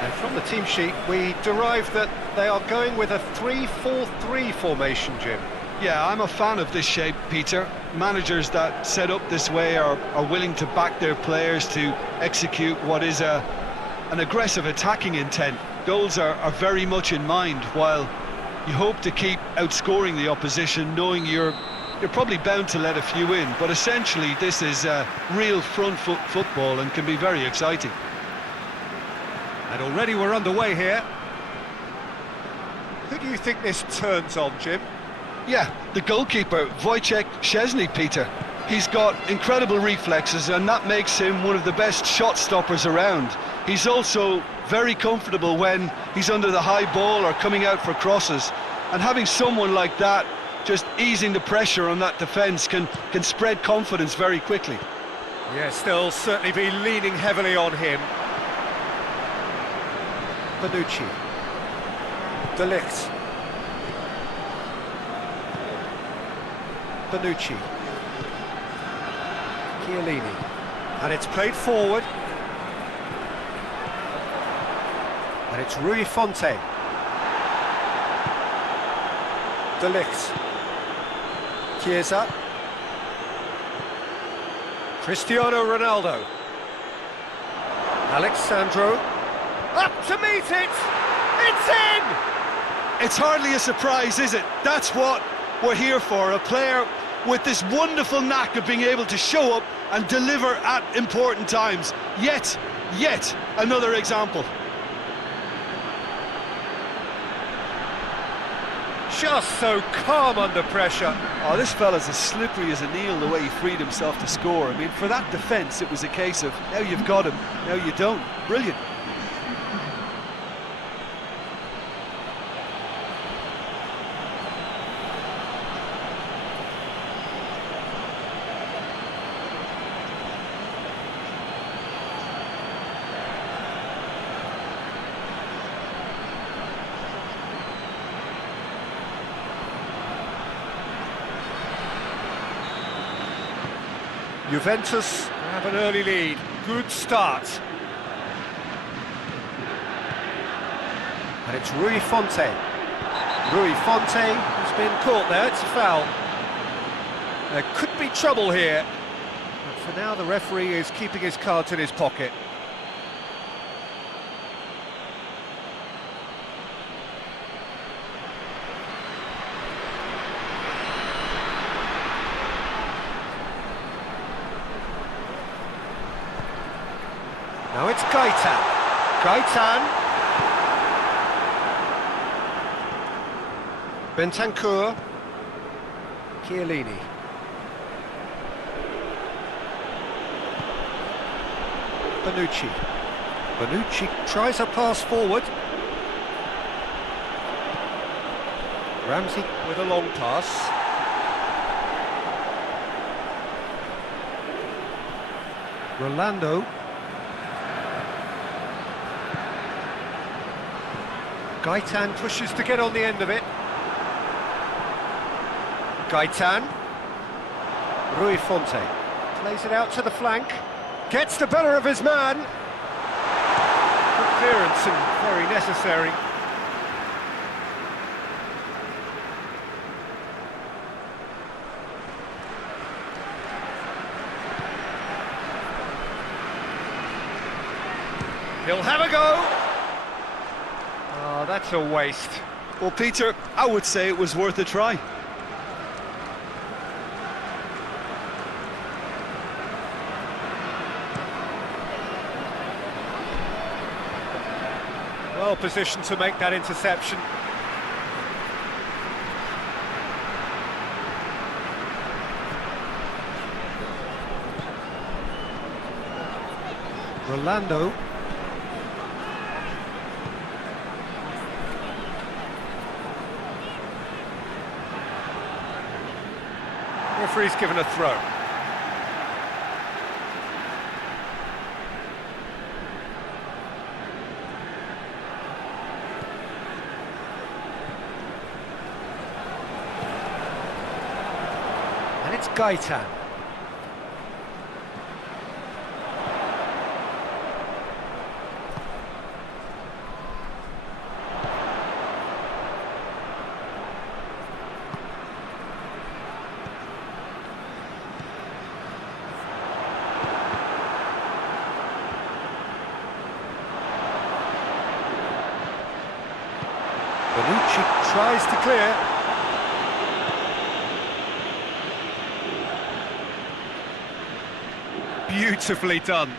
And from the team sheet, we derive that they are going with a 3-4-3 formation, Jim. Yeah, I'm a fan of this shape, Peter. Managers that set up this way are willing to back their players to execute what is an aggressive attacking intent. Goals are very much in mind, while you hope to keep outscoring the opposition, knowing you're probably bound to let a few in. But essentially, this is real front foot football and can be very exciting. And already we're underway here. Who do you think this turns on, Jim? Yeah, the goalkeeper, Wojciech Szczesny, Peter. He's got incredible reflexes, and that makes him one of the best shot stoppers around. He's also very comfortable when he's under the high ball or coming out for crosses. And having someone like that just easing the pressure on that defence can spread confidence very quickly. Yes, they'll certainly be leaning heavily on him. Bonucci. De Ligt. Bonucci. Chiellini. And it's played forward. And it's Rui Fonte. De Ligt. Chiesa. Cristiano Ronaldo. Alexandro. Up to meet it! It's in! It's hardly a surprise, is it? That's what we're here for, a player with this wonderful knack of being able to show up and deliver at important times. Yet another example. Just so calm under pressure. Oh, this fella's as slippery as an eel, the way he freed himself to score. I mean, for that defence, it was a case of, now you've got him, now you don't. Brilliant. Juventus have an early lead. Good start. And it's Rui Fonte. Rui Fonte has been caught there, it's a foul. There could be trouble here. But for now, the referee is keeping his cards in his pocket. Now it's Gaitan. Gaitan. Bentancur. Chiellini. Bonucci. Bonucci tries a pass forward. Ramsey with a long pass. Rolando. Gaitan pushes to get on the end of it. Gaitan. Rui Fonte. Plays it out to the flank. Gets the better of his man. Good clearance and very necessary. He'll have a go. Oh, that's a waste. Well, Peter, I would say it was worth a try. Well positioned to make that interception. Rolando. Referee's given a throw. And it's Gaetan. Bonucci tries to clear. Beautifully done.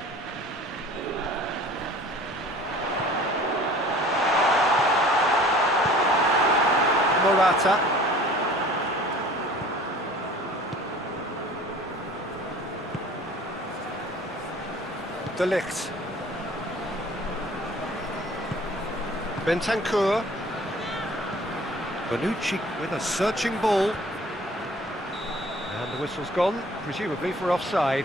Morata. De Ligt. Bentancur. Bonucci with a searching ball. And the whistle's gone, presumably for offside.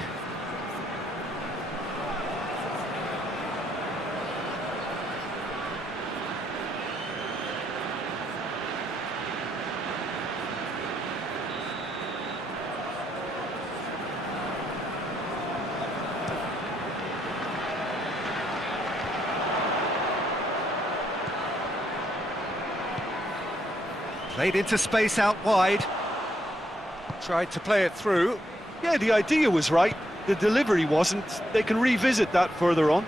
Played into space out wide. Tried to play it through. Yeah, the idea was right, the delivery wasn't. They can revisit that further on.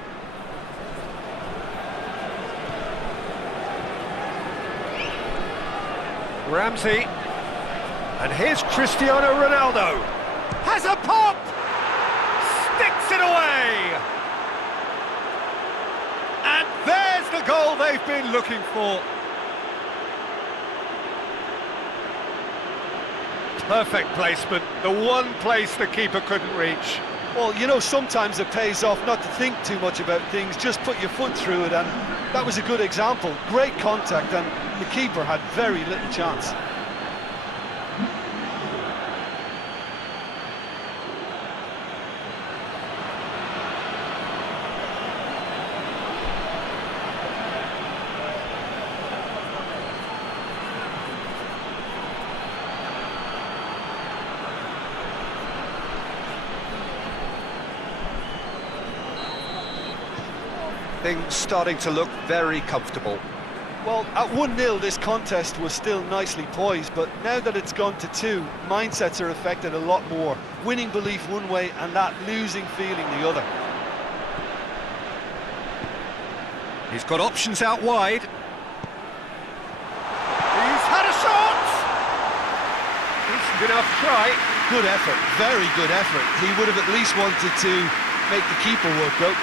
Ramsey. And here's Cristiano Ronaldo. Has a pop! Sticks it away! And there's the goal they've been looking for. Perfect placement, the one place the keeper couldn't reach. Well, you know, sometimes it pays off not to think too much about things, just put your foot through it, and that was a good example. Great contact, and the keeper had very little chance. Things starting to look very comfortable. Well, at 1-0 this contest was still nicely poised, but now that it's gone to 2, mindsets are affected a lot more. Winning belief one way and that losing feeling the other. He's got options out wide. He's had a shot! Decent enough try. Good effort, very good effort. He would have at least wanted to make the keeper work out.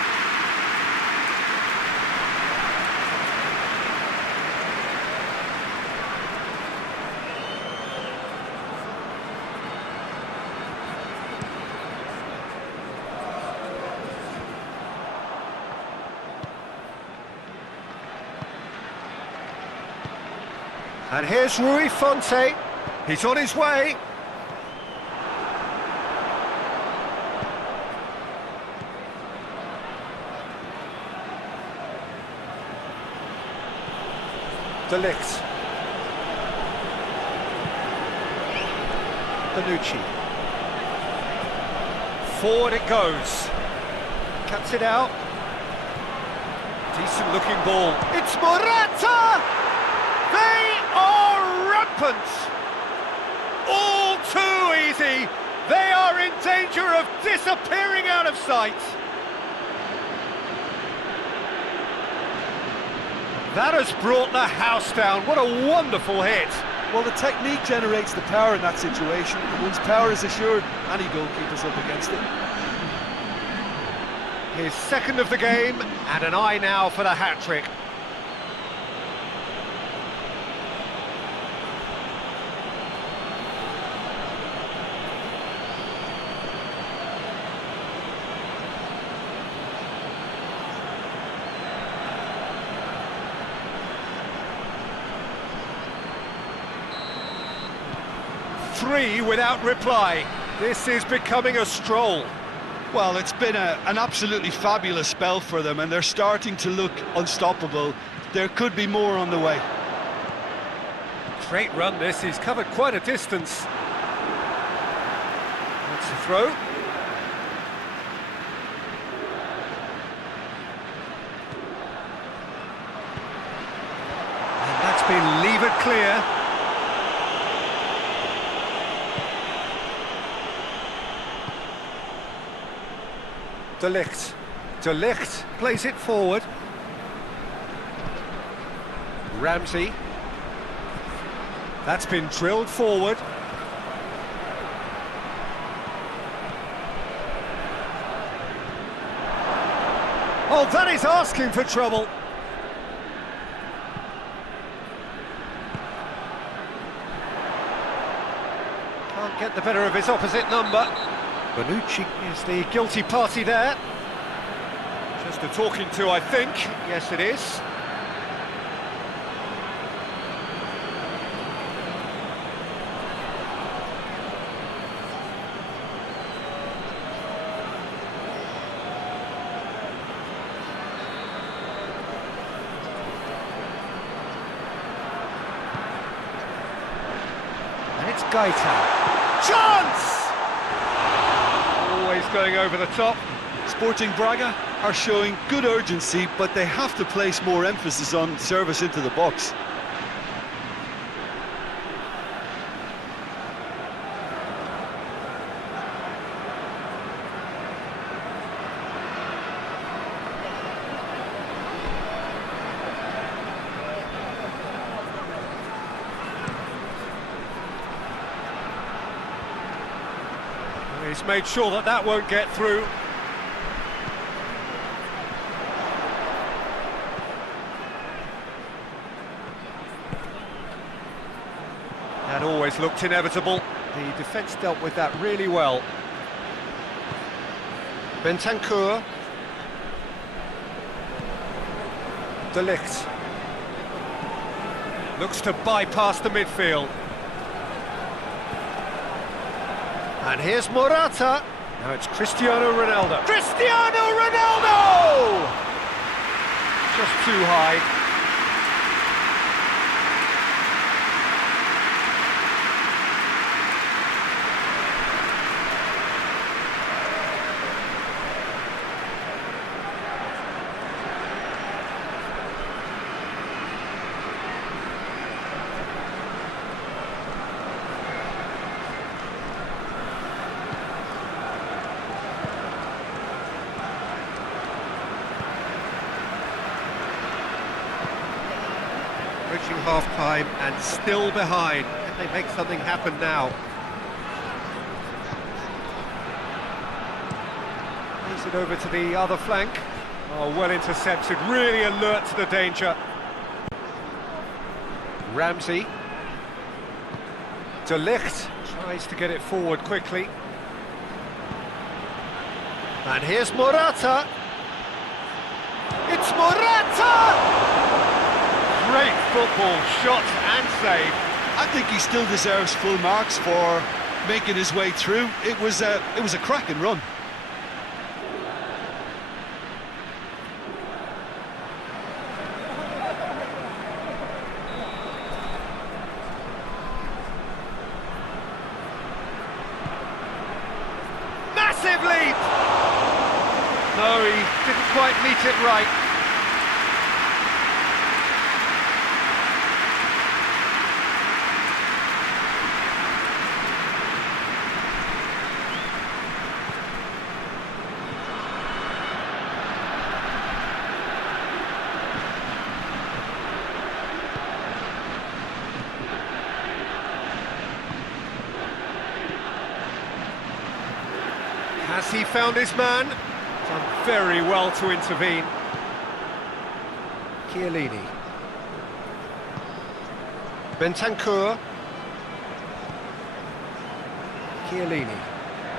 And here's Rui Fonte. He's on his way. De Ligt. Bonucci. Forward it goes. Cuts it out. Decent looking ball. It's Morata! They are rampant! All too easy! They are in danger of disappearing out of sight! That has brought the house down. What a wonderful hit! Well, the technique generates the power in that situation, and once power is assured, any goalkeeper's up against it. His second of the game, and an eye now for the hat-trick. three without reply. This is becoming a stroll. Well, it's been an absolutely fabulous spell for them, and they're starting to look unstoppable. There could be more on the way. Great run this, he's covered quite a distance. That's the throw. And that's been levered clear. De Ligt. De Ligt plays it forward. Ramsey. That's been drilled forward. Oh, that is asking for trouble. Can't get the better of his opposite number. Bonucci is the guilty party there. Just a talking to, I think. Yes, it is. And it's Gaeta. Chance! Always going over the top. Sporting Braga are showing good urgency, but they have to place more emphasis on service into the box. He's made sure that that won't get through. That always looked inevitable. The defence dealt with that really well. Bentancur. De Ligt. Looks to bypass the midfield. And here's Morata. Now it's Cristiano Ronaldo. Cristiano Ronaldo! Just too high. Approaching half-time and still behind. Can they make something happen now? Plays it over to the other flank. Oh, well intercepted, really alert to the danger. Ramsey. De Ligt tries to get it forward quickly. And here's Morata. It's Morata! Great football, shot and save. I think he still deserves full marks for making his way through. It was a cracking run. Massive leap! No, he didn't quite meet it right. Has he found his man? Done very well to intervene. Chiellini. Bentancur. Chiellini.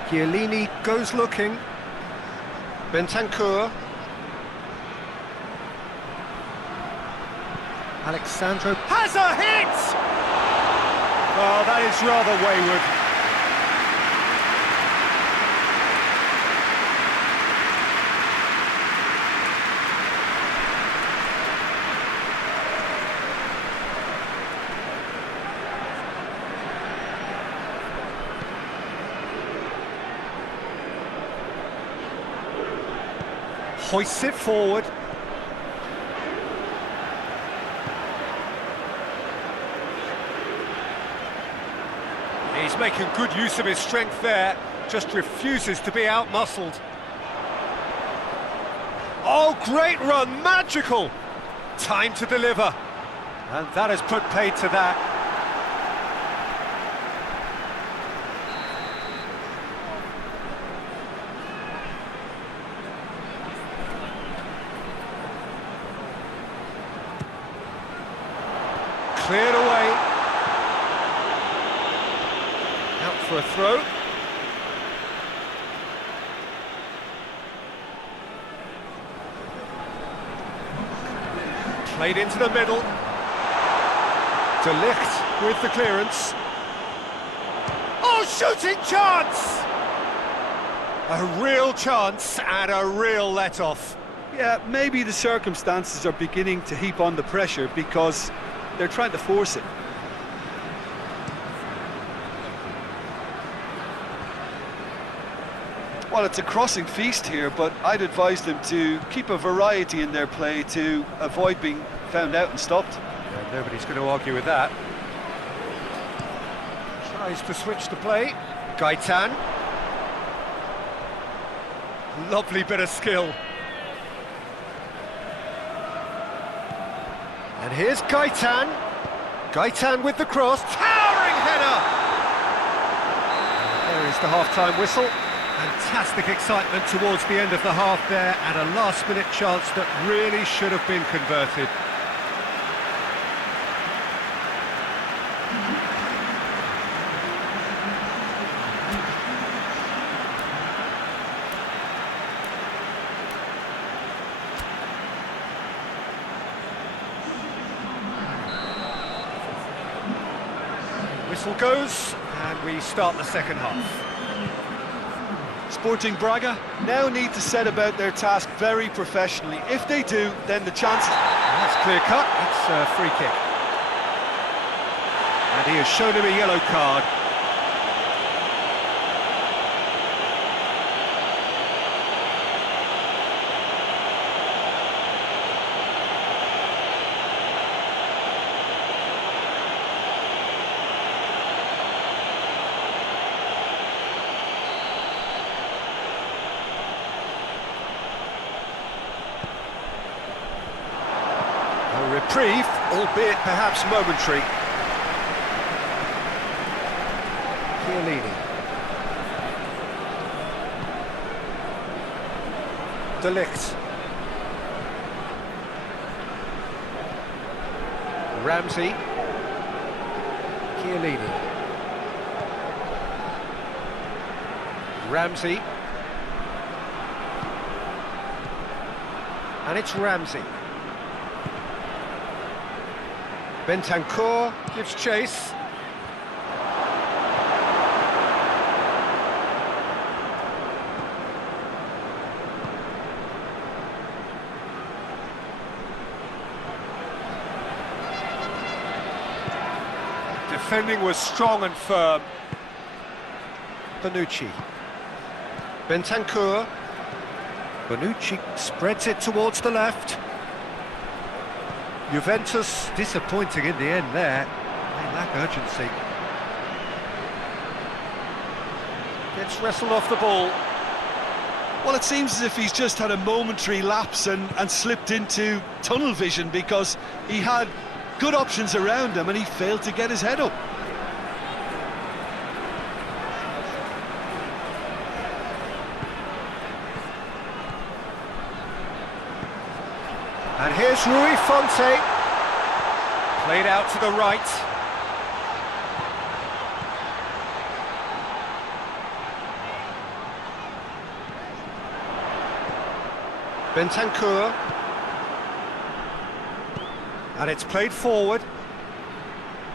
Chiellini goes looking. Bentancur. Alexandro has a hit! Oh, that is rather wayward. Hoists it forward. He's making good use of his strength there, just refuses to be outmuscled. Oh, great run, magical! Time to deliver. And that has put paid to that. Cleared away. Out for a throw. Played into the middle. De Ligt with the clearance. Oh, shooting chance! A real chance and a real let-off. Yeah, maybe the circumstances are beginning to heap on the pressure because they're trying to force it. Well, it's a crossing feast here, but I'd advise them to keep a variety in their play to avoid being found out and stopped. Yeah, nobody's going to argue with that. Tries to switch the play. Gaitan. Lovely bit of skill. And here's Gaitan. Gaitan with the cross. Towering header! And there is the half-time whistle. Fantastic excitement towards the end of the half there, and a last-minute chance that really should have been converted. Whistle goes, and we start the second half. Sporting Braga now need to set about their task very professionally. If they do, then the chances... That's clear cut, it's a free kick. And he has shown him a yellow card. Reprieve, albeit perhaps momentary. Chiellini. De Ligt. Ramsey. Chiellini. Ramsey. And it's Ramsey. Bentancur gives chase. Defending was strong and firm. Bonucci. Bentancur. Bonucci spreads it towards the left. Juventus disappointing in the end there. They lack urgency. Gets wrestled off the ball. Well, it seems as if he's just had a momentary lapse and slipped into tunnel vision because he had good options around him and he failed to get his head up. And here's Rui Fonte, played out to the right. Bentancur. And it's played forward.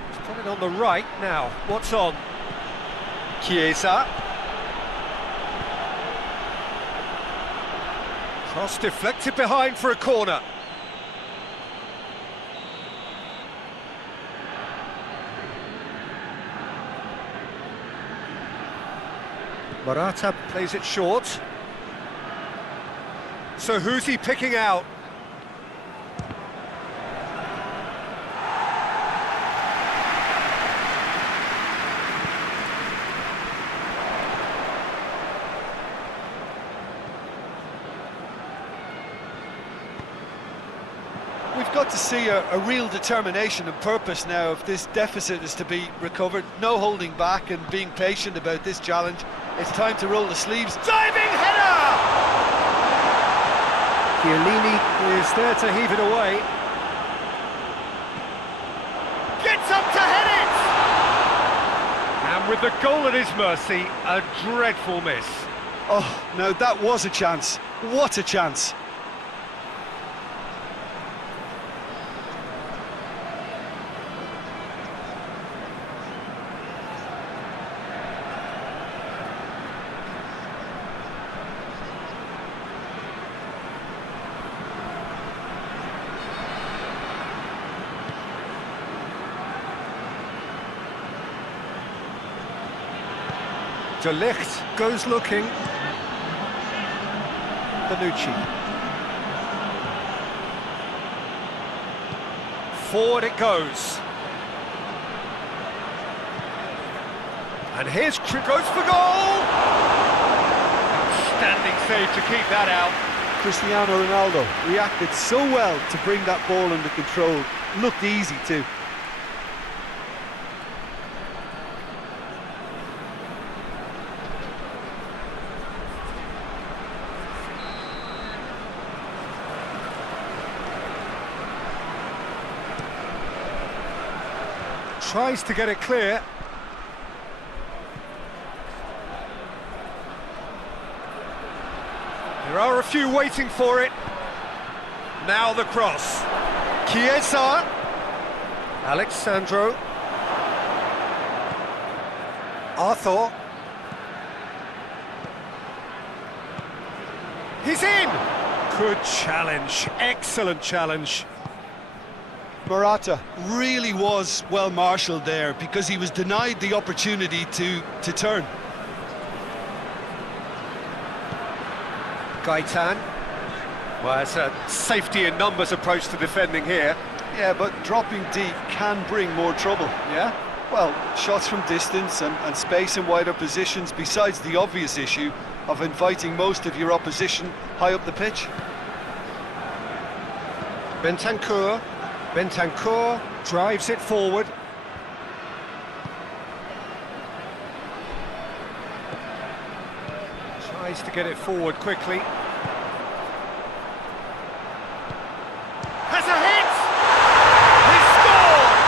He's got it on the right now. What's on? Chiesa. Cross deflected behind for a corner. Morata plays it short. So who's he picking out? We've got to see a real determination and purpose now if this deficit is to be recovered. No holding back and being patient about this challenge. It's time to roll the sleeves. Diving header! Chiellini is there to heave it away. Gets up to head it! And with the goal at his mercy, a dreadful miss. Oh, no, that was a chance. What a chance. De Ligt goes looking. Bonucci. Forward it goes. And here's goes for goal! Outstanding save to keep that out. Cristiano Ronaldo reacted so well to bring that ball under control. Looked easy too. Tries to get it clear. There are a few waiting for it. Now the cross. Chiesa. Alexandro. Arthur. He's in! Good challenge. Excellent challenge. Morata really was well marshalled there because he was denied the opportunity to turn. Gaetan. Well, it's a safety in numbers approach to defending here. Yeah, but dropping deep can bring more trouble. Yeah? Well, shots from distance and space in wider positions, besides the obvious issue of inviting most of your opposition high up the pitch. Bentancur. Bentancur drives it forward. Tries to get it forward quickly. Has a hit! He scored!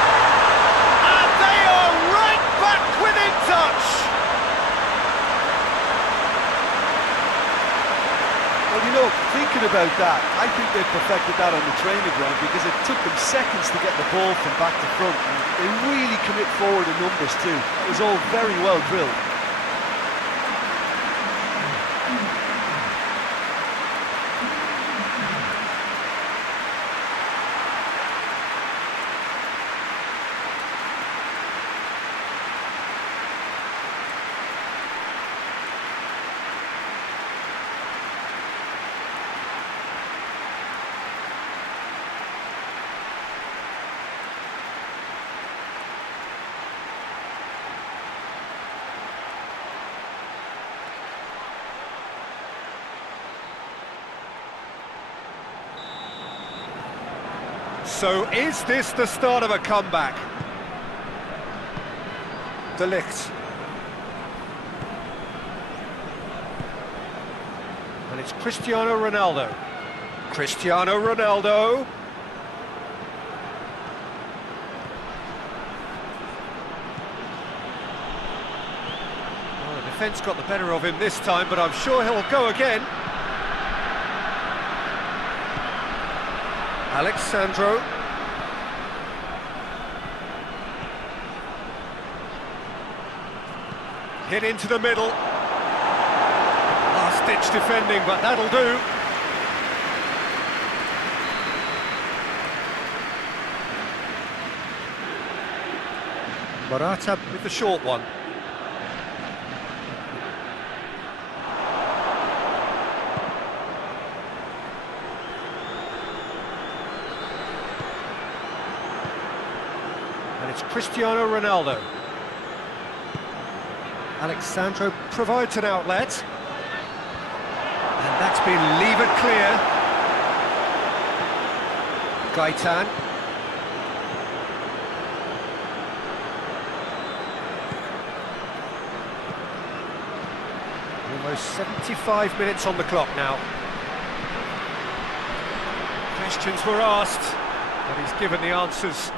And they are right back within touch! Well, you know, thinking about that, I think they perfected that on the training ground because it took them seconds to get the ball from back to front. And they really commit forward in numbers too. It was all very well drilled. So is this the start of a comeback? De Ligt. And it's Cristiano Ronaldo. Cristiano Ronaldo. Well, the defence got the better of him this time, but I'm sure he'll go again. Alexandro. Hit into the middle. Last-ditch defending, but that'll do. Morata with the short one. it's Cristiano Ronaldo. Alexandro provides an outlet. And that's been levered clear. Gaitan. Almost 75 minutes on the clock now. Questions were asked, but he's given the answers.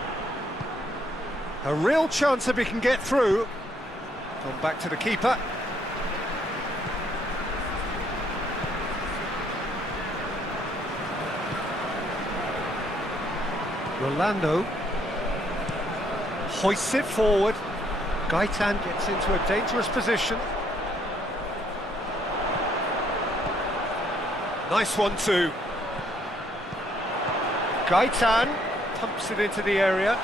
A real chance if he can get through. Gone back to the keeper. Rolando hoists it forward. Gaitan gets into a dangerous position. Nice one too. Gaitan pumps it into the area.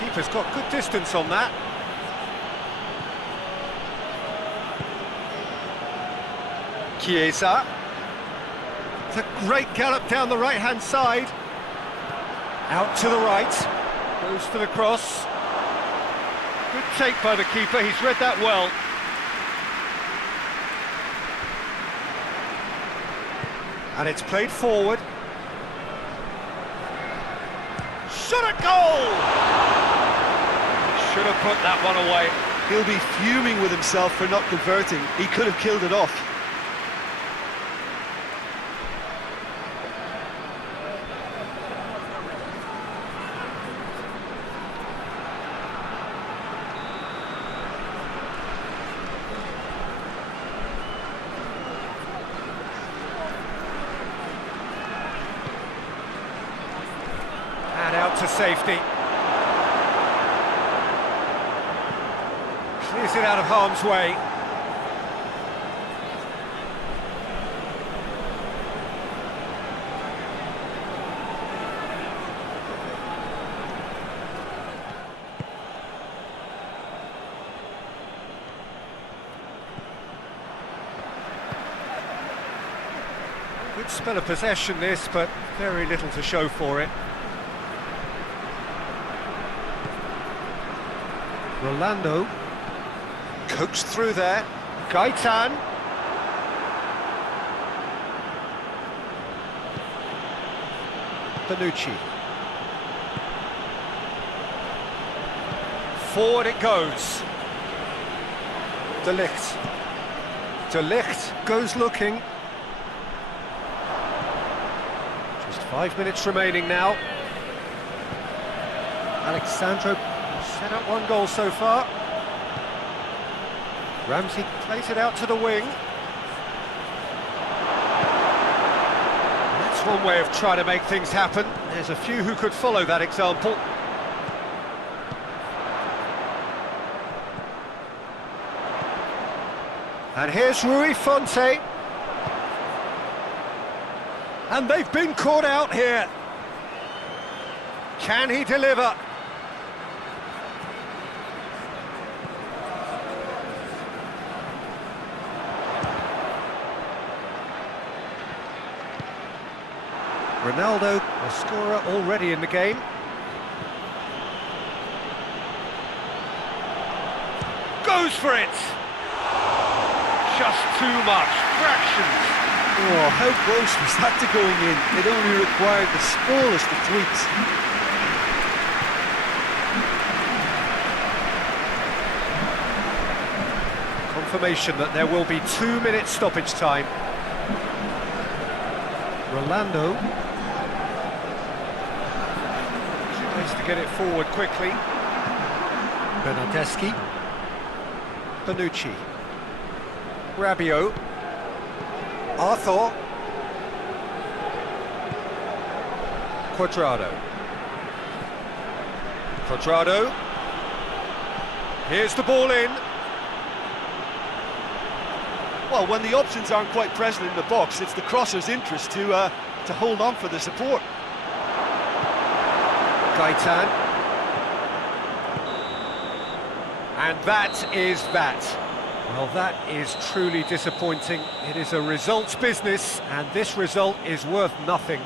Keeper's got good distance on that. Chiesa. It's a great gallop down the right-hand side. Out to the right. Goes for the cross. Good take by the keeper, he's read that well. And it's played forward. Shot at goal! Should have put that one away. He'll be fuming with himself for not converting. He could have killed it off. And out to safety. Clears it out of harm's way. Good spell of possession this, but very little to show for it. Rolando coaxed through there. Gaitan. Bonucci. Forward it goes. De Ligt. De Ligt goes looking. Just 5 minutes remaining now. Alexandro set up one goal so far. Ramsey plays it out to the wing. That's one way of trying to make things happen. There's a few who could follow that example. And here's Rui Fonte. And they've been caught out here. Can he deliver? Ronaldo, a scorer already in the game. Goes for it! Just too much, fractions. Oh, how close was that to going in? It only required the smallest of tweaks. Confirmation that there will be 2 minutes stoppage time. Rolando tries to get it forward quickly. Bernardeschi. Bonucci. Rabiot. Arthur. Quadrado. Quadrado. Here's the ball in. Well, when the options aren't quite present in the box, it's the crosser's interest to hold on for the support. Gaitan. And that is that. Well, that is truly disappointing. It is a results business, and this result is worth nothing.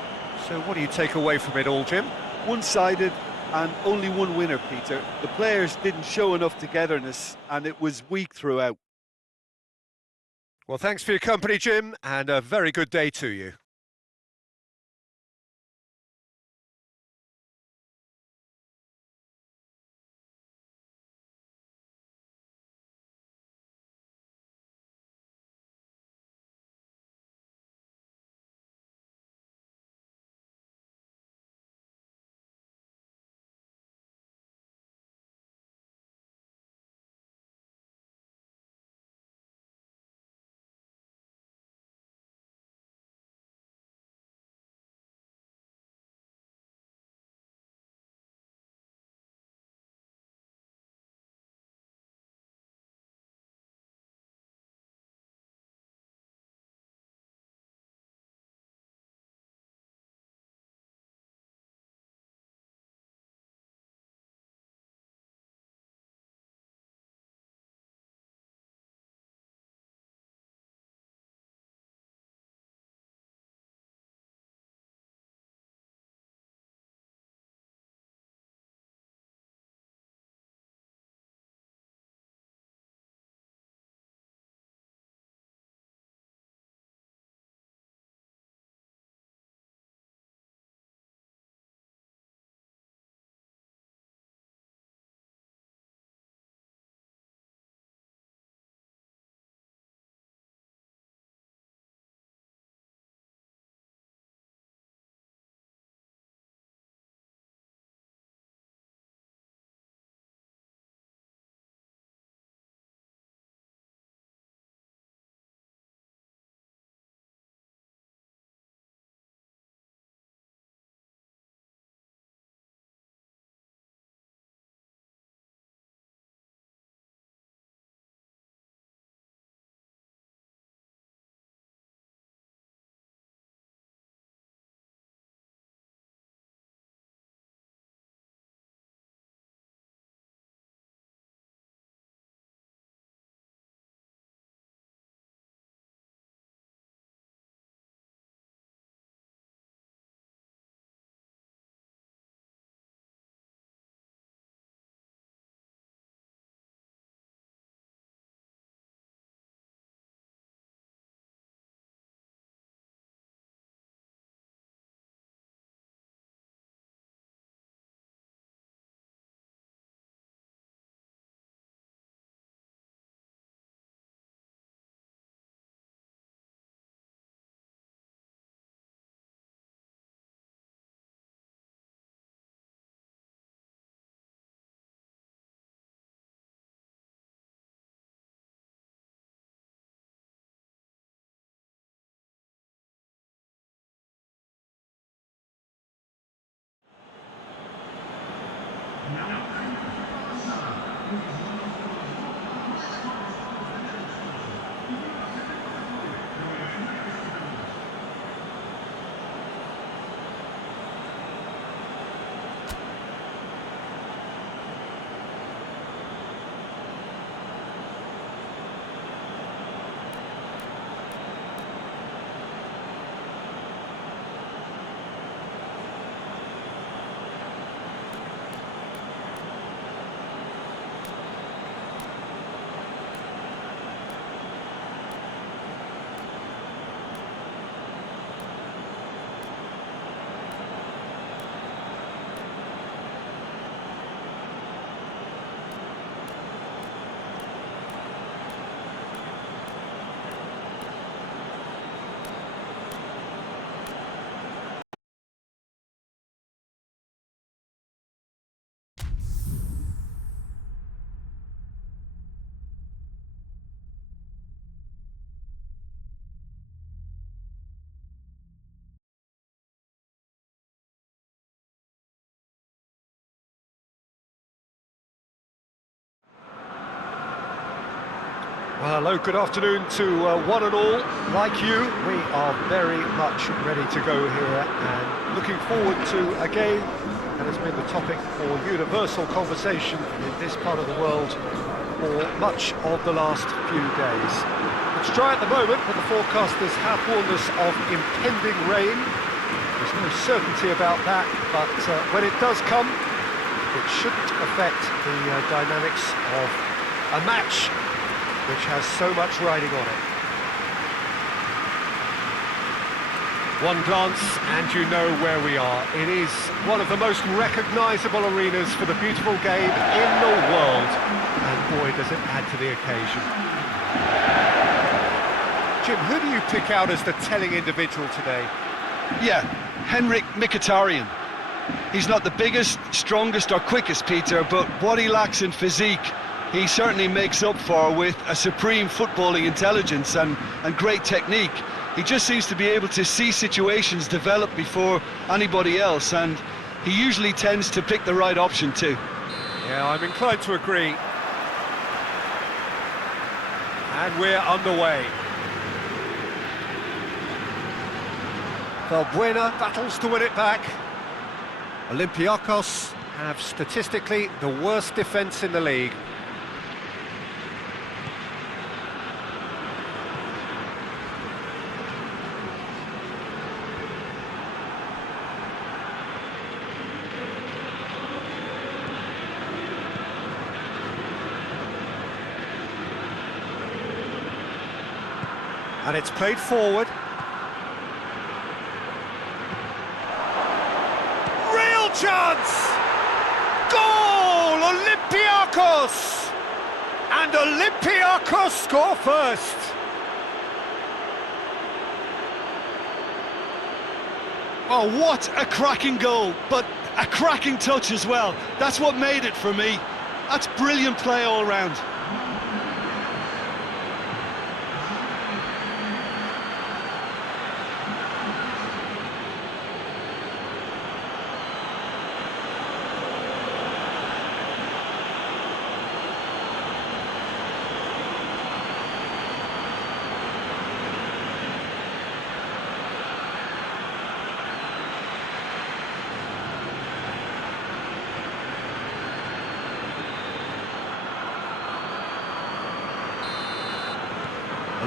So what do you take away from it all, Jim? One-sided and only one winner, Peter. The players didn't show enough togetherness and it was weak throughout. Well, thanks for your company, Jim, and a very good day to you. Well, hello, good afternoon to one and all. Like you, we are very much ready to go here and looking forward to a game that has been the topic for universal conversation in this part of the world for much of the last few days. It's dry at the moment, but the forecasters have warned us of impending rain. There's no certainty about that, but when it does come, it shouldn't affect the dynamics of a match which has so much riding on it. One glance and you know where we are. It is one of the most recognisable arenas for the beautiful game in the world. And boy, does it add to the occasion. Jim, who do you pick out as the telling individual today? Yeah, Henrik Mkhitaryan. He's not the biggest, strongest or quickest, Peter, but what he lacks in physique, he certainly makes up for with a supreme footballing intelligence and great technique. He just seems to be able to see situations develop before anybody else, and he usually tends to pick the right option too. Yeah, I'm inclined to agree. And we're underway. Valbuena battles to win it back. Olympiakos have statistically the worst defence in the league. And it's played forward. Real chance! Goal! Olympiakos! And Olympiakos score first. Oh, what a cracking goal, but a cracking touch as well. That's what made it for me. That's brilliant play all round.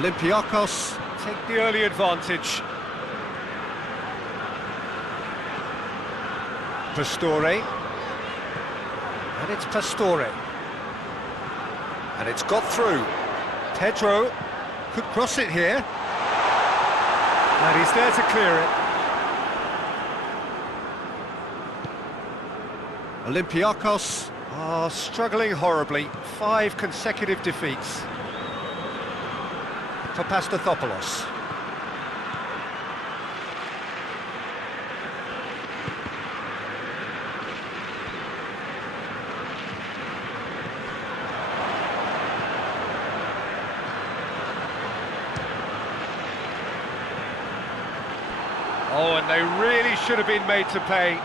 Olympiakos take the early advantage. Pastore. And it's Pastore. And it's got through. Pedro could cross it here. And he's there to clear it. Olympiakos are struggling horribly. 5 consecutive defeats. For Pastathopoulos. Oh, and they really should have been made to pay.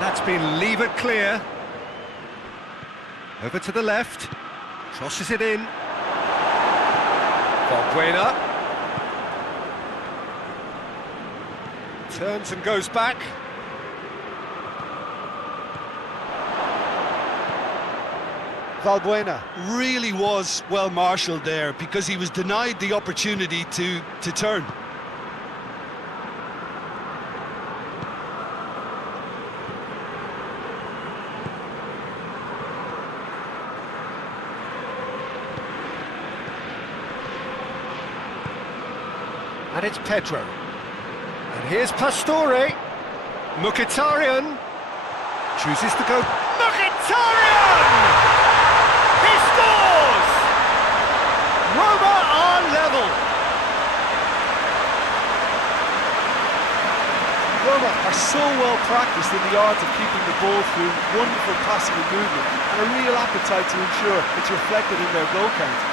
That's been levered clear. Over to the left. Crosses it in. Valbuena. Turns and goes back. Valbuena really was well marshalled there because he was denied the opportunity to turn. And it's Pedro. And here's Pastore. Mkhitaryan chooses to go. Mkhitaryan! He scores! Roma are level. Roma are so well practiced in the art of keeping the ball through wonderful passing and movement, and a real appetite to ensure it's reflected in their goal count.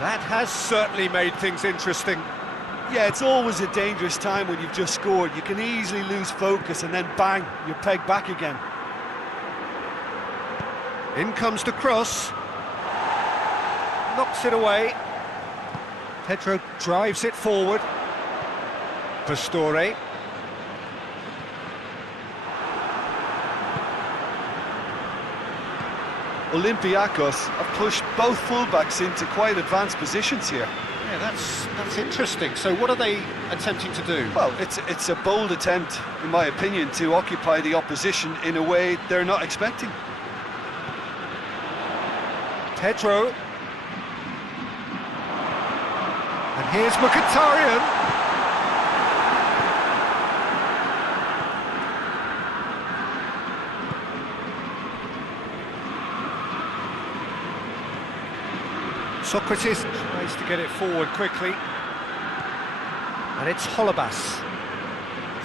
That has certainly made things interesting. Yeah, it's always a dangerous time when you've just scored. You can easily lose focus and then bang, you're pegged back again. In comes the cross. Knocks it away. Pedro drives it forward. Pastore. Olympiakos have pushed both fullbacks into quite advanced positions here. Yeah, that's interesting. So what are they attempting to do? Well, it's a bold attempt, in my opinion, to occupy the opposition in a way they're not expecting. Pedro. And here's Mkhitaryan. Socrates tries to get it forward quickly. And it's Holebas.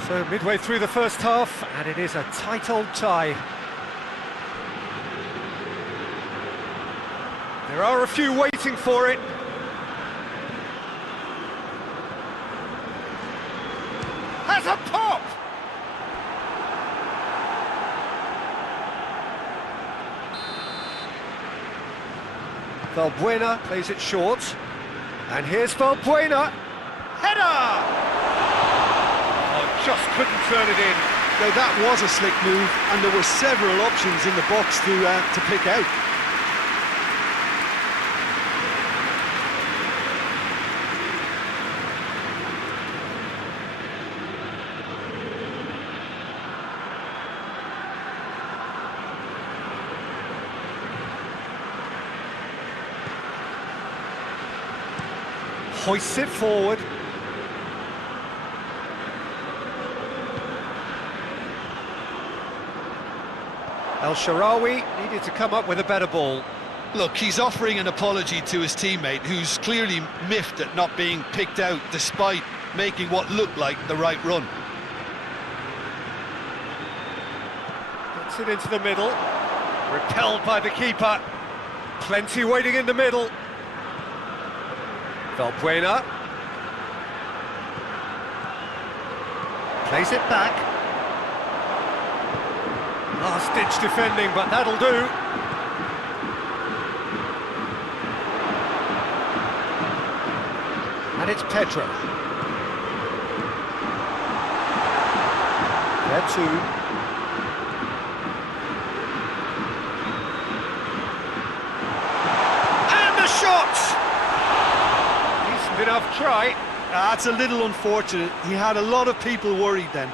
So midway through the first half, and it is a tight old tie. There are a few waiting for it. Has a pop! Valbuena plays it short. And here's Valbuena. Header! Oh, just couldn't turn it in. Now that was a slick move, and there were several options in the box to pick out. Hoists it forward. El Shaarawy needed to come up with a better ball. Look, he's offering an apology to his teammate, who's clearly miffed at not being picked out despite making what looked like the right run. Gets it into the middle. Repelled by the keeper. Plenty waiting in the middle. Valbuena. Plays it back. Last-ditch defending, but that'll do. And it's Pedro. There too. And the shot! Decent enough try. That's a little unfortunate. He had a lot of people worried then.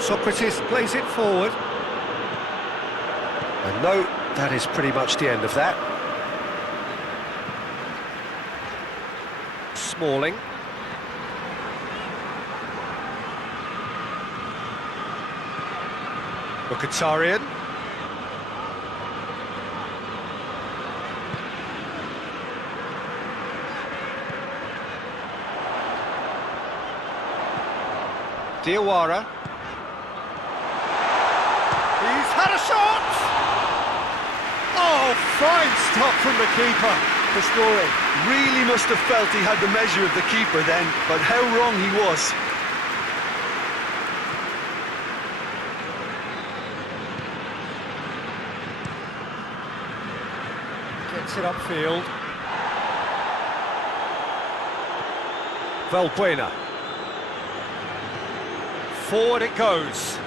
Socrates plays it forward. And no, that is pretty much the end of that. Smalling. Mkhitaryan. Diawara. He's had a shot! Oh, fine stop from the keeper. Pastore really must have felt he had the measure of the keeper then, but how wrong he was. Gets it upfield. Valbuena. Forward it goes.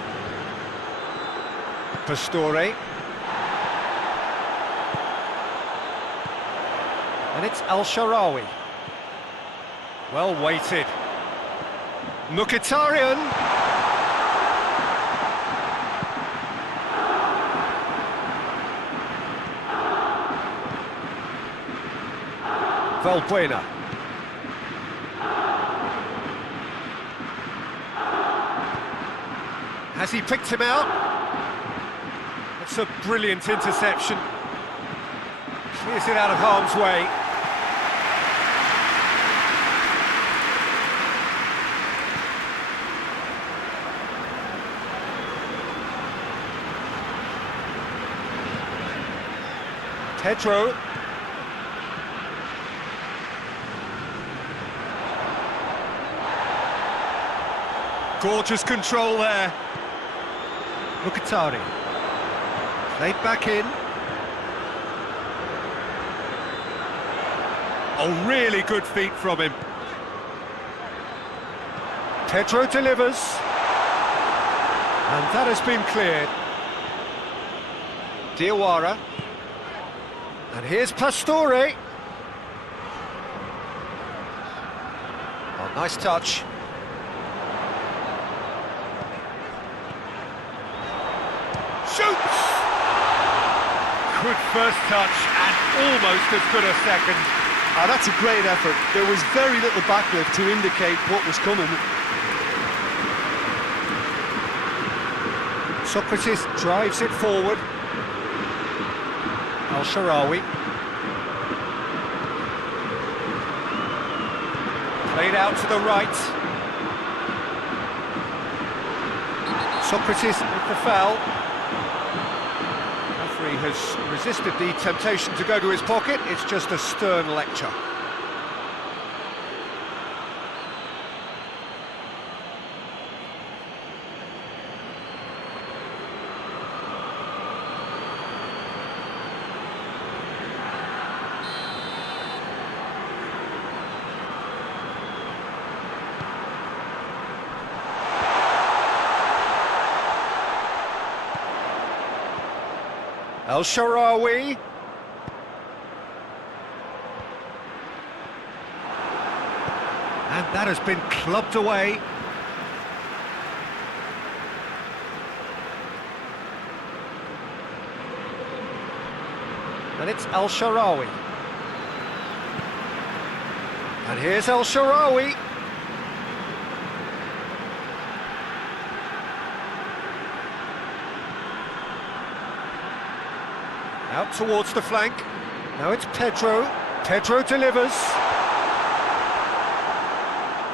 Pastore. And it's El Shaarawy. Well weighted. Mkhitaryan. Valbuena. Has he picked him out? That's a brilliant interception. Clears it out of harm's way. Pedro. Gorgeous control there. Mkhitaryan. Played back in. Oh, really good feet from him. Pedro delivers. And that has been cleared. Diawara. And here's Pastore. Oh, nice touch. Shoots! Good first touch and almost as good a second. Ah, that's a great effort. There was very little backlift to indicate what was coming. Socrates drives it forward. Al-Sharawi. Played out to the right. Socrates with the foul. Referee has resisted the temptation to go to his pocket. It's just a stern lecture. El-Shaarawy. And that has been clubbed away. And it's El-Shaarawy. And here's El-Shaarawy. Out towards the flank. Now it's Pedro. Pedro delivers.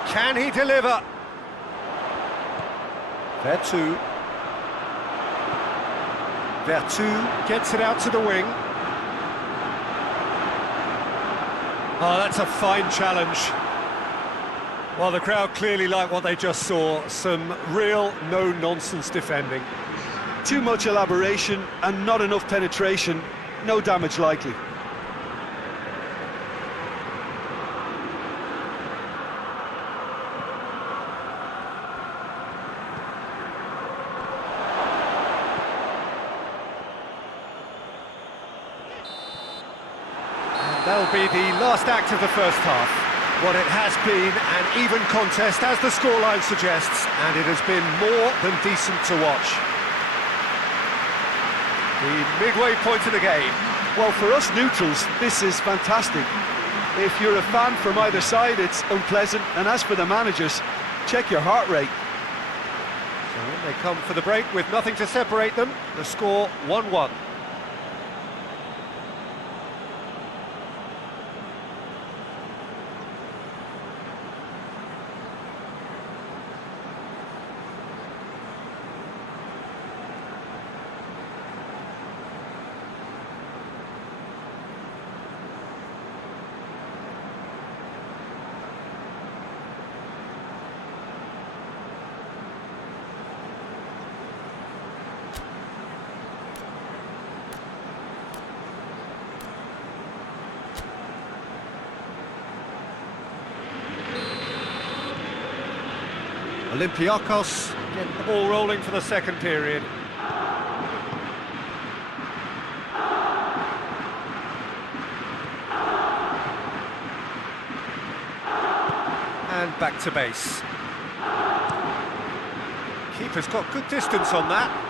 Can he deliver? Vertu. Vertu gets it out to the wing. Oh, that's a fine challenge. Well, the crowd clearly like what they just saw. Some real no-nonsense defending. Too much elaboration and not enough penetration. No damage likely. And that'll be the last act of the first half. What it has been an even contest, as the scoreline suggests, and it has been more than decent to watch. The midway point of the game. Well, for us neutrals, this is fantastic. If you're a fan from either side, it's unpleasant. And as for the managers, check your heart rate. So when they come for the break with nothing to separate them, the score 1-1. Olympiakos getting the ball rolling for the second period. And back to base. Keeper's got good distance on that.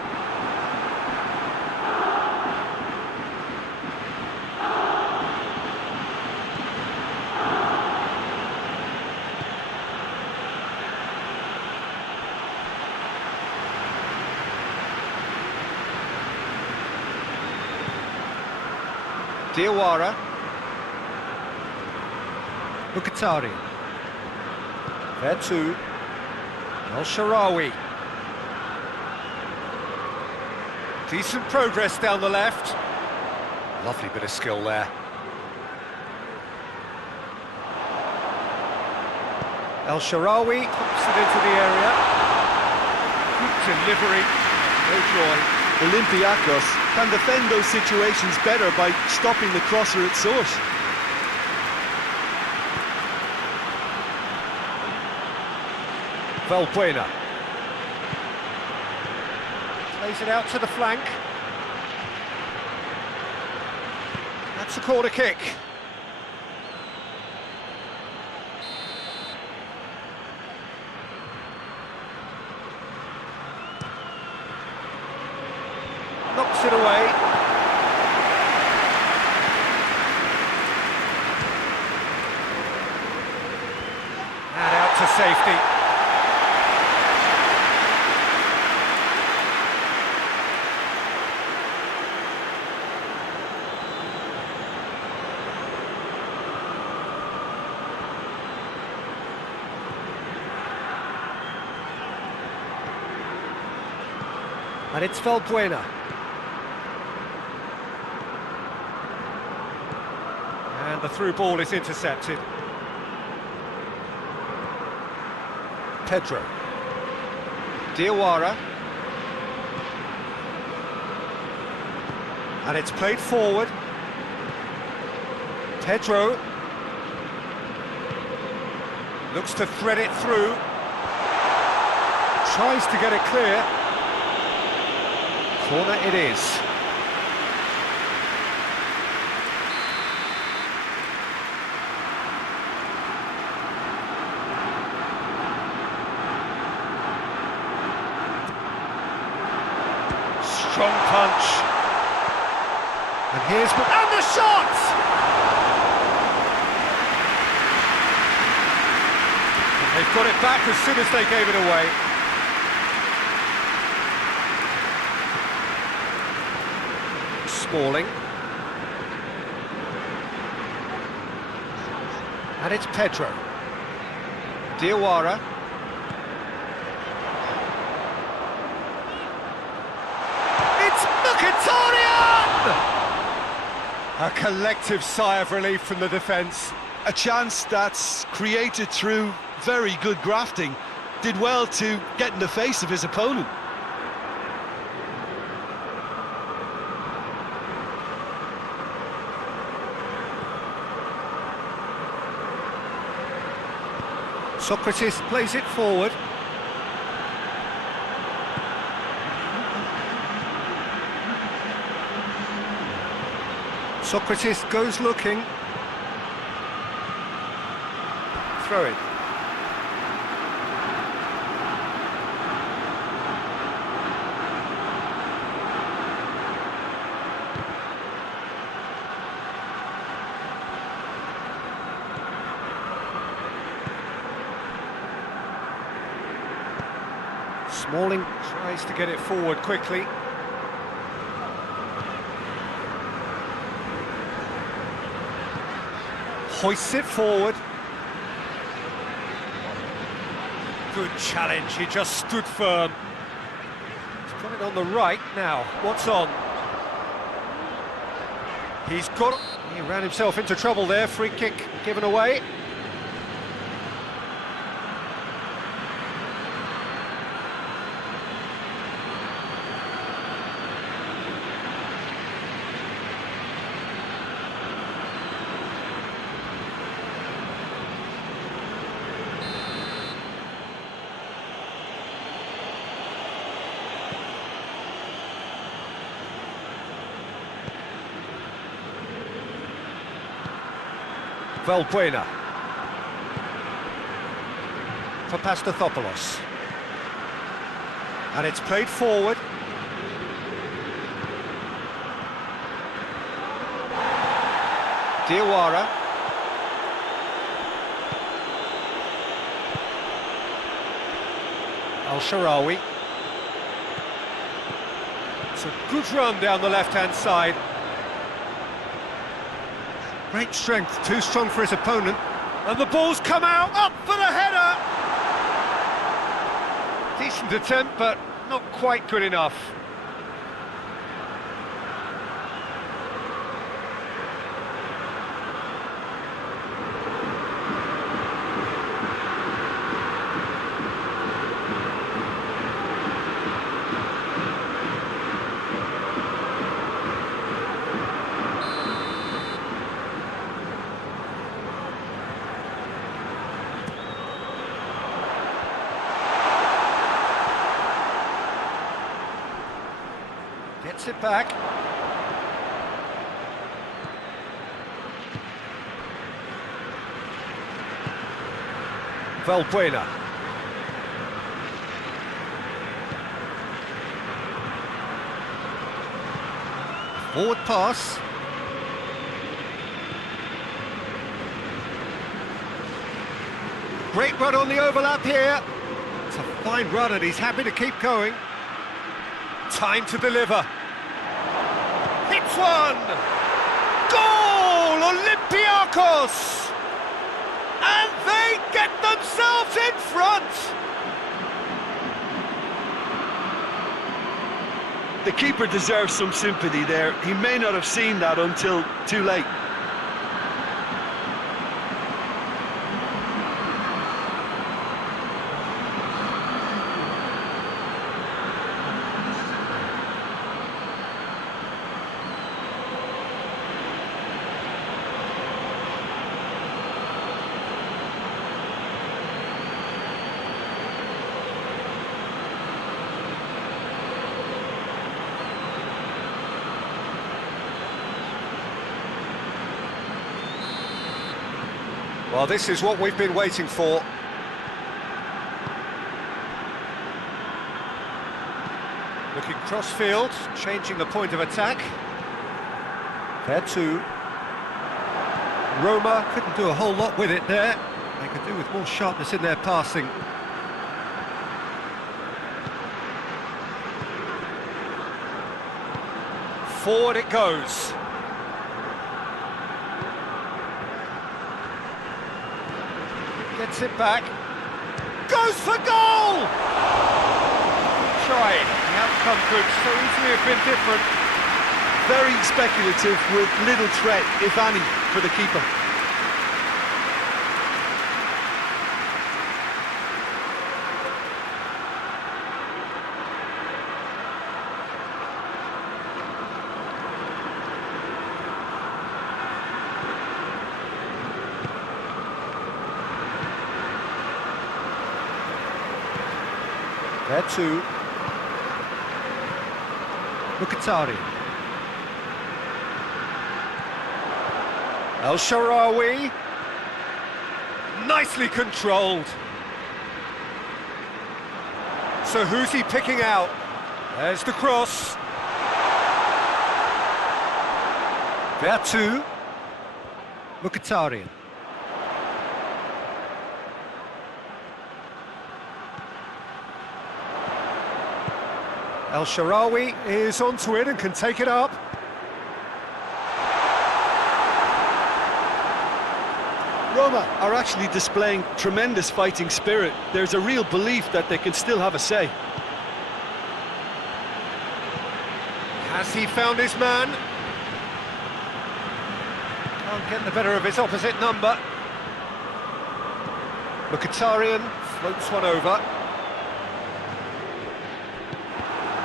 Diawara. Mkhitaryan. Vertu. El Shaarawy. Decent progress down the left. Lovely bit of skill there. El Shaarawy pumps it into the area. Good delivery, no joy. Olympiakos can defend those situations better by stopping the crosser at source. Valbuena. Plays it out to the flank. That's a corner kick. Knocks it away. And out to safety. And it's Valbuena. And the through ball is intercepted. Pedro. Diawara. And it's played forward. Pedro. Looks to thread it through. Tries to get it clear. Corner it is. Strong punch. And here's... And the shot! And they've got it back as soon as they gave it away. Smalling. And it's Pedro. Diawara. It's Mkhitaryan! A collective sigh of relief from the defence. A chance that's created through very good grafting. Did well to get in the face of his opponent. Socrates plays it forward. Socrates goes looking. Throw it. Smalling tries to get it forward quickly. Hoists it forward. Good challenge, he just stood firm. He's got it on the right now. What's on? He's got... He ran himself into trouble there. Free kick given away. Valbuena for Pastathopoulos, and it's played forward. Diawara. El Shaarawy. It's a good run down the left-hand side. Great strength, too strong for his opponent. And the ball's come out, up for the header! Decent attempt, but not quite good enough. Gets it back. Valbuena. Forward pass. Great run on the overlap here. It's a fine run and he's happy to keep going. Time to deliver. Hits one! Goal! Olympiakos! And they get themselves in front! The keeper deserves some sympathy there. He may not have seen that until too late. Well, this is what we've been waiting for. Looking cross-field, changing the point of attack. There too. Roma couldn't do a whole lot with it there. They could do with more sharpness in their passing. Forward it goes. Gets it back. Goes for goal! Trying. The outcome could so easily have been different. Very speculative with little threat, if any, for the keeper. There too. Mkhitaryan. El Shaarawy. Nicely controlled. So who's he picking out? There's the cross. There too. Mkhitaryan. El Shaarawy is onto it and can take it up. Roma are actually displaying tremendous fighting spirit. There's a real belief that they can still have a say. Has he found his man? Can't get the better of his opposite number. Mkhitaryan floats one over.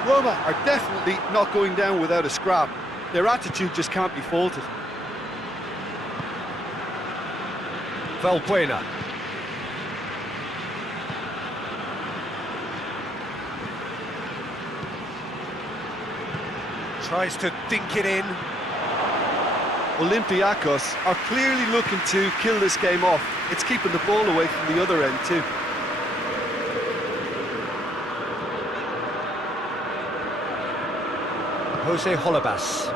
Roma are definitely not going down without a scrap. Their attitude just can't be faulted. Valbuena. Tries to dink it in. Olympiakos are clearly looking to kill this game off. It's keeping the ball away from the other end too. Jose Holebas.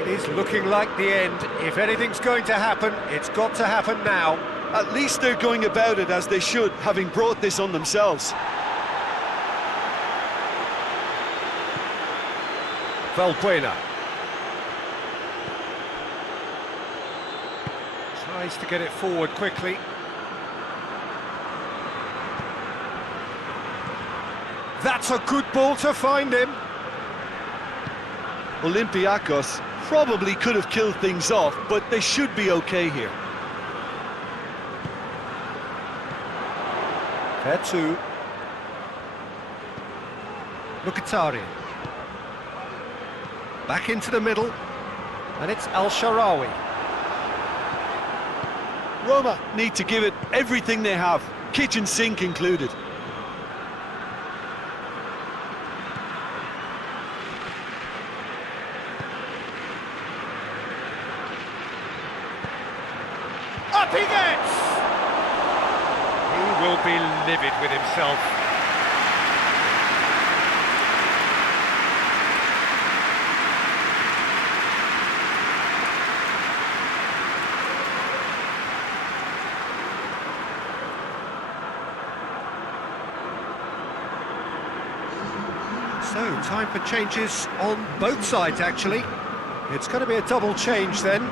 It is looking like the end. If anything's going to happen, it's got to happen now. At least they're going about it as they should, having brought this on themselves. Valbuena. Tries to get it forward quickly. That's a good ball to find him. Olympiakos probably could have killed things off, but they should be okay here. Vertu. Mkhitaryan. Back into the middle, and it's Al-Sharawi. Roma need to give it everything they have, kitchen sink included. Up he gets! He will be livid with himself. So, time for changes on both sides, actually. It's going to be a double change then.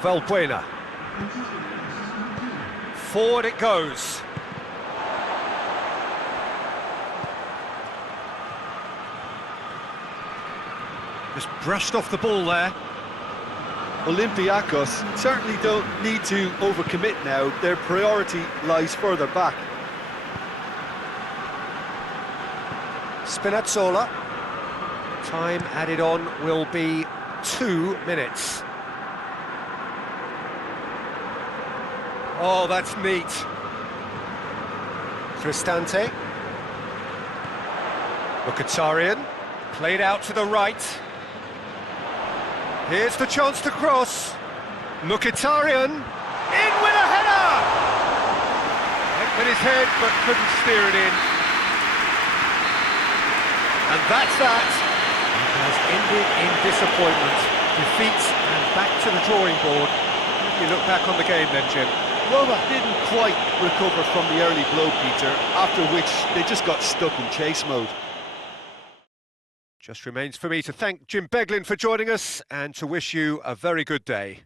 Valbuena. Forward it goes. Just brushed off the ball there. Olympiakos certainly don't need to overcommit now. Their priority lies further back. Spinazzola. Time added on will be 2 minutes. Oh, that's neat. Cristante. Mkhitaryan. Played out to the right. Here's the chance to cross. Mkhitaryan. In with a header! Went with his head, but couldn't steer it in. And that's that. It has ended in disappointment. Defeat and back to the drawing board. You look back on the game then, Jim. Roma didn't quite recover from the early blow, Peter, after which they just got stuck in chase mode. Just remains for me to thank Jim Beglin for joining us and to wish you a very good day.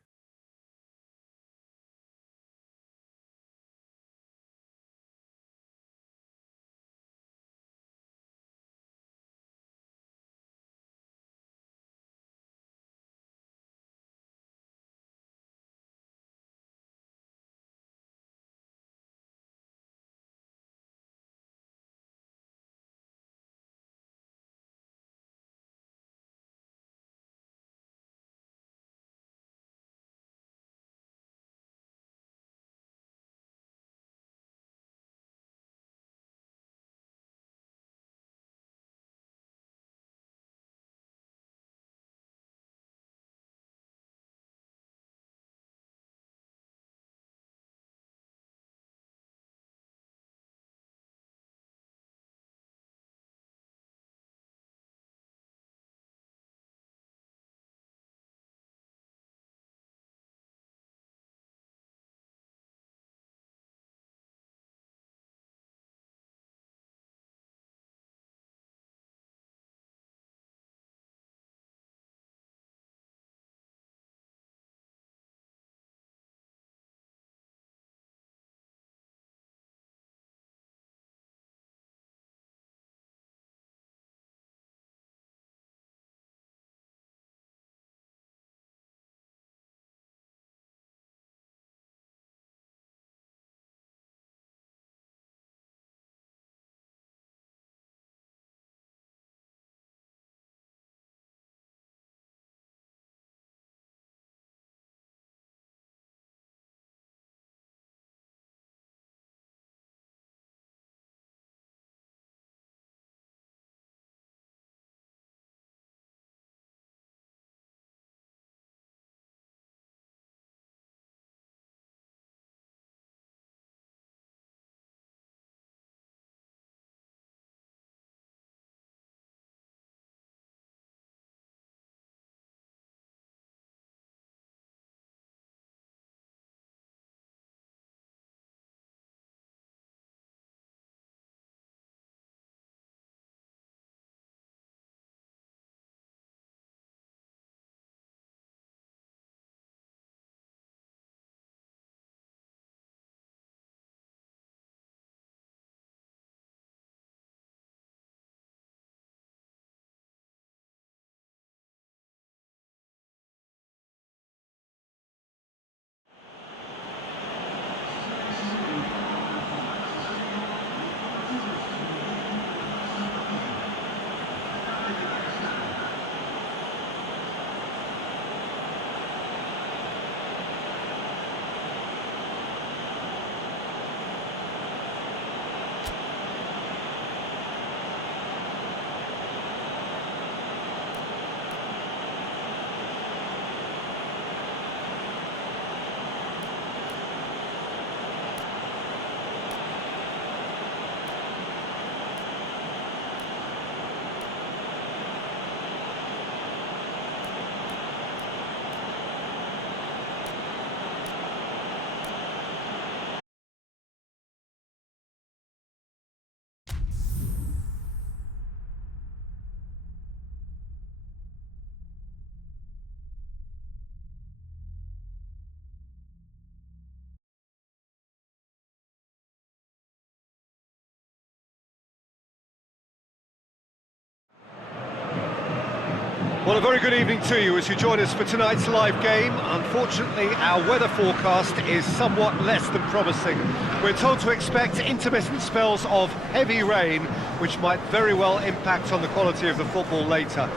Well, a very good evening to you as you join us for tonight's live game. Unfortunately, our weather forecast is somewhat less than promising. We're told to expect intermittent spells of heavy rain, which might very well impact on the quality of the football later.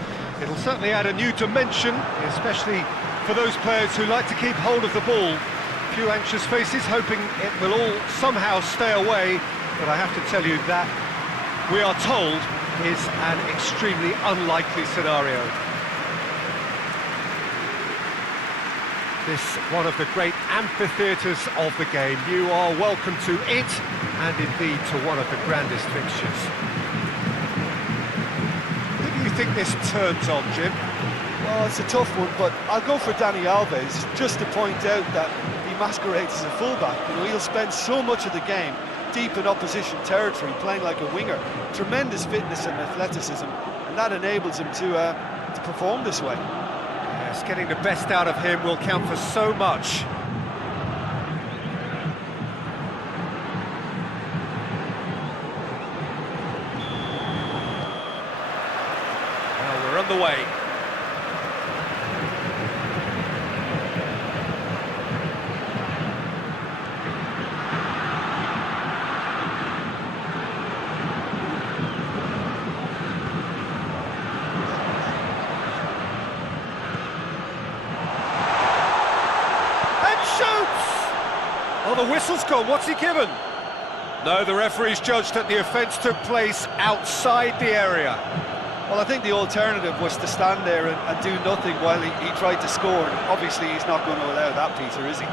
It'll certainly add a new dimension, especially for those players who like to keep hold of the ball. A few anxious faces hoping it will all somehow stay away, but I have to tell you that we are told is an extremely unlikely scenario. This one of the great amphitheatres of the game. You are welcome to it, and indeed to one of the grandest fixtures. Who do you think this turns on, Jim? Well, it's a tough one, but I'll go for Dani Alves, just to point out that he masquerades as a fullback. You know, he'll spend so much of the game deep in opposition territory, playing like a winger. Tremendous fitness and athleticism, and that enables him to perform this way. Yes, getting the best out of him will count for so much. Well, we're on the way. Oh, the whistle's gone. What's he given? No, the referee's judged that the offence took place outside the area. Well, I think the alternative was to stand there and do nothing while he tried to score. And obviously, he's not going to allow that, Peter, is he?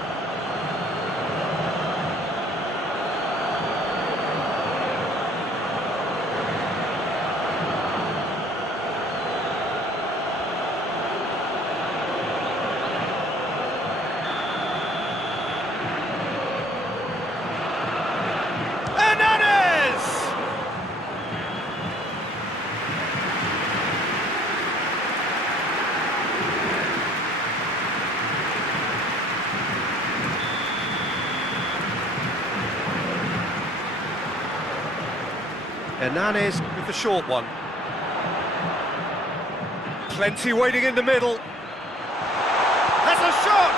Hernanes with the short one. Plenty waiting in the middle. Has a shot!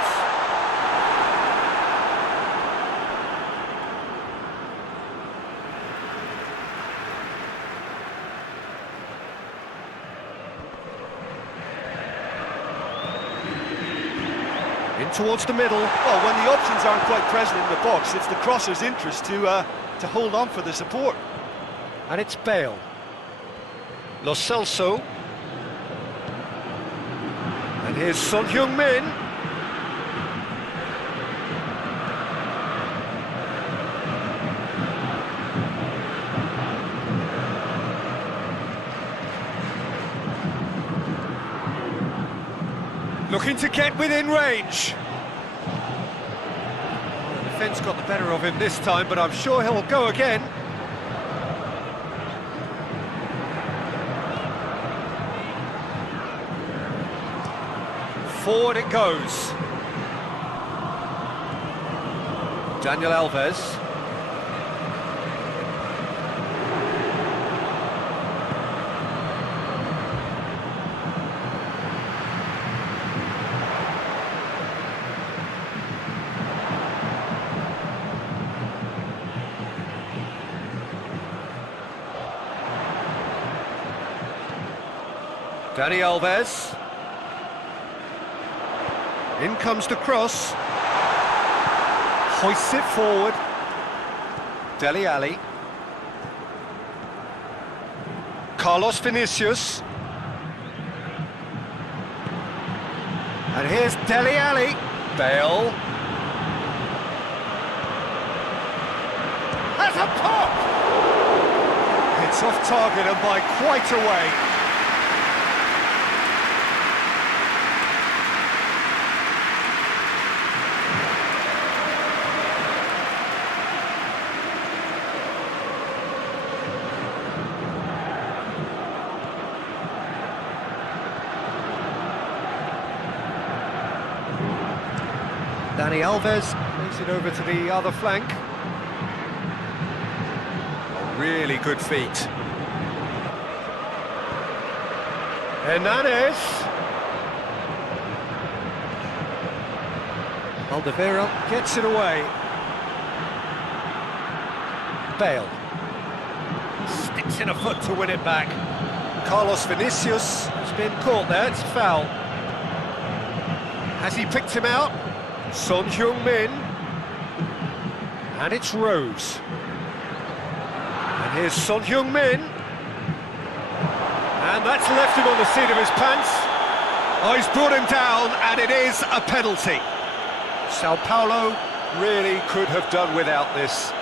In towards the middle. Well, when the options aren't quite present in the box, it's the crosser's interest to hold on for the support. And it's Bale. Lo Celso. And here's Son Heung-min. Looking to get within range. The defence got the better of him this time, but I'm sure he'll go again. Forward it goes. Daniel Alves. Dani Alves. In comes the cross. Hoists it forward. Dele Alli. Carlos Vinicius. And here's Dele Alli. Bale. Has a pop! It's off target and by quite a way. Dani Alves plays it over to the other flank. Oh, really good feet. Hernanes. Alderweireld gets it away. Bale sticks in a foot to win it back. Carlos Vinicius has been caught there, it's a foul. Has he picked him out? Son Heung-min. And it's Rose. And here's Son Heung-min. And that's left him on the seat of his pants. Oh, he's brought him down, and it is a penalty. Sao Paulo really could have done without this.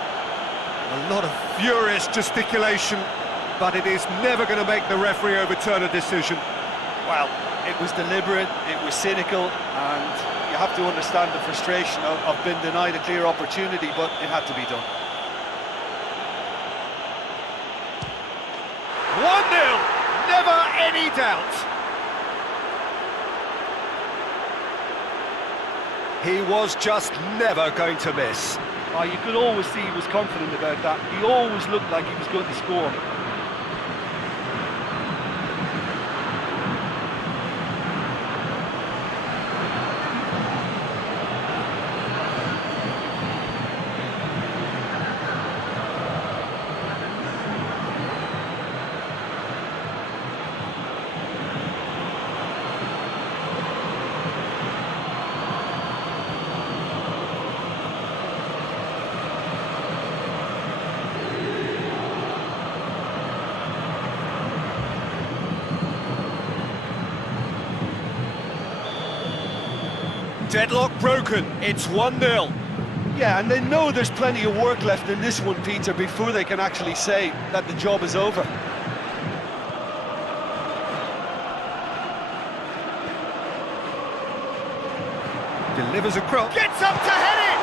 A lot of furious gesticulation, but it is never going to make the referee overturn a decision. Well, it was deliberate, it was cynical, and you have to understand the frustration of being denied a clear opportunity, but it had to be done. 1-0, never any doubt. He was just never going to miss. Oh, you could always see he was confident about that. He always looked like he was going to score. Deadlock broken, it's 1-0. Yeah, and they know there's plenty of work left in this one, Peter, before they can actually say that the job is over. Delivers a cross. Gets up to head it!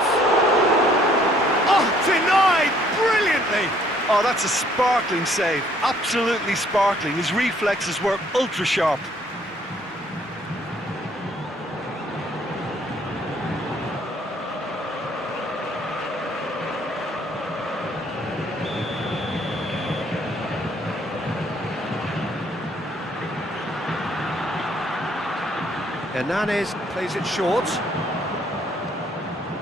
Oh, denied brilliantly! Oh, that's a sparkling save, absolutely sparkling. His reflexes were ultra sharp. Hernanes plays it short.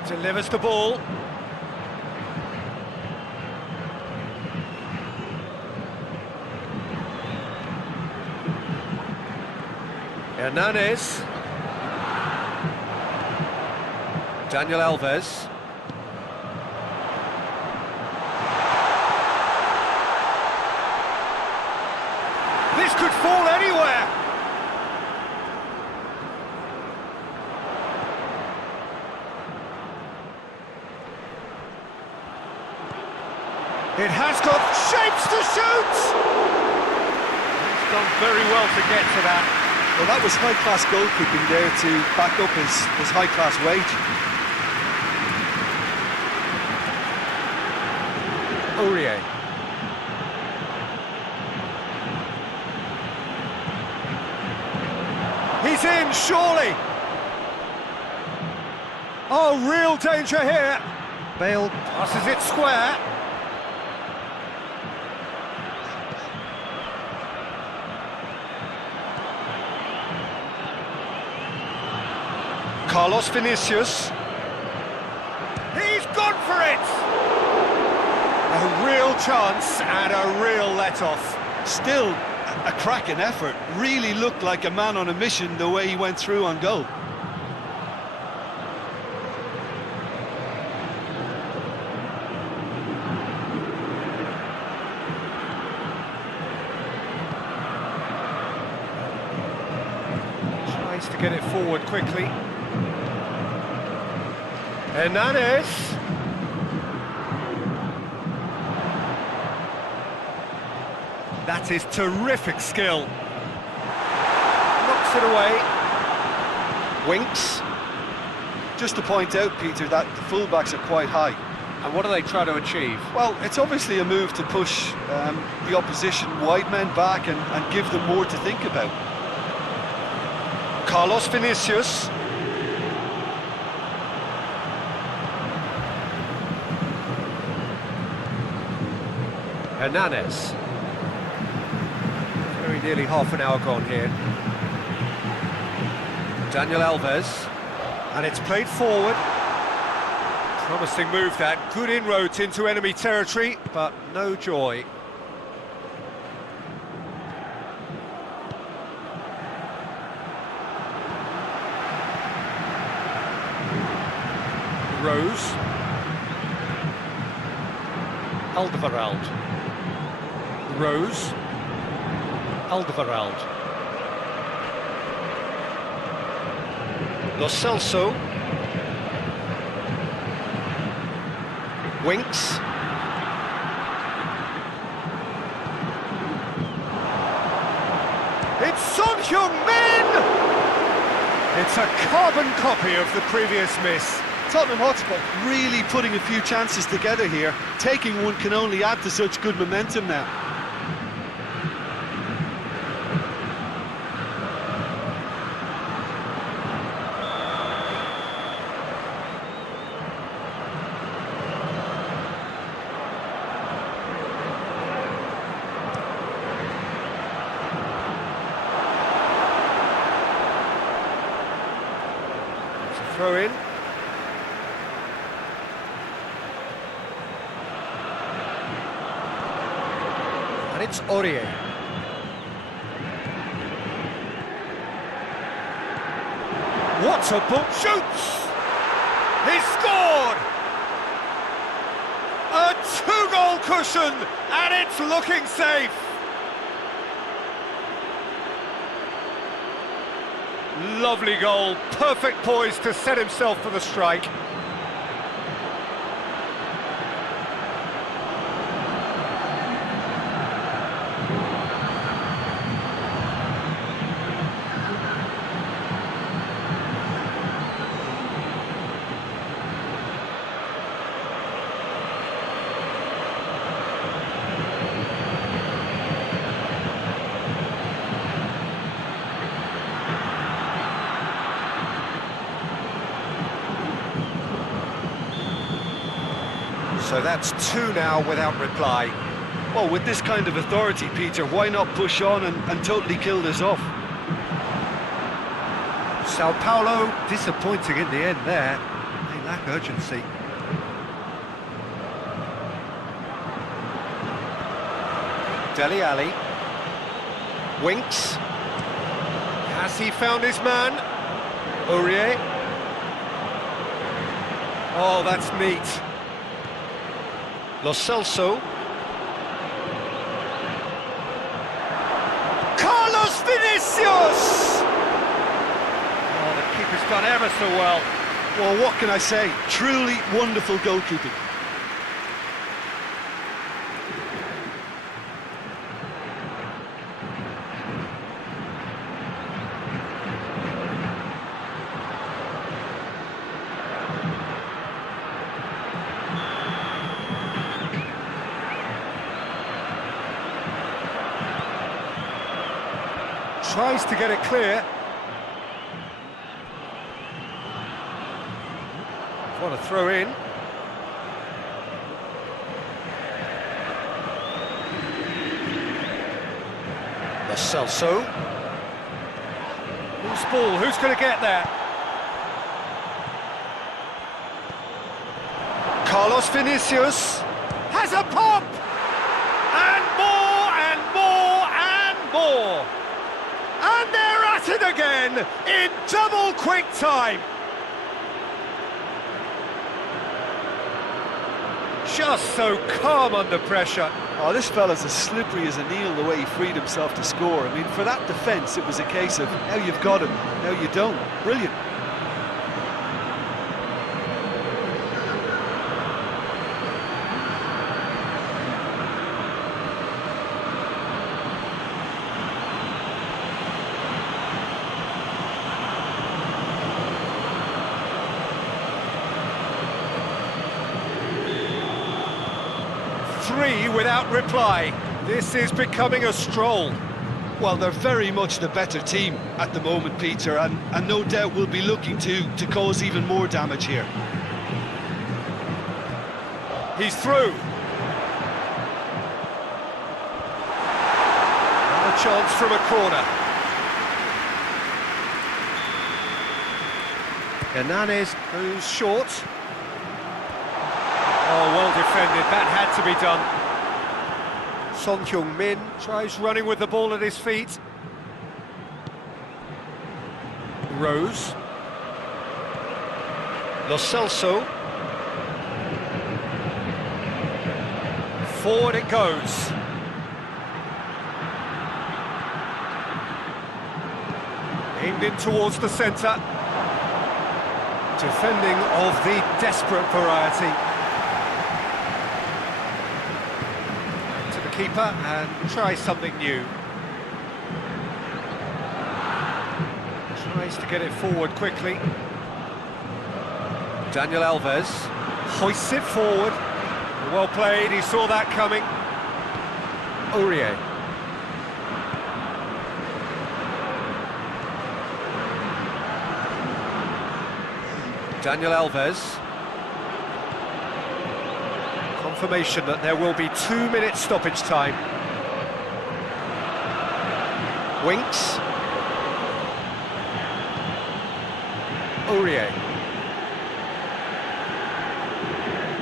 Delivers the ball. Hernanes. Daniel Alves. This could fall anywhere. It has got shapes to shoot! He's done very well to get to that. Well, that was high-class goalkeeping there to back up his high-class wage. Aurier. He's in, surely! Oh, real danger here! Bale passes it square. Carlos Vinicius. He's gone for it! A real chance and a real let-off. Still, a cracking effort. Really looked like a man on a mission the way he went through on goal. Tries to get it forward quickly. Hernanes. That is terrific skill. Knocks it away. Winks. Just to point out, Peter, that the fullbacks are quite high. And what do they try to achieve? Well, it's obviously a move to push the opposition wide men back and give them more to think about. Carlos Vinicius. Hernanes. Very nearly half an hour gone here. Daniel Alves. And it's played forward. Promising move that, good inroads into enemy territory, but no joy. Rose. Alderweireld. Rose. Alderweireld. Lo Celso. Winks. It's Son Heung-min! It's a carbon copy of the previous miss. Tottenham Hotspur really putting a few chances together here. Taking one can only add to such good momentum now. It's a throw in. And it's Aurier. What a book! Shoots! He scored! A two-goal cushion, and it's looking safe! Lovely goal, perfect poise to set himself for the strike. So that's two now without reply. Well, with this kind of authority, Peter, why not push on and totally kill this off? Sao Paulo disappointing in the end there. They lack urgency. Dele Alli. Winks. Has he found his man? Aurier. Oh, that's neat. Lo Celso. Carlos Vinicius! Oh, the keeper's done ever so well. Well, what can I say? Truly wonderful goalkeeping. Tries to get it clear. What a throw in. Lo Celso. Who's ball? Who's going to get there? Carlos Vinicius has a pop! And more and more and more! And they're at it again, in double quick time. Just so calm under pressure. Oh, this fella's as slippery as an eel the way he freed himself to score. I mean, for that defence, it was a case of now you've got him, now you don't. Brilliant. Three without reply. This is becoming a stroll. Well, they're very much the better team at the moment, Peter, and no doubt will be looking to cause even more damage here. He's through. Another chance from a corner. Hernandez goes short. Oh, well defended, that had to be done. Son Heung-min tries running with the ball at his feet. Rose. Lo Celso. Forward it goes. Aimed in towards the centre. Defending of the desperate variety. To the keeper and tries something new. Tries to get it forward quickly. Daniel Alves hoists it forward. Well played, he saw that coming. Aurier. Daniel Alves. Confirmation that there will be 2 minutes stoppage time. Winks. Aurier.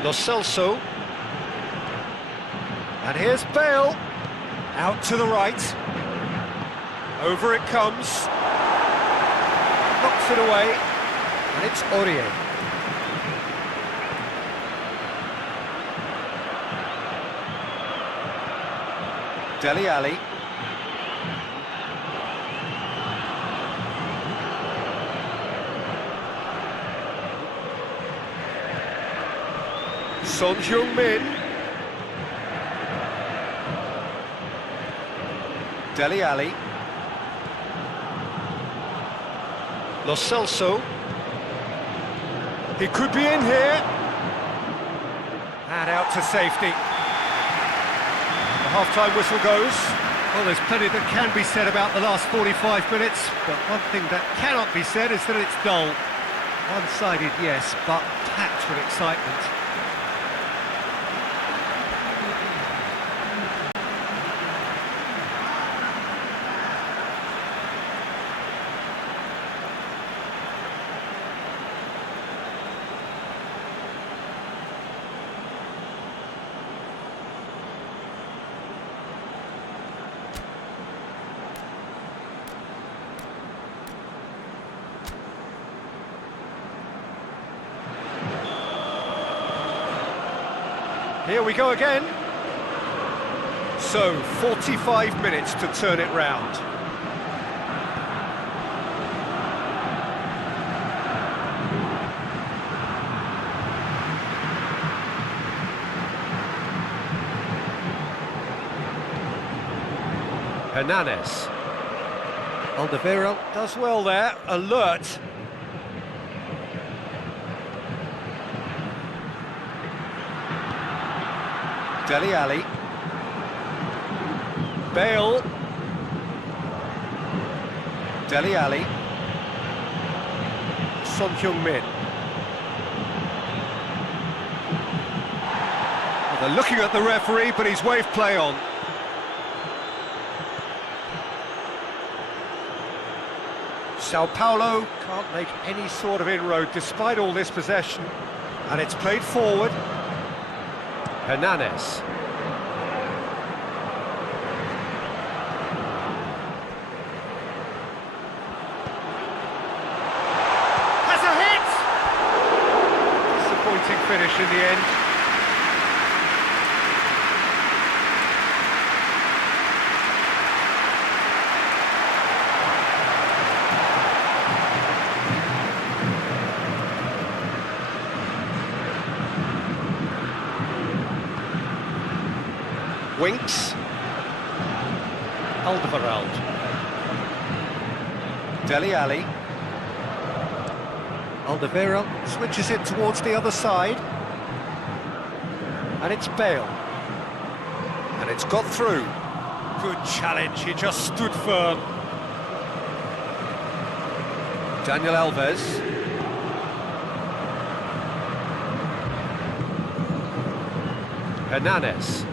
Lo Celso. And here's Bale. Out to the right. Over it comes. Knocks it away. And it's Aurier. Dele Alli. Son Heung-min. Dele Alli. Lo Celso. He could be in here. And out to safety. The half-time whistle goes. Well, there's plenty that can be said about the last 45 minutes, but one thing that cannot be said is that it's dull. One-sided, yes, but packed with excitement. Here we go again. So, 45 minutes to turn it round. Hernandez. Alderweireld does well there, alert. Dele Alli. Bale. Dele Alli. Son Heung-min. Well, they're looking at the referee, but he's waved play on. Sao Paulo can't make any sort of inroad despite all this possession. And it's played forward. Hernandez. Has a hit! Disappointing finish in the end. Winks. Alderweireld. Dele Alli. Alderweireld switches it towards the other side. And it's Bale. And it's got through. Good challenge, he just stood firm. Daniel Alves. Hernandez.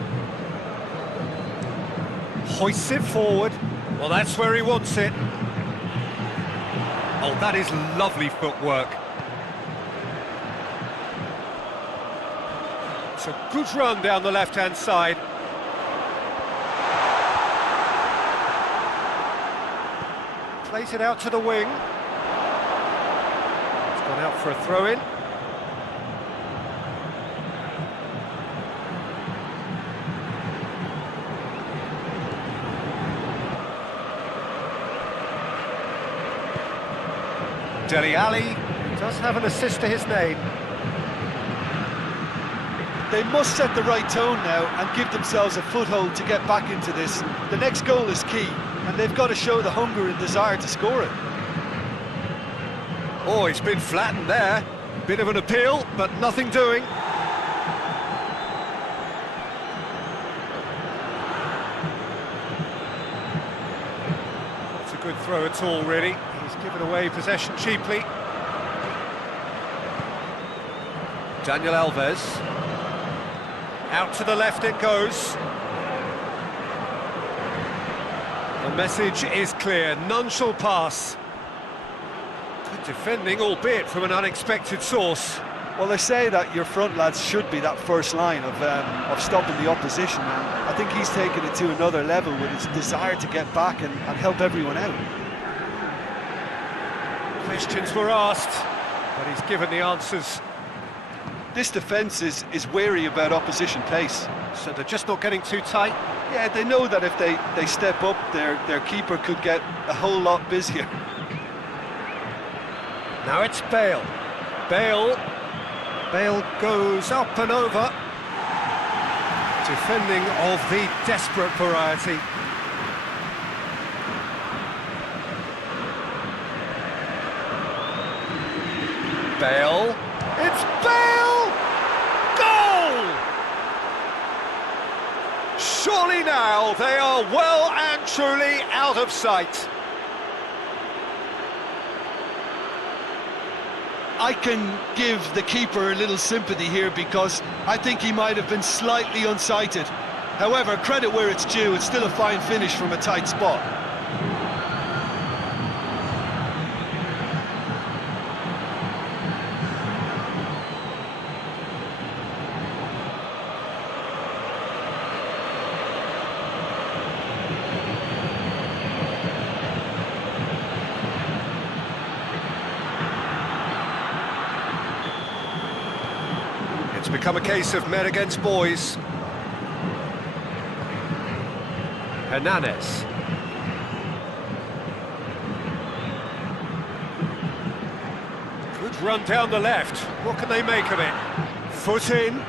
Hoists it forward. Well, that's where he wants it. Oh, that is lovely footwork. It's a good run down the left-hand side. Plays it out to the wing. It's gone out for a throw-in. Dele Alli does have an assist to his name. They must set the right tone now and give themselves a foothold to get back into this. The next goal is key, and they've got to show the hunger and desire to score it. Oh, it's been flattened there. Bit of an appeal, but nothing doing. It's a good throw at all, really. He's given away possession cheaply. Daniel Alves. Out to the left it goes. The message is clear, none shall pass. Good defending, albeit from an unexpected source. Well, they say that your front lads should be that first line of stopping the opposition, and I think he's taken it to another level with his desire to get back and help everyone out. Questions were asked, but he's given the answers. This defence is wary about opposition pace. So they're just not getting too tight. Yeah, they know that if they step up, their keeper could get a whole lot busier. Now it's Bale. Bale goes up and over. Defending of the desperate variety. Bale. It's Bale! Goal! Surely now they are well and truly out of sight. I can give the keeper a little sympathy here because I think he might have been slightly unsighted. However, credit where it's due, it's still a fine finish from a tight spot. It's become a case of men against boys. Hernandez. Good run down the left. What can they make of it? Foot in.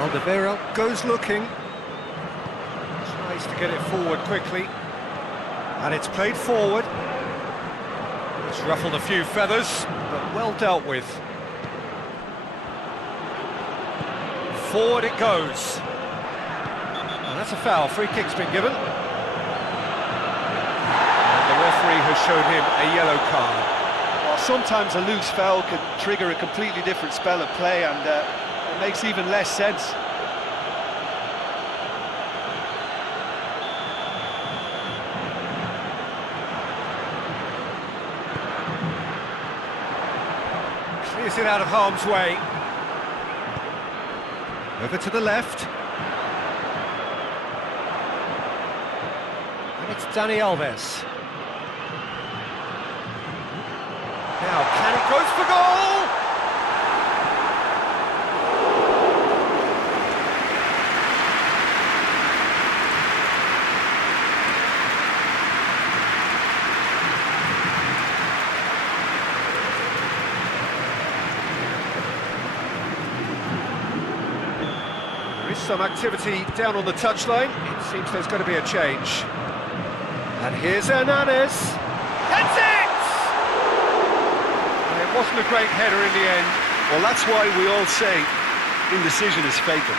Alderweireld goes looking. Tries to get it forward quickly. And it's played forward. It's ruffled a few feathers, but well dealt with. Forward it goes. And that's a foul. Free kick's been given. And the referee has shown him a yellow card. Well, sometimes a loose foul can trigger a completely different spell of play, and it makes even less sense. Clears it out of harm's way. Over to the left. And it's Dani Alves. Now, can it goes for goal? Some activity down on the touchline. It seems there's going to be a change. And here's Hernandez. That's it! And it wasn't a great header in the end. Well, that's why we all say indecision is fatal.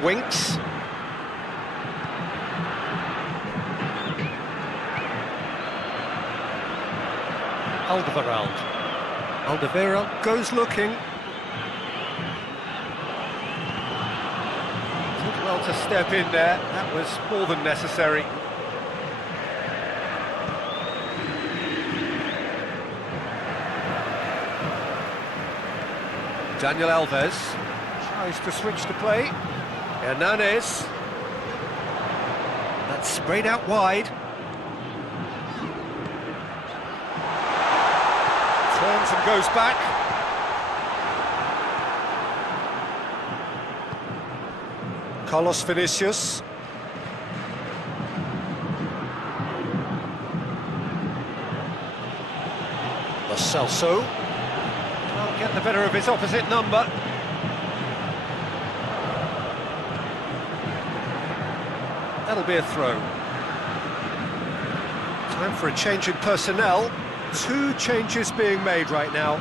Winks. Alderweireld. Alderweireld goes looking. Did well to step in there, that was more than necessary. Daniel Alves tries to switch the play. Hernandez. That's sprayed out wide. Turns and goes back. Carlos Vinicius. Lo Celso. Can't get the better of his opposite number. That'll be a throw. Time for a change in personnel. 2 changes being made right now.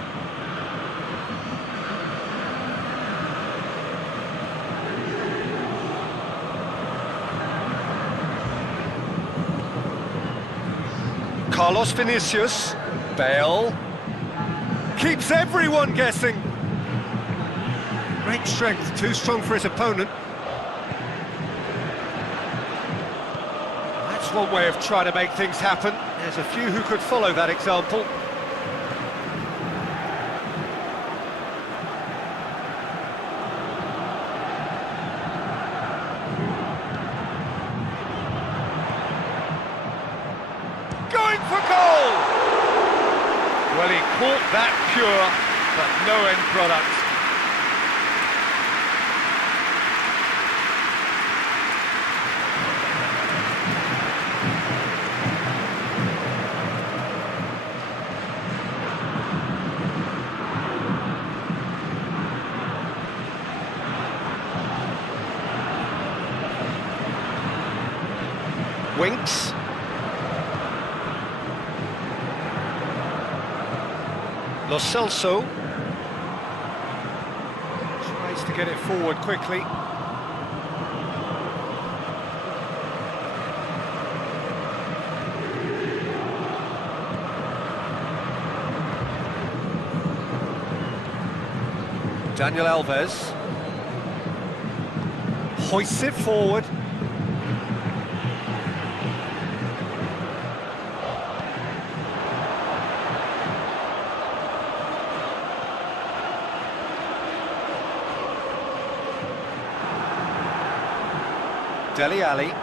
Carlos Vinicius. Bale. Keeps everyone guessing. Great strength, too strong for his opponent. That's one way of trying to make things happen. There's a few who could follow that example. Going for goal! Well, he caught that pure, but no end product. Winks. Lo Celso tries to get it forward quickly. Daniel Alves hoists it forward. Dele Alli.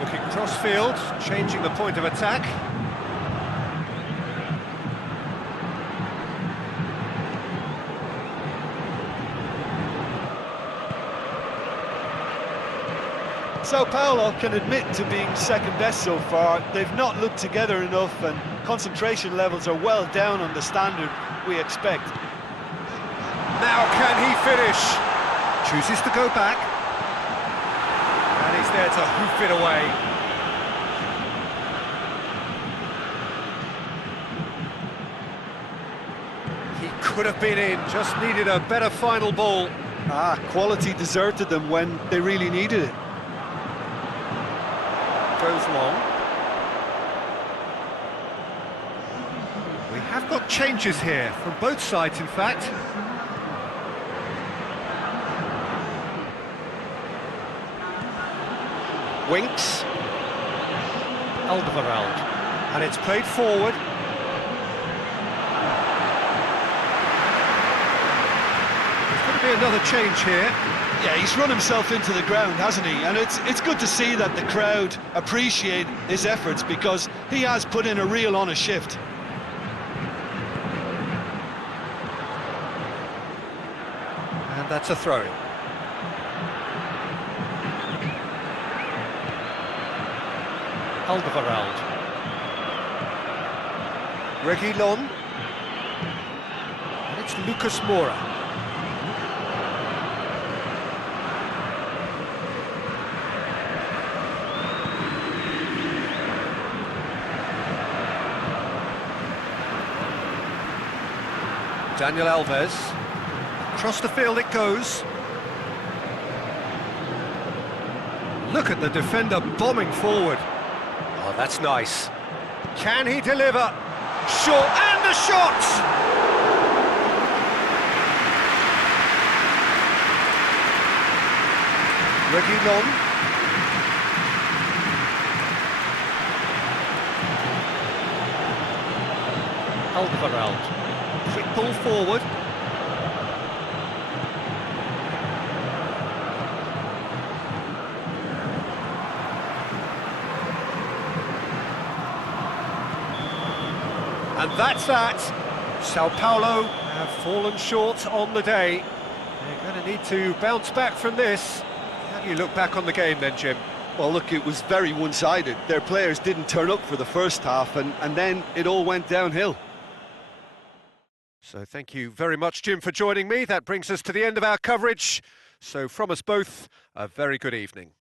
Looking cross-field, changing the point of attack. So Paulo can admit to being second best so far. They've not looked together enough and concentration levels are well down on the standard we expect. Now can he finish? Chooses to go back. And he's there to hoof it away. He could have been in, just needed a better final ball. Quality deserted them when they really needed it. Goes long. We have got changes here, from both sides in fact. Winks. Alderweireld. And it's played forward. There's going to be another change here. Yeah, he's run himself into the ground, hasn't he? And it's good to see that the crowd appreciate his efforts because he has put in a real honest shift. And that's a throw. Alderweireld. Reguilon. And it's Lucas Moura. Daniel Alves. Across the field it goes. Look at the defender bombing forward. Oh, that's nice. Can he deliver? Short, and the shot! Reguilon. Alkmaar. Quick pull forward. And that's that. Sao Paulo have fallen short on the day. They're going to need to bounce back from this. How do you look back on the game then, Jim? Well, look, it was very one-sided. Their players didn't turn up for the first half, and then it all went downhill. So thank you very much, Jim, for joining me. That brings us to the end of our coverage. So from us both, a very good evening.